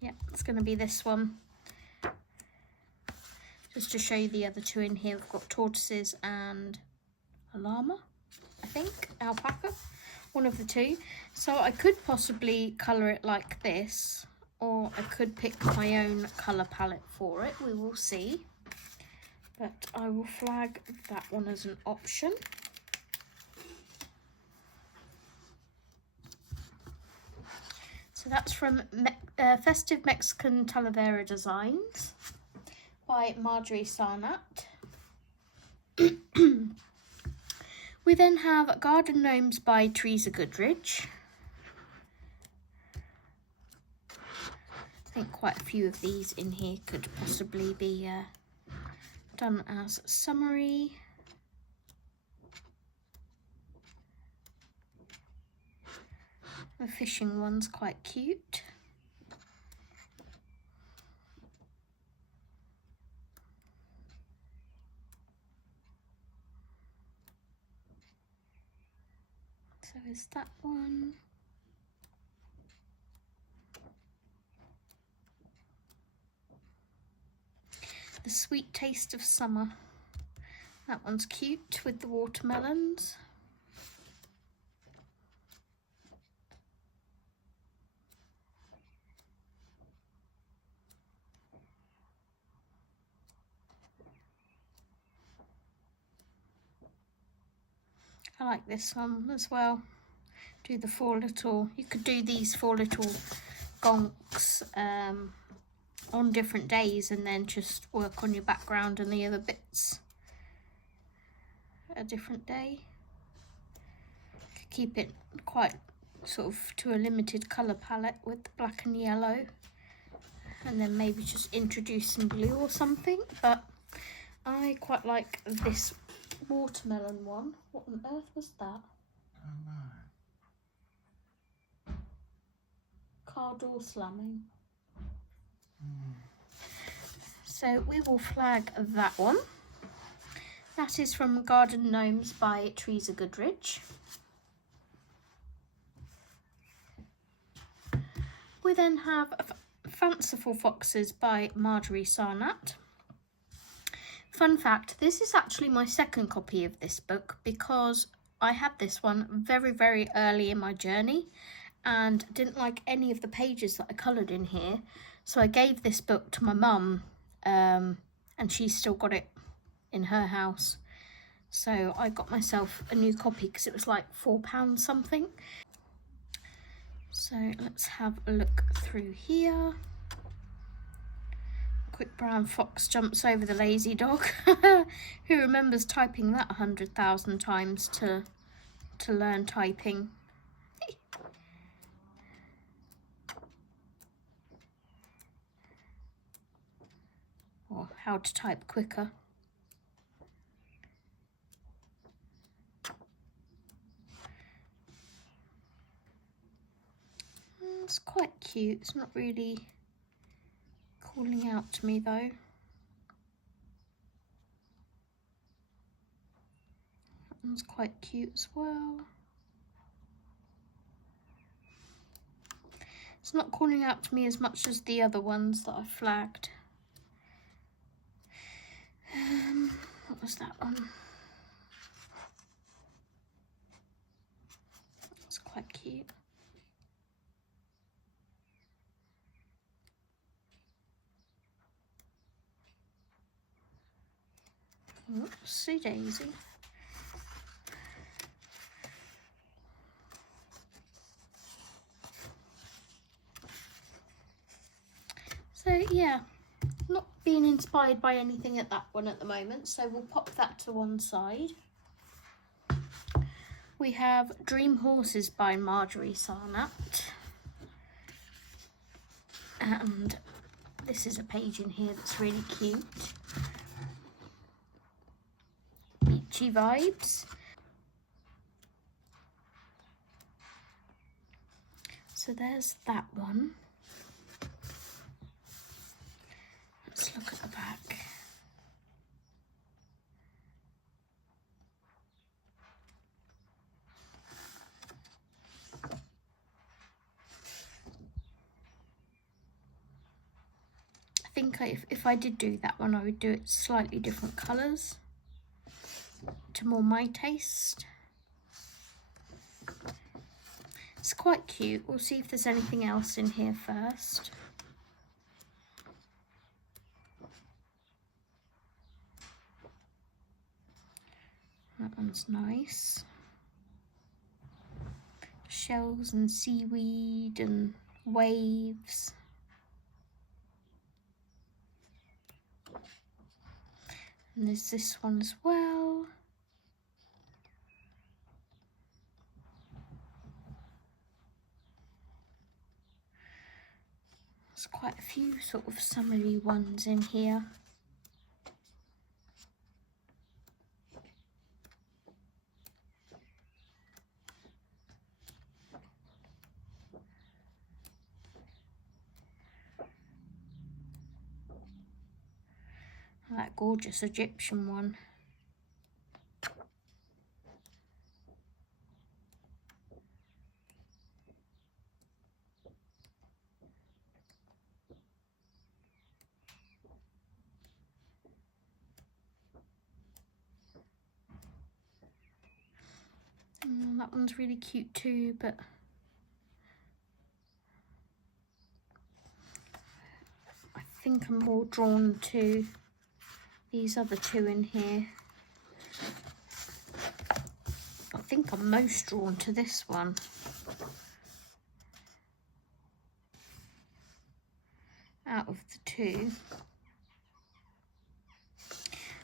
Yeah, it's going to be this one. Just to show you the other two in here, we've got tortoises and a llama, I think, alpaca, one of the two. So I could possibly colour it like this, or I could pick my own colour palette for it. We will see. But I will flag that one as an option. So that's from Festive Mexican Talavera Designs by Marjorie Sarnat. We then have Garden Gnomes by Teresa Goodridge. I think quite a few of these in here could possibly be done as summary. The fishing one's quite cute. So is that one. The Sweet Taste of Summer. That one's cute with the watermelons. I like this one as well. Do the four little, you could do these four little gonks on different days and then just work on your background and the other bits a different day. Could keep it quite sort of to a limited colour palette with the black and yellow, and then maybe just introduce some blue or something. But I quite like this watermelon one. What on earth was that? Oh no. Car door slamming. So we will flag that one. That is from Garden Gnomes by Teresa Goodridge. We then have Fanciful Foxes by Marjorie Sarnat. Fun fact, this is actually my second copy of this book because I had this one very, very early in my journey and didn't like any of the pages that I coloured in here. So I gave this book to my mum and she's still got it in her house. So I got myself a new copy because it was like £4 something. So let's have a look through here. Quick brown fox jumps over the lazy dog. Who remembers typing that 100,000 times to learn typing? Or how to type quicker. It's quite cute. It's not really calling out to me though. That one's quite cute as well. It's not calling out to me as much as the other ones that I flagged. What was that one? It's quite cute. Oopsie daisy. So yeah, not being inspired by anything at that one at the moment, so we'll pop that to one side. We have Dream Horses by Marjorie Sarnat. And this is a page in here that's really cute. Beachy vibes. So there's that one. Let's look at the back. think if I did do that one, I would do it slightly different colours to more my taste. It's quite cute. We'll see if there's anything else in here first. That one's nice. Shells and seaweed and waves. And there's this one as well. There's quite a few sort of summery ones in here. That gorgeous Egyptian one. That one's really cute too, but I think I'm more drawn to these other two in here. I think I'm most drawn to this one. Out of the two.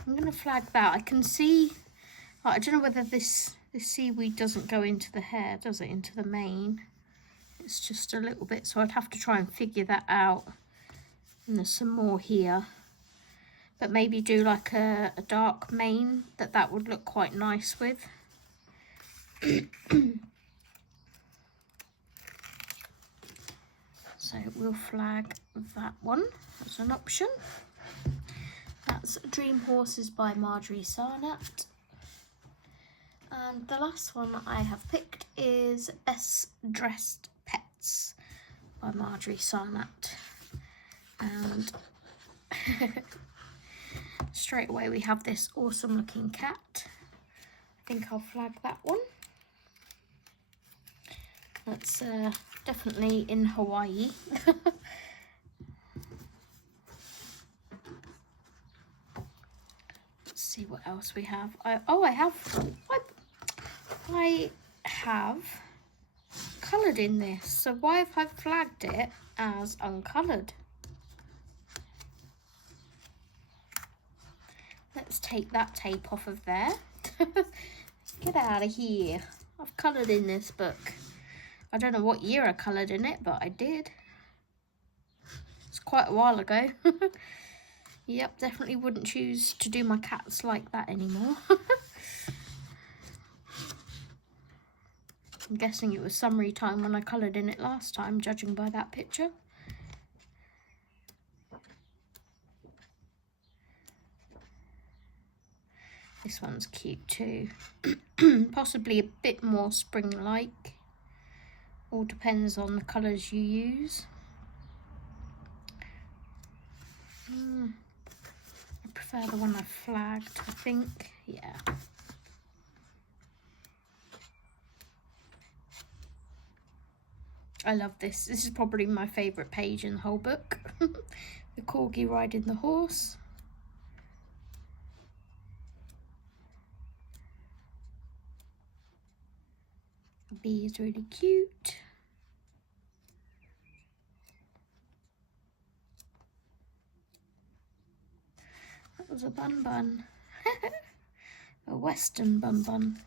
I'm going to flag that. I can see, I don't know whether this seaweed doesn't go into the hair, does it? Into the mane. It's just a little bit, so I'd have to try and figure that out. And there's some more here. But maybe do like a dark mane, that would look quite nice with. So we'll flag that one as an option. That's Dream Horses by Marjorie Sarnat. And the last one I have picked is Best Dressed Pets by Marjorie Sarnat. And straight away we have this awesome looking cat. I think I'll flag that one. That's definitely in Hawaii. Let's see what else we have. I have coloured in this. So why have I flagged it as uncoloured? Let's take that tape off of there. Get out of here. I've coloured in this book. I don't know what year I coloured in it, but I did. It's quite a while ago. Yep, definitely wouldn't choose to do my cats like that anymore. I'm guessing it was summery time when I coloured in it last time, judging by that picture. This one's cute too. Possibly a bit more spring-like. All depends on the colours you use. I prefer the one I flagged, I think. Yeah. I love this. This is probably my favourite page in the whole book. The corgi riding the horse. The bee is really cute. That was a bun. A western bun.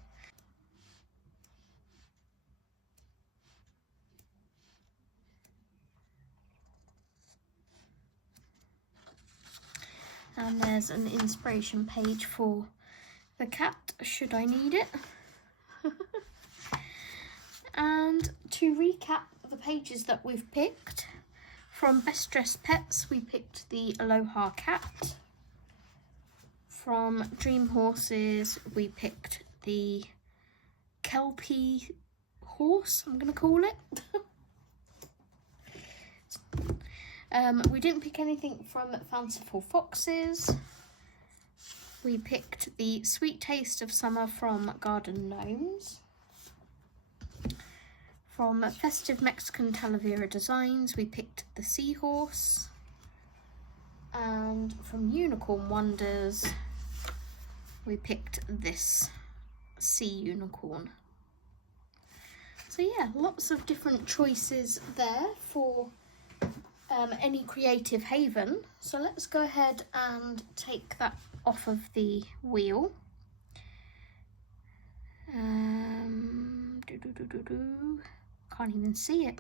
And there's an inspiration page for the cat, should I need it. And to recap the pages that we've picked, from Best Dressed Pets, we picked the Aloha Cat. From Dream Horses, we picked the Kelpie Horse, I'm going to call it. We didn't pick anything from Fanciful Foxes. We picked the Sweet Taste of Summer from Garden Gnomes. From Festive Mexican Talavera Designs, we picked the Seahorse. And from Unicorn Wonders, we picked this Sea Unicorn. So yeah, lots of different choices there for any creative haven. So let's go ahead and take that off of the wheel. Can't even see it.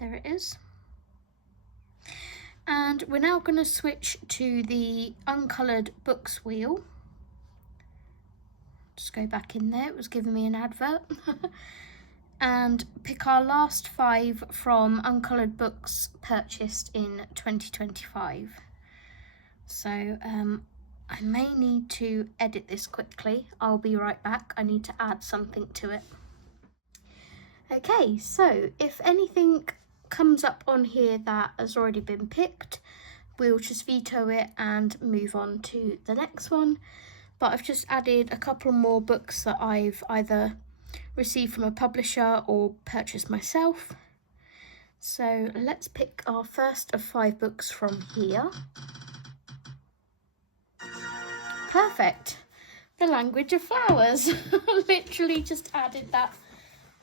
There it is. And we're now going to switch to the uncoloured books wheel. Just go back in there, it was giving me an advert. And pick our last 5 from uncoloured books purchased in 2025. So I may need to edit this quickly. I'll be right back. I need to add something to it. Okay, so if anything comes up on here that has already been picked, we'll just veto it and move on to the next one. But I've just added a couple more books that I've either received from a publisher or purchased myself. So let's pick our first of 5 books from here. Perfect. The Language of Flowers. Literally just added that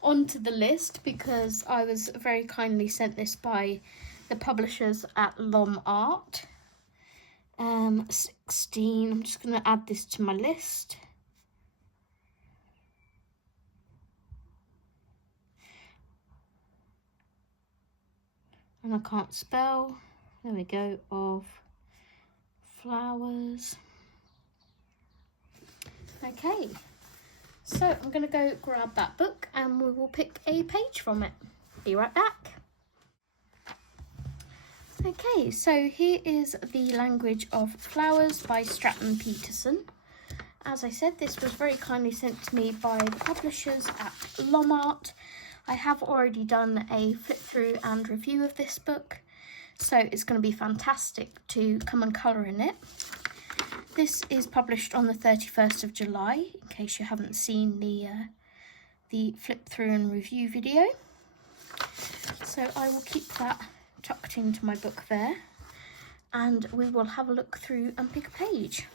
onto the list because I was very kindly sent this by the publishers at Lom Art. 16, I'm just going to add this to my list. And I can't spell, there we go, of flowers. Okay, so I'm going to go grab that book and we will pick a page from it. Be right back. Okay, so here is The Language of Flowers by Stratton Peterson. As I said, this was very kindly sent to me by the publishers at Lom Art. I have already done a flip through and review of this book, so it's going to be fantastic to come and colour in it. This is published on the 31st of July, in case you haven't seen the flip through and review video. So I will keep that tucked into my book there, and we will have a look through and pick a page.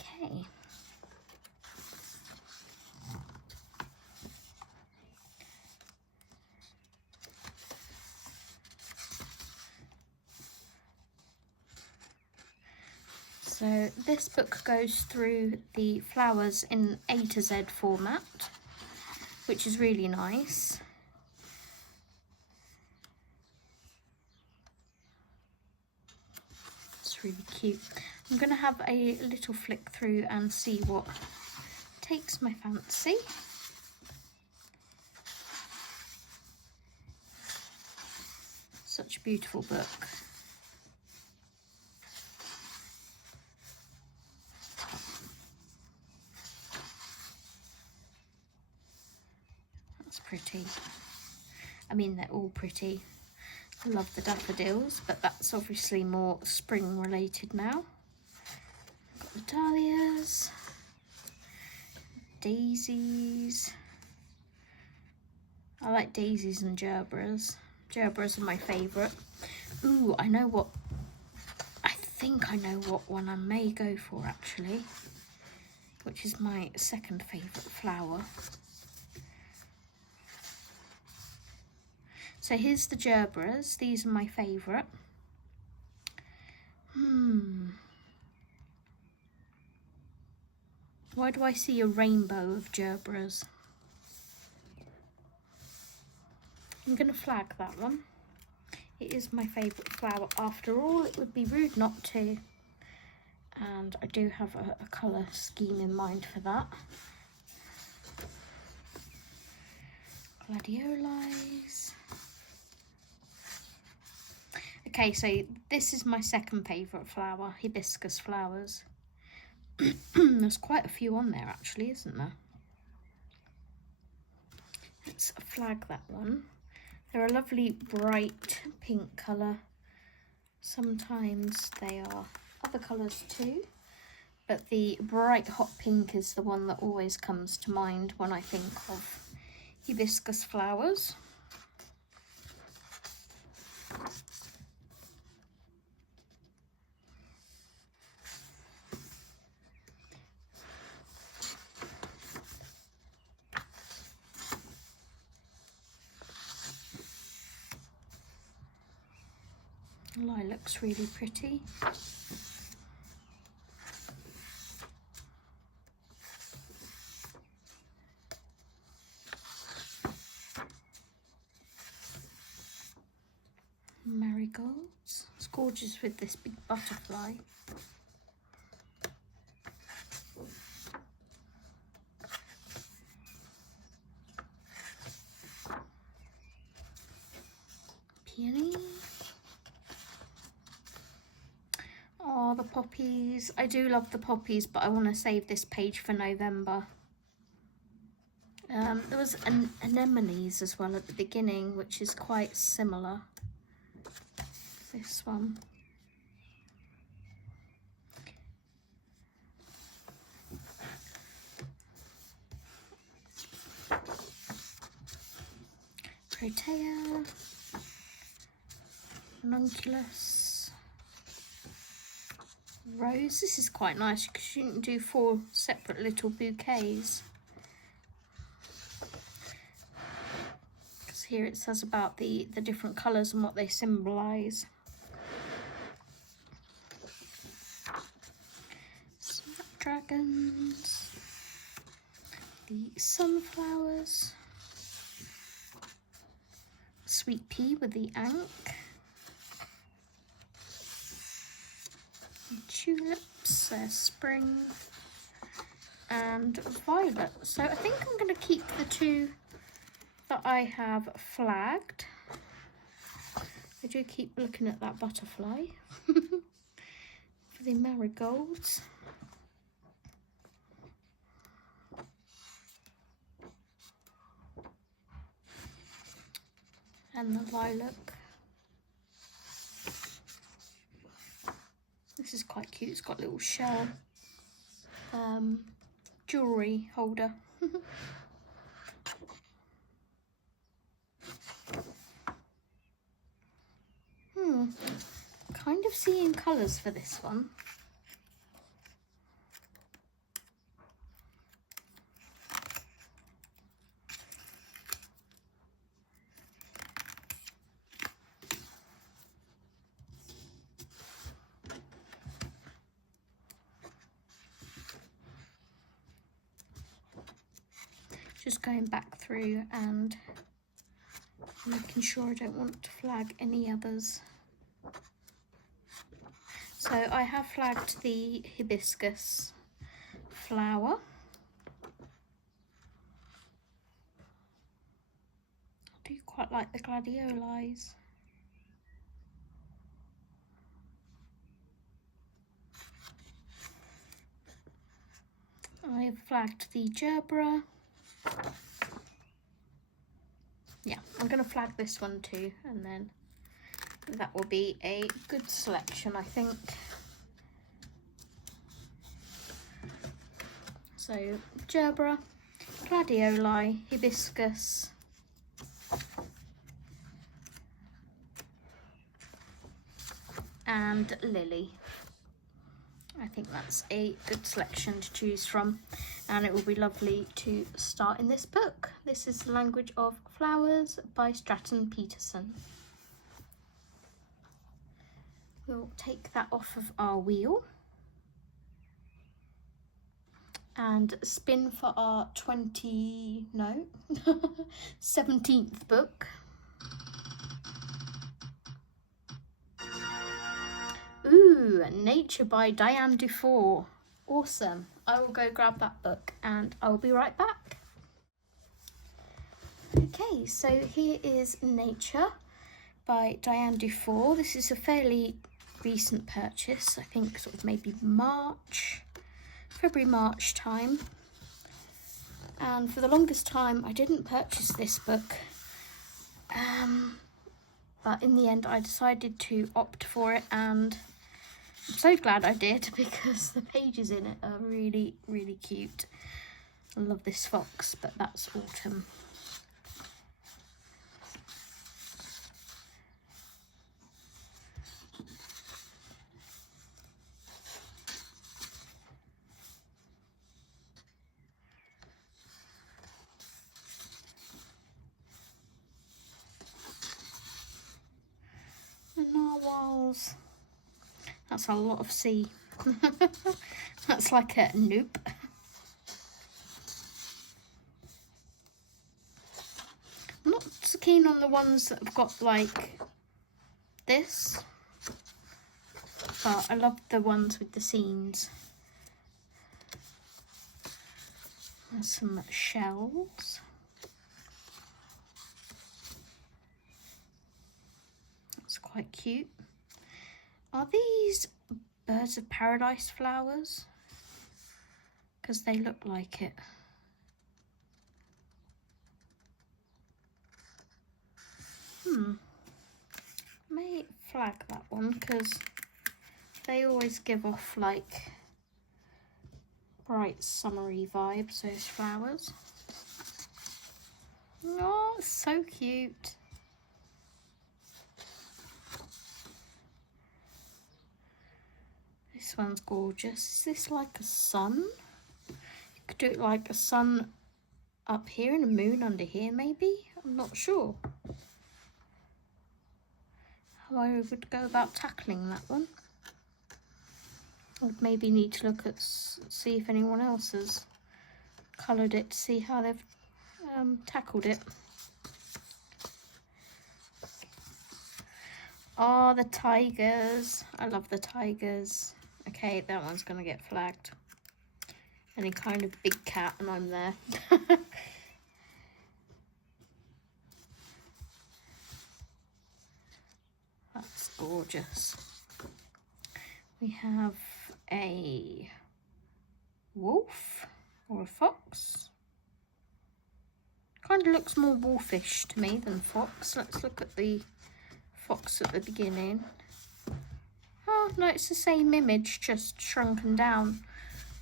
Okay. So this book goes through the flowers in A to Z format, which is really nice. It's really cute. I'm going to have a little flick through and see what takes my fancy. Such a beautiful book. Pretty. I mean, they're all pretty. I love the daffodils, but that's obviously more spring related now. Got the dahlias, daisies. I like daisies and gerberas. Gerberas are my favourite. Ooh, I know what, I think I know what one I may go for actually, which is my second favourite flower. So here's the gerberas. These are my favourite. Why do I see a rainbow of gerberas? I'm going to flag that one. It is my favourite flower after all. It would be rude not to. And I do have a colour scheme in mind for that. Gladiolus. Okay, so this is my second favourite flower, hibiscus flowers. There's quite a few on there actually, isn't there? Let's flag that one. They're a lovely bright pink colour. Sometimes they are other colours too, but the bright hot pink is the one that always comes to mind when I think of hibiscus flowers. Lilac's really pretty. Marigolds. It's gorgeous with this big butterfly. Peony. Oh, the poppies. I do love the poppies, but I want to save this page for November. There was an anemones as well at the beginning, which is quite similar. This one. Protea. Ranunculus. Rose. This is quite nice because you can do 4 separate little bouquets. Because here it says about the different colours and what they symbolise. Snapdragons. The sunflowers. Sweet pea with the ankh. Tulips, spring, and violet. So I think I'm going to keep the 2 that I have flagged. I do keep looking at that butterfly. For the marigolds. And the lilac. This is quite cute. It's got a little shell jewellery holder. Kind of seeing colours for this one. Just going back through and making sure I don't want to flag any others. So I have flagged the hibiscus flower. I do quite like the gladiolis. I have flagged the gerbera. Yeah, I'm going to flag this one too, and then that will be a good selection, I think. So, gerbera, gladioli, hibiscus, and lily. I think that's a good selection to choose from, and it will be lovely to start in this book. This is The Language of Flowers by Stratton Peterson. We'll take that off of our wheel and spin for our 17th book. Ooh, Nature by Diane Dufour. Awesome. I will go grab that book and I'll be right back. Okay, so here is Nature by Diane Dufour. This is a fairly recent purchase, I think sort of maybe March February, March time. And for the longest time I didn't purchase this book. But in the end I decided to opt for it, and I'm so glad I did because the pages in it are really, really cute. I love this fox, but that's autumn. The narwhals. That's a lot of sea. That's like a nope. I'm not so keen on the ones that have got like this, but I love the ones with the scenes. There's some shells. That's quite cute. Are these birds of paradise flowers? Because they look like it. May flag that one because they always give off like bright summery vibes, those flowers. Oh, so cute. This one's gorgeous. Is this like a sun? You could do it like a sun up here and a moon under here maybe? I'm not sure how I would go about tackling that one. I would maybe need to look at, see if anyone else has coloured it to see how they've tackled it. Oh, the tigers. I love the tigers. Okay, that one's gonna get flagged. Any kind of big cat and I'm there. That's gorgeous. We have a wolf or a fox. Kind of looks more wolfish to me than fox. Let's look at the fox at the beginning. Oh no, it's the same image, just shrunken down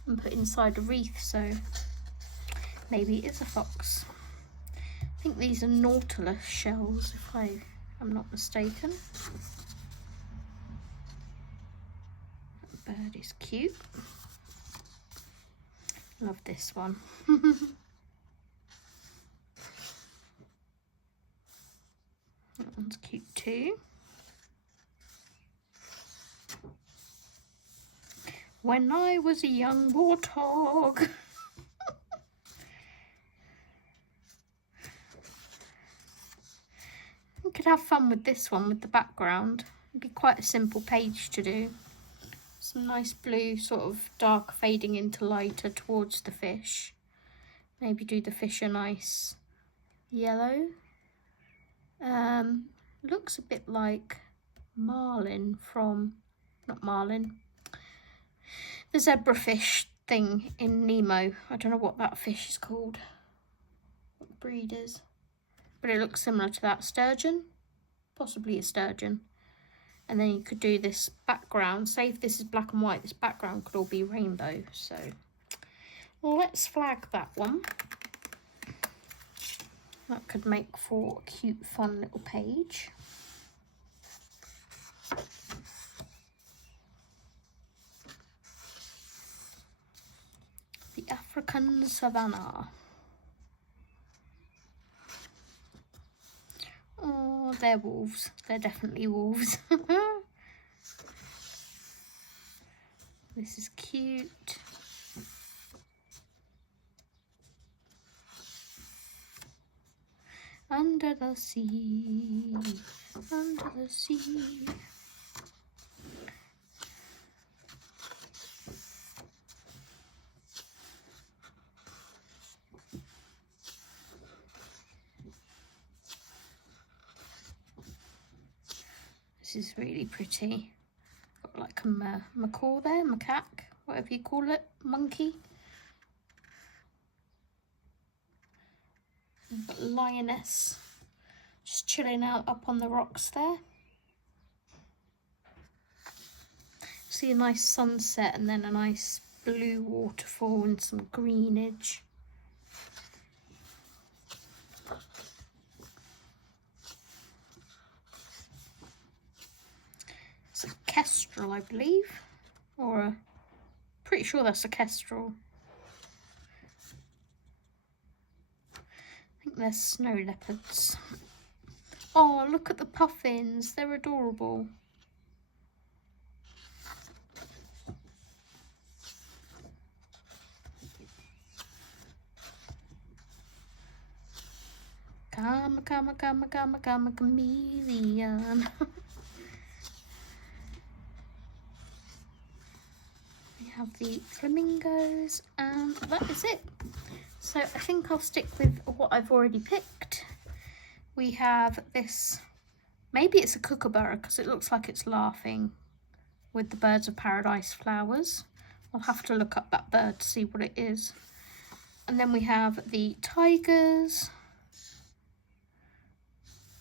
and put inside a wreath, so maybe it is a fox. I think these are Nautilus shells if I am not mistaken. That bird is cute. Love this one. That one's cute too. When I was a young warthog. We could have fun with this one with the background. It'd be quite a simple page to do. Some nice blue, sort of dark fading into lighter towards the fish. Maybe do the fish a nice yellow. Looks a bit like marlin from, not marlin, the zebrafish thing in Nemo. I don't know what that fish is called, what the breed is, but it looks similar to that. Sturgeon, possibly a sturgeon. And then you could do this background. Say if this is black and white, this background could all be rainbow. So let's flag that one. That could make for a cute, fun little page. The African Savannah. Oh, they're wolves. They're definitely wolves. This is cute. Under the sea, under the sea. This is really pretty. Got like a macaw there, macaque, whatever you call it, monkey. Lioness, just chilling out up on the rocks there. See a nice sunset and then a nice blue waterfall and some greenage. It's a kestrel, I believe, or pretty sure that's a kestrel. I think they're snow leopards. Oh, look at the puffins, they're adorable. Come, chameleon. We have the flamingos, and that is it. So I think I'll stick with what I've already picked. We have this, maybe it's a kookaburra because it looks like it's laughing with the birds of paradise flowers. I'll have to look up that bird to see what it is. And then we have the tigers.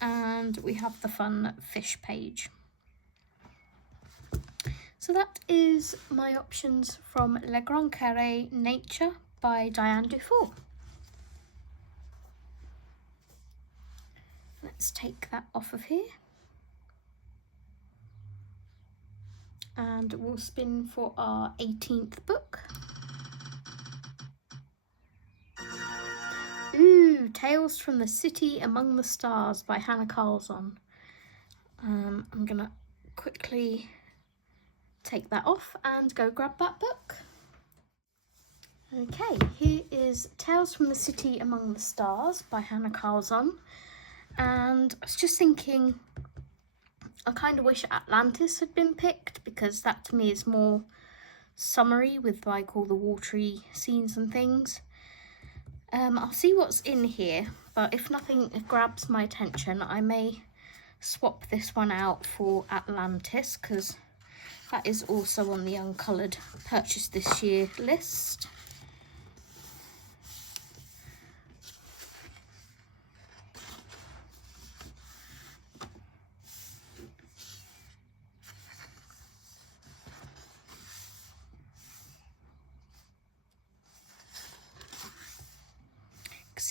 And we have the fun fish page. So that is my options from Le Grand Carré Nature by Diane Dufour. Let's take that off of here. And we'll spin for our 18th book. Ooh, Tales from the City Among the Stars by Hannah Carlson. I'm gonna quickly take that off and go grab that book. Okay, here is Tales from the City Among the Stars by Hannah Carlson. And I was just thinking, I kind of wish Atlantis had been picked because that to me is more summery with like all the watery scenes and things. I'll see what's in here, but if nothing grabs my attention, I may swap this one out for Atlantis because that is also on the uncoloured purchase this year list.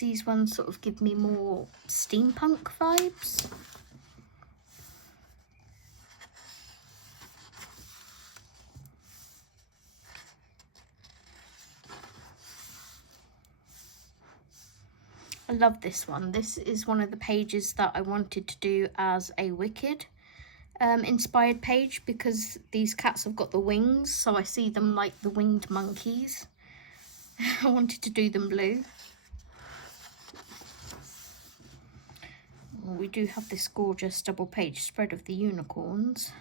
These ones sort of give me more steampunk vibes. I love this one. This is one of the pages that I wanted to do as a Wicked inspired page because these cats have got the wings, so I see them like the winged monkeys. I wanted to do them blue. We do have this gorgeous double page spread of the unicorns.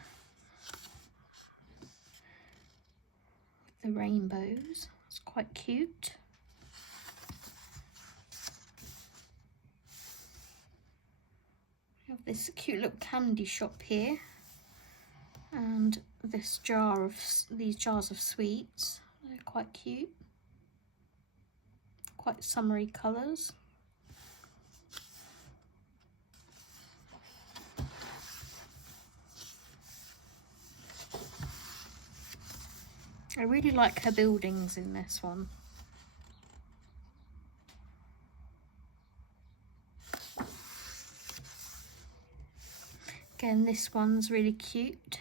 The rainbows, it's quite cute. We have this cute little candy shop here. And this these jars of sweets, they're quite cute. Quite summery colours. I really like her buildings in this one. Again, this one's really cute.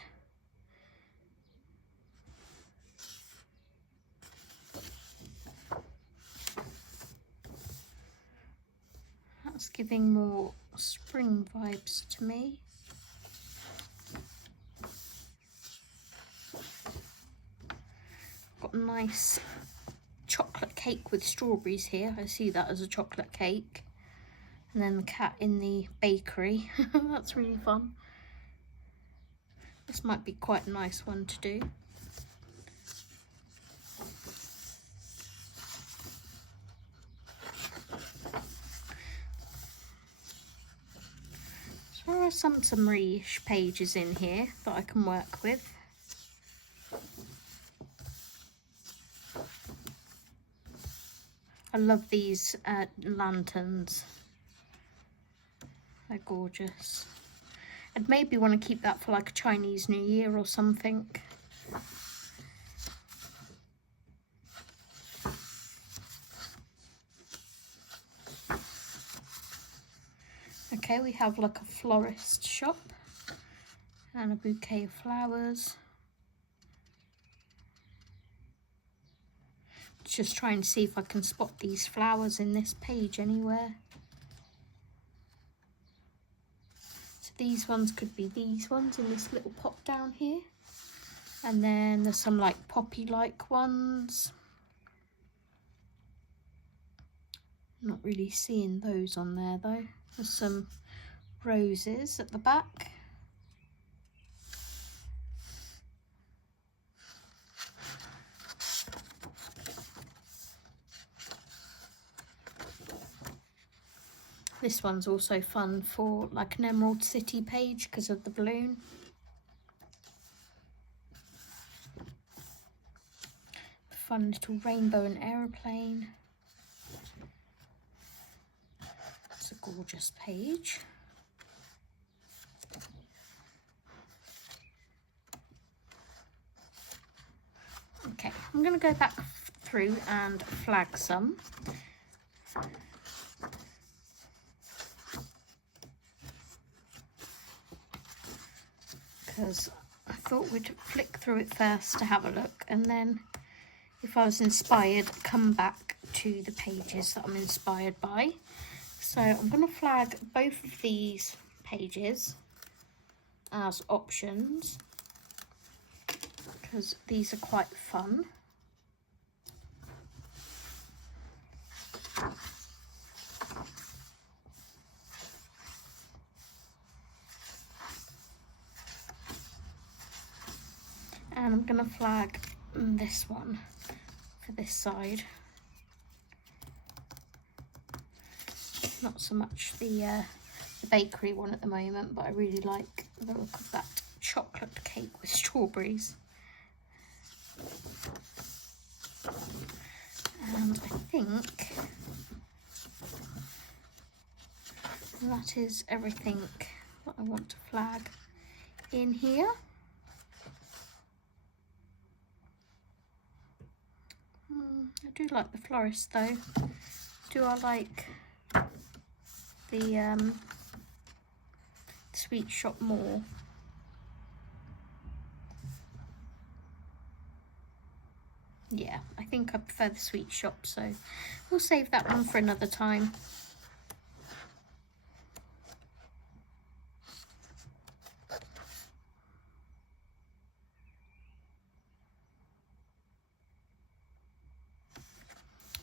That's giving more spring vibes to me. Got a nice chocolate cake with strawberries here. I see that as a chocolate cake. And then the cat in the bakery. That's really fun. This might be quite a nice one to do. So there are some summery-ish pages in here that I can work with. love these lanterns. They're gorgeous. I'd maybe want to keep that for like a Chinese New Year or something. Okay, we have like a florist shop and a bouquet of flowers. Just trying to see if I can spot these flowers in this page anywhere. So these ones could be these ones in this little pot down here. And then there's some like poppy-like ones. Not really seeing those on there though. There's some roses at the back. This one's also fun for like an Emerald City page because of the balloon. Fun little rainbow and aeroplane. It's a gorgeous page. Okay, I'm going to go back through and flag some. Because I thought we'd flick through it first to have a look, and then if I was inspired, come back to the pages that I'm inspired by. So I'm going to flag both of these pages as options because these are quite fun. And I'm going to flag this one for this side. Not so much the bakery one at the moment, but I really like the look of that chocolate cake with strawberries. And I think that is everything that I want to flag in here. I do like the florist though. Do I like the sweet shop more? Yeah, I think I prefer the sweet shop, so we'll save that one for another time.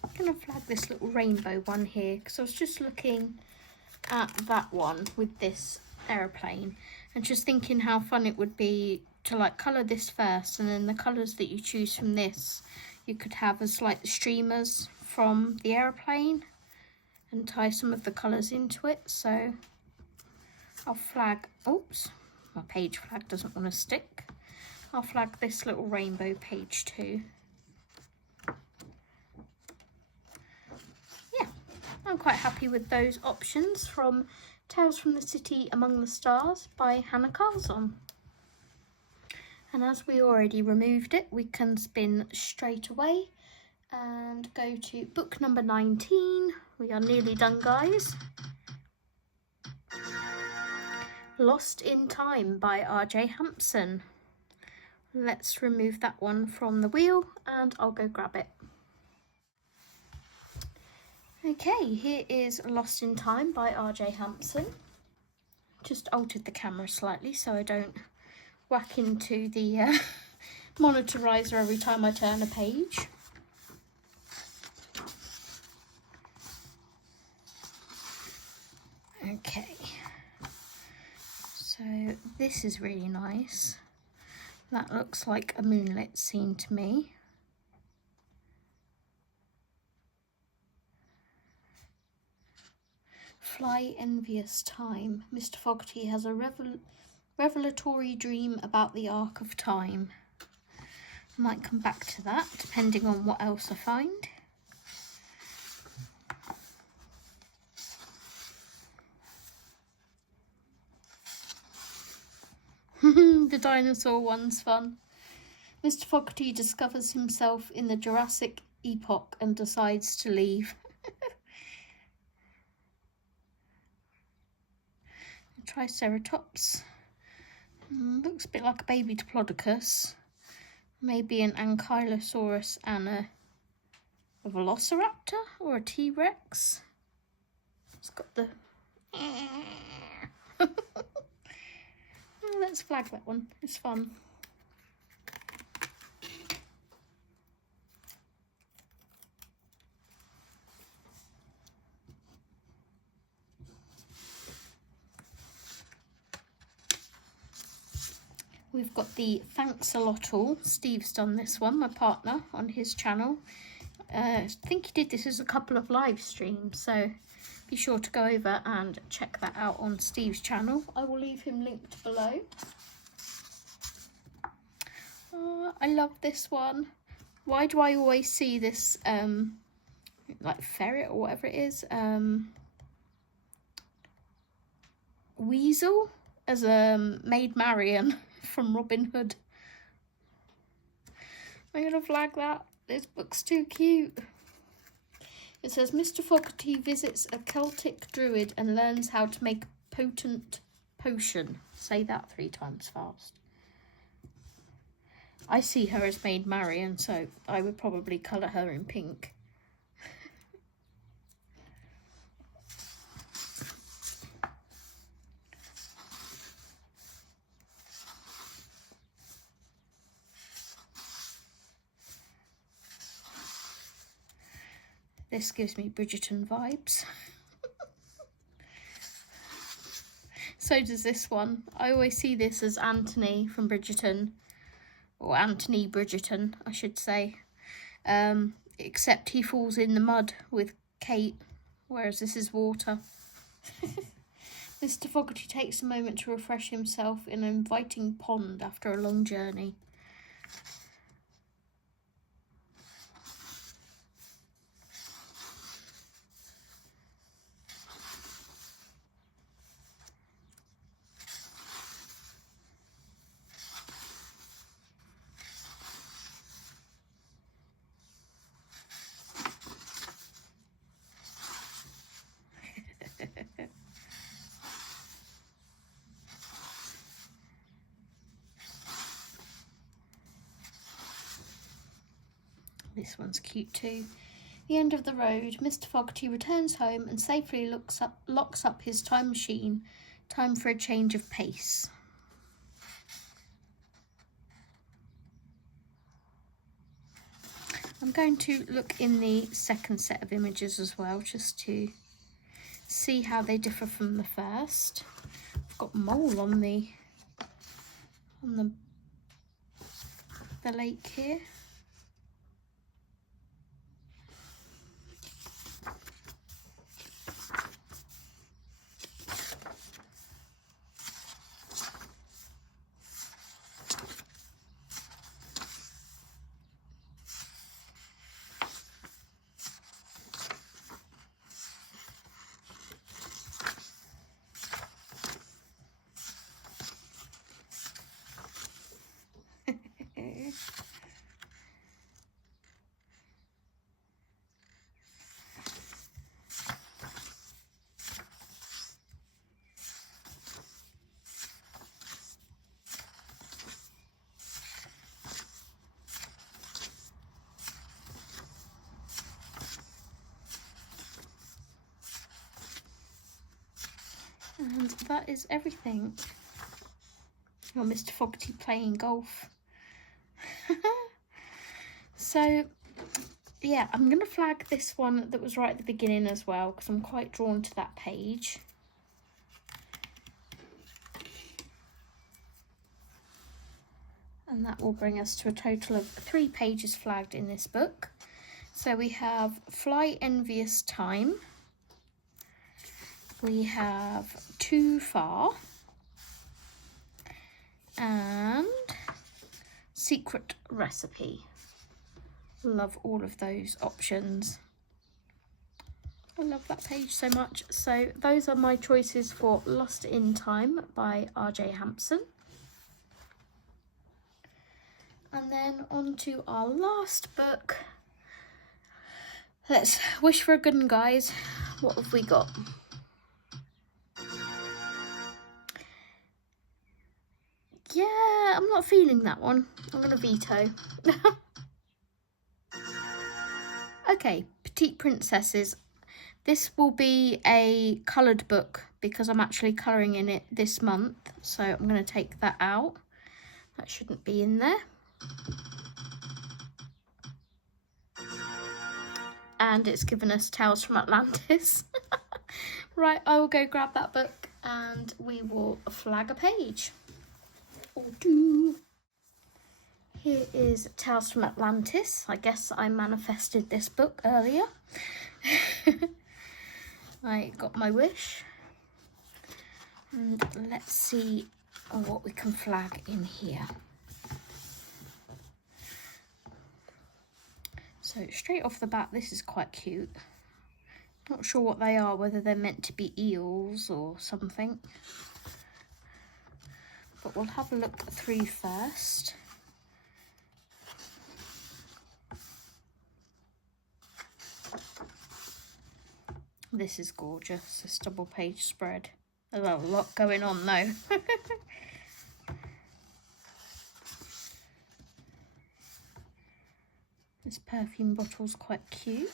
I'm going to flag this little rainbow one here because I was just looking at that one with this aeroplane and just thinking how fun it would be to like colour this first, and then the colours that you choose from this you could have as like the streamers from the aeroplane and tie some of the colours into it. So I'll flag, oops, my page flag doesn't want to stick. I'll flag this little rainbow page too. Yeah, I'm quite happy with those options from Tales from the City Among the Stars by Hannah Carlson. And as we already removed it, we can spin straight away and go to book number 19. We are nearly done, guys. Lost in Time by R.J. Hampson. Let's remove that one from the wheel and I'll go grab it. Okay, here is Lost in Time by R.J. Hampson. Just altered the camera slightly so I don't whack into the monitorizer every time I turn a page. Okay, so this is really nice. That looks like a moonlit scene to me. Fly envious time. Mr. Fogarty has a revelatory dream about the arc of time. I might come back to that depending on what else I find. The dinosaur one's fun. Mr. Fogarty discovers himself in the Jurassic epoch and decides to leave. Triceratops. Looks a bit like a baby Diplodocus. Maybe an Ankylosaurus and a Velociraptor or a T-Rex. It's got the... Let's flag that one. It's fun. We've got the Thanks a Lot All. Steve's done this one, my partner, on his channel. I think he did this as a couple of live streams, so be sure to go over and check that out on Steve's channel. I will leave him linked below. I love this one. Why do I always see this like ferret or whatever it is, weasel as a Maid Marian from Robin Hood? I'm gonna flag that. This book's too cute. It says Mr. Fogarty visits a Celtic druid and learns how to make a potent potion. Say that 3 times fast. I see her as Maid Marian, so I would probably colour her in pink. This gives me Bridgerton vibes. So does this one. I always see this as Anthony from Bridgerton. Or Anthony Bridgerton, I should say. Except he falls in the mud with Kate, whereas this is water. Mr. Fogarty takes a moment to refresh himself in an inviting pond after a long journey. This one's cute too. The end of the road, Mr. Fogarty returns home and safely locks up his time machine. Time for a change of pace. I'm going to look in the second set of images as well, just to see how they differ from the first. I've got mole on the lake here. And that is everything. Oh, Mr. Fogarty playing golf. So, yeah, I'm going to flag this one that was right at the beginning as well, because I'm quite drawn to that page. And that will bring us to a total of 3 pages flagged in this book. So we have Fly Envious Time. We have Too Far and Secret Recipe. Love all of those options. I love that page so much. So those are my choices for Lost in Time by R.J. Hampson. And then on to our last book. Let's wish for a good one, guys. What have we got? Yeah, I'm not feeling that one. I'm going to veto. Okay, Petite Princesses. This will be a coloured book because I'm actually colouring in it this month. So I'm going to take that out. That shouldn't be in there. And it's given us Tales from Atlantis. Right, I will go grab that book and we will flag a page. Or two. Here is Tales from Atlantis. I guess I manifested this book earlier. I got my wish. And let's see what we can flag in here. So straight off the bat, this is quite cute. Not sure what they are, whether they're meant to be eels or something. But we'll have a look through first. This is gorgeous, this double page spread. There's a lot going on though. This perfume bottle's quite cute.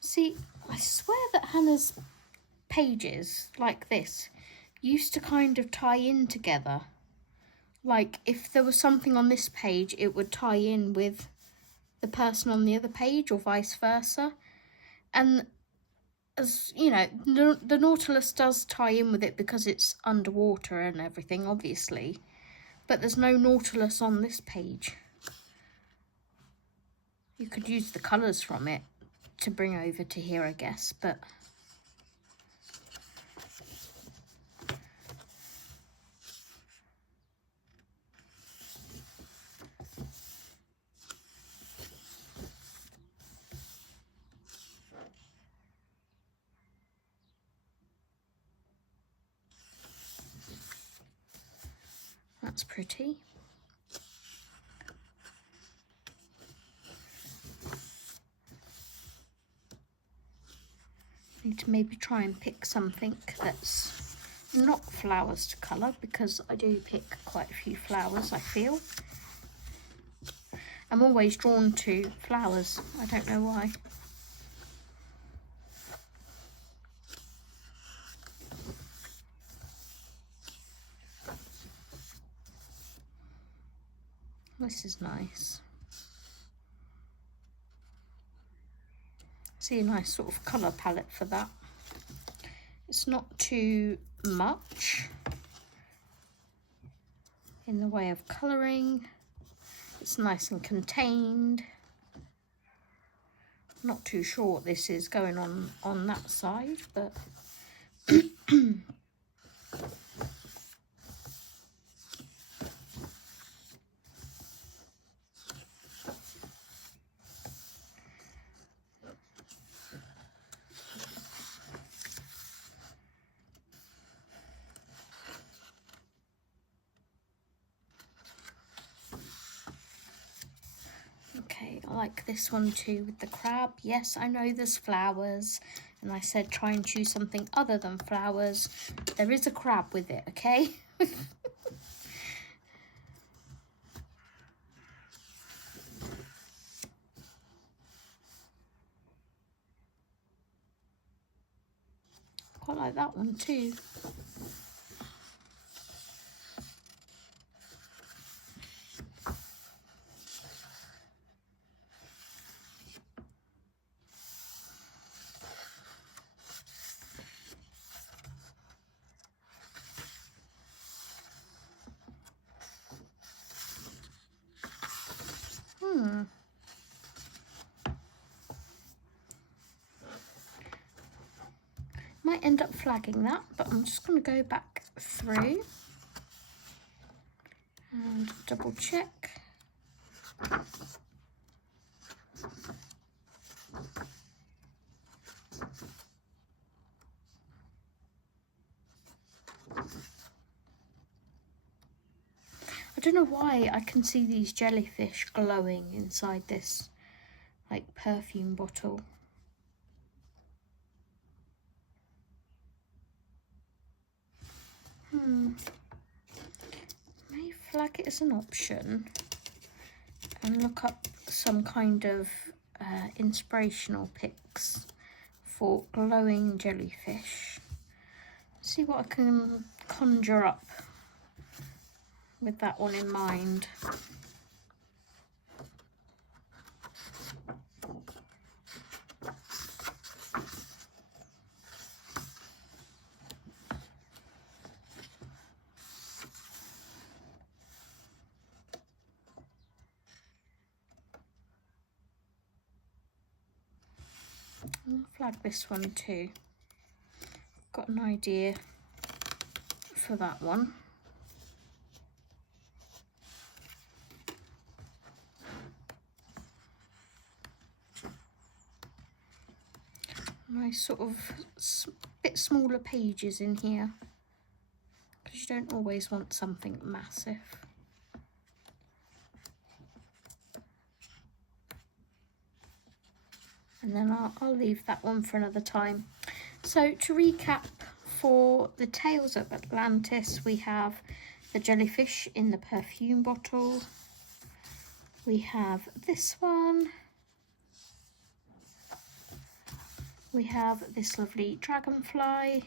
See, I swear that Hannah's pages like this used to kind of tie in together. Like if there was something on this page, it would tie in with the person on the other page or vice versa. And as you know, the Nautilus does tie in with it because it's underwater and everything, obviously. But there's no Nautilus on this page. You could use the colours from it to bring over to here, I guess, but that's pretty. Need to maybe try and pick something that's not flowers to colour, because I do pick quite a few flowers, I feel. I'm always drawn to flowers, I don't know why. This is nice. See a nice sort of colour palette for that. It's not too much in the way of colouring. It's nice and contained. Not too sure what this is going on that side, but okay, I like this one too with the crab. Yes, I know there's flowers, and I said try and choose something other than flowers. There is a crab with it, okay? Quite like that one too. Might end up flagging that, but I'm just going to go back through and double check. don't know why I can see these jellyfish glowing inside this like perfume bottle. May flag it as an option and look up some kind of inspirational pics for glowing jellyfish. See what I can conjure up with that one in mind. I'll flag this one too. Got an idea for that one. Nice sort of bit smaller pages in here, because you don't always want something massive. And then I'll leave that one for another time. So to recap, for the Tales of Atlantis, we have the jellyfish in the perfume bottle. We have this one. We have this lovely dragonfly.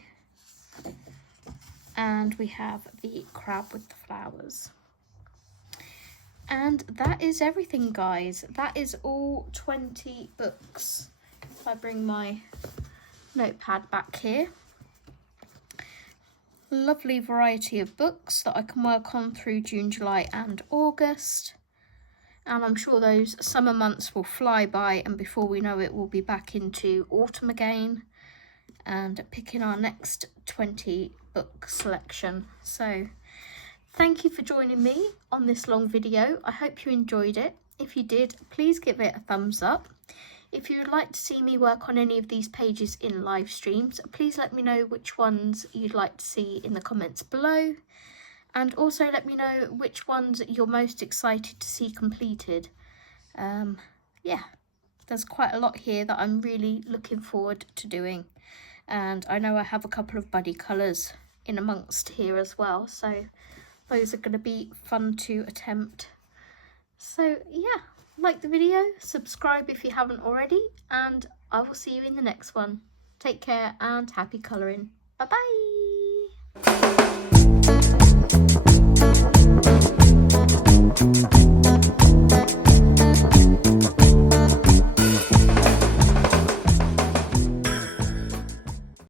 And we have the crab with the flowers. And that is everything, guys. That is all 20 books. If I bring my notepad back here. Lovely variety of books that I can work on through June, July and August. And I'm sure those summer months will fly by, and before we know it, we'll be back into autumn again and picking our next 20 book selection. So thank you for joining me on this long video. I hope you enjoyed it. If you did, please give it a thumbs up. If you would like to see me work on any of these pages in live streams, please let me know which ones you'd like to see in the comments below. And also let me know which ones you're most excited to see completed. Yeah, there's quite a lot here that I'm really looking forward to doing. And I know I have a couple of buddy colours in amongst here as well, so those are going to be fun to attempt. So yeah, like the video, subscribe if you haven't already, and I will see you in the next one. Take care and happy colouring. Bye bye!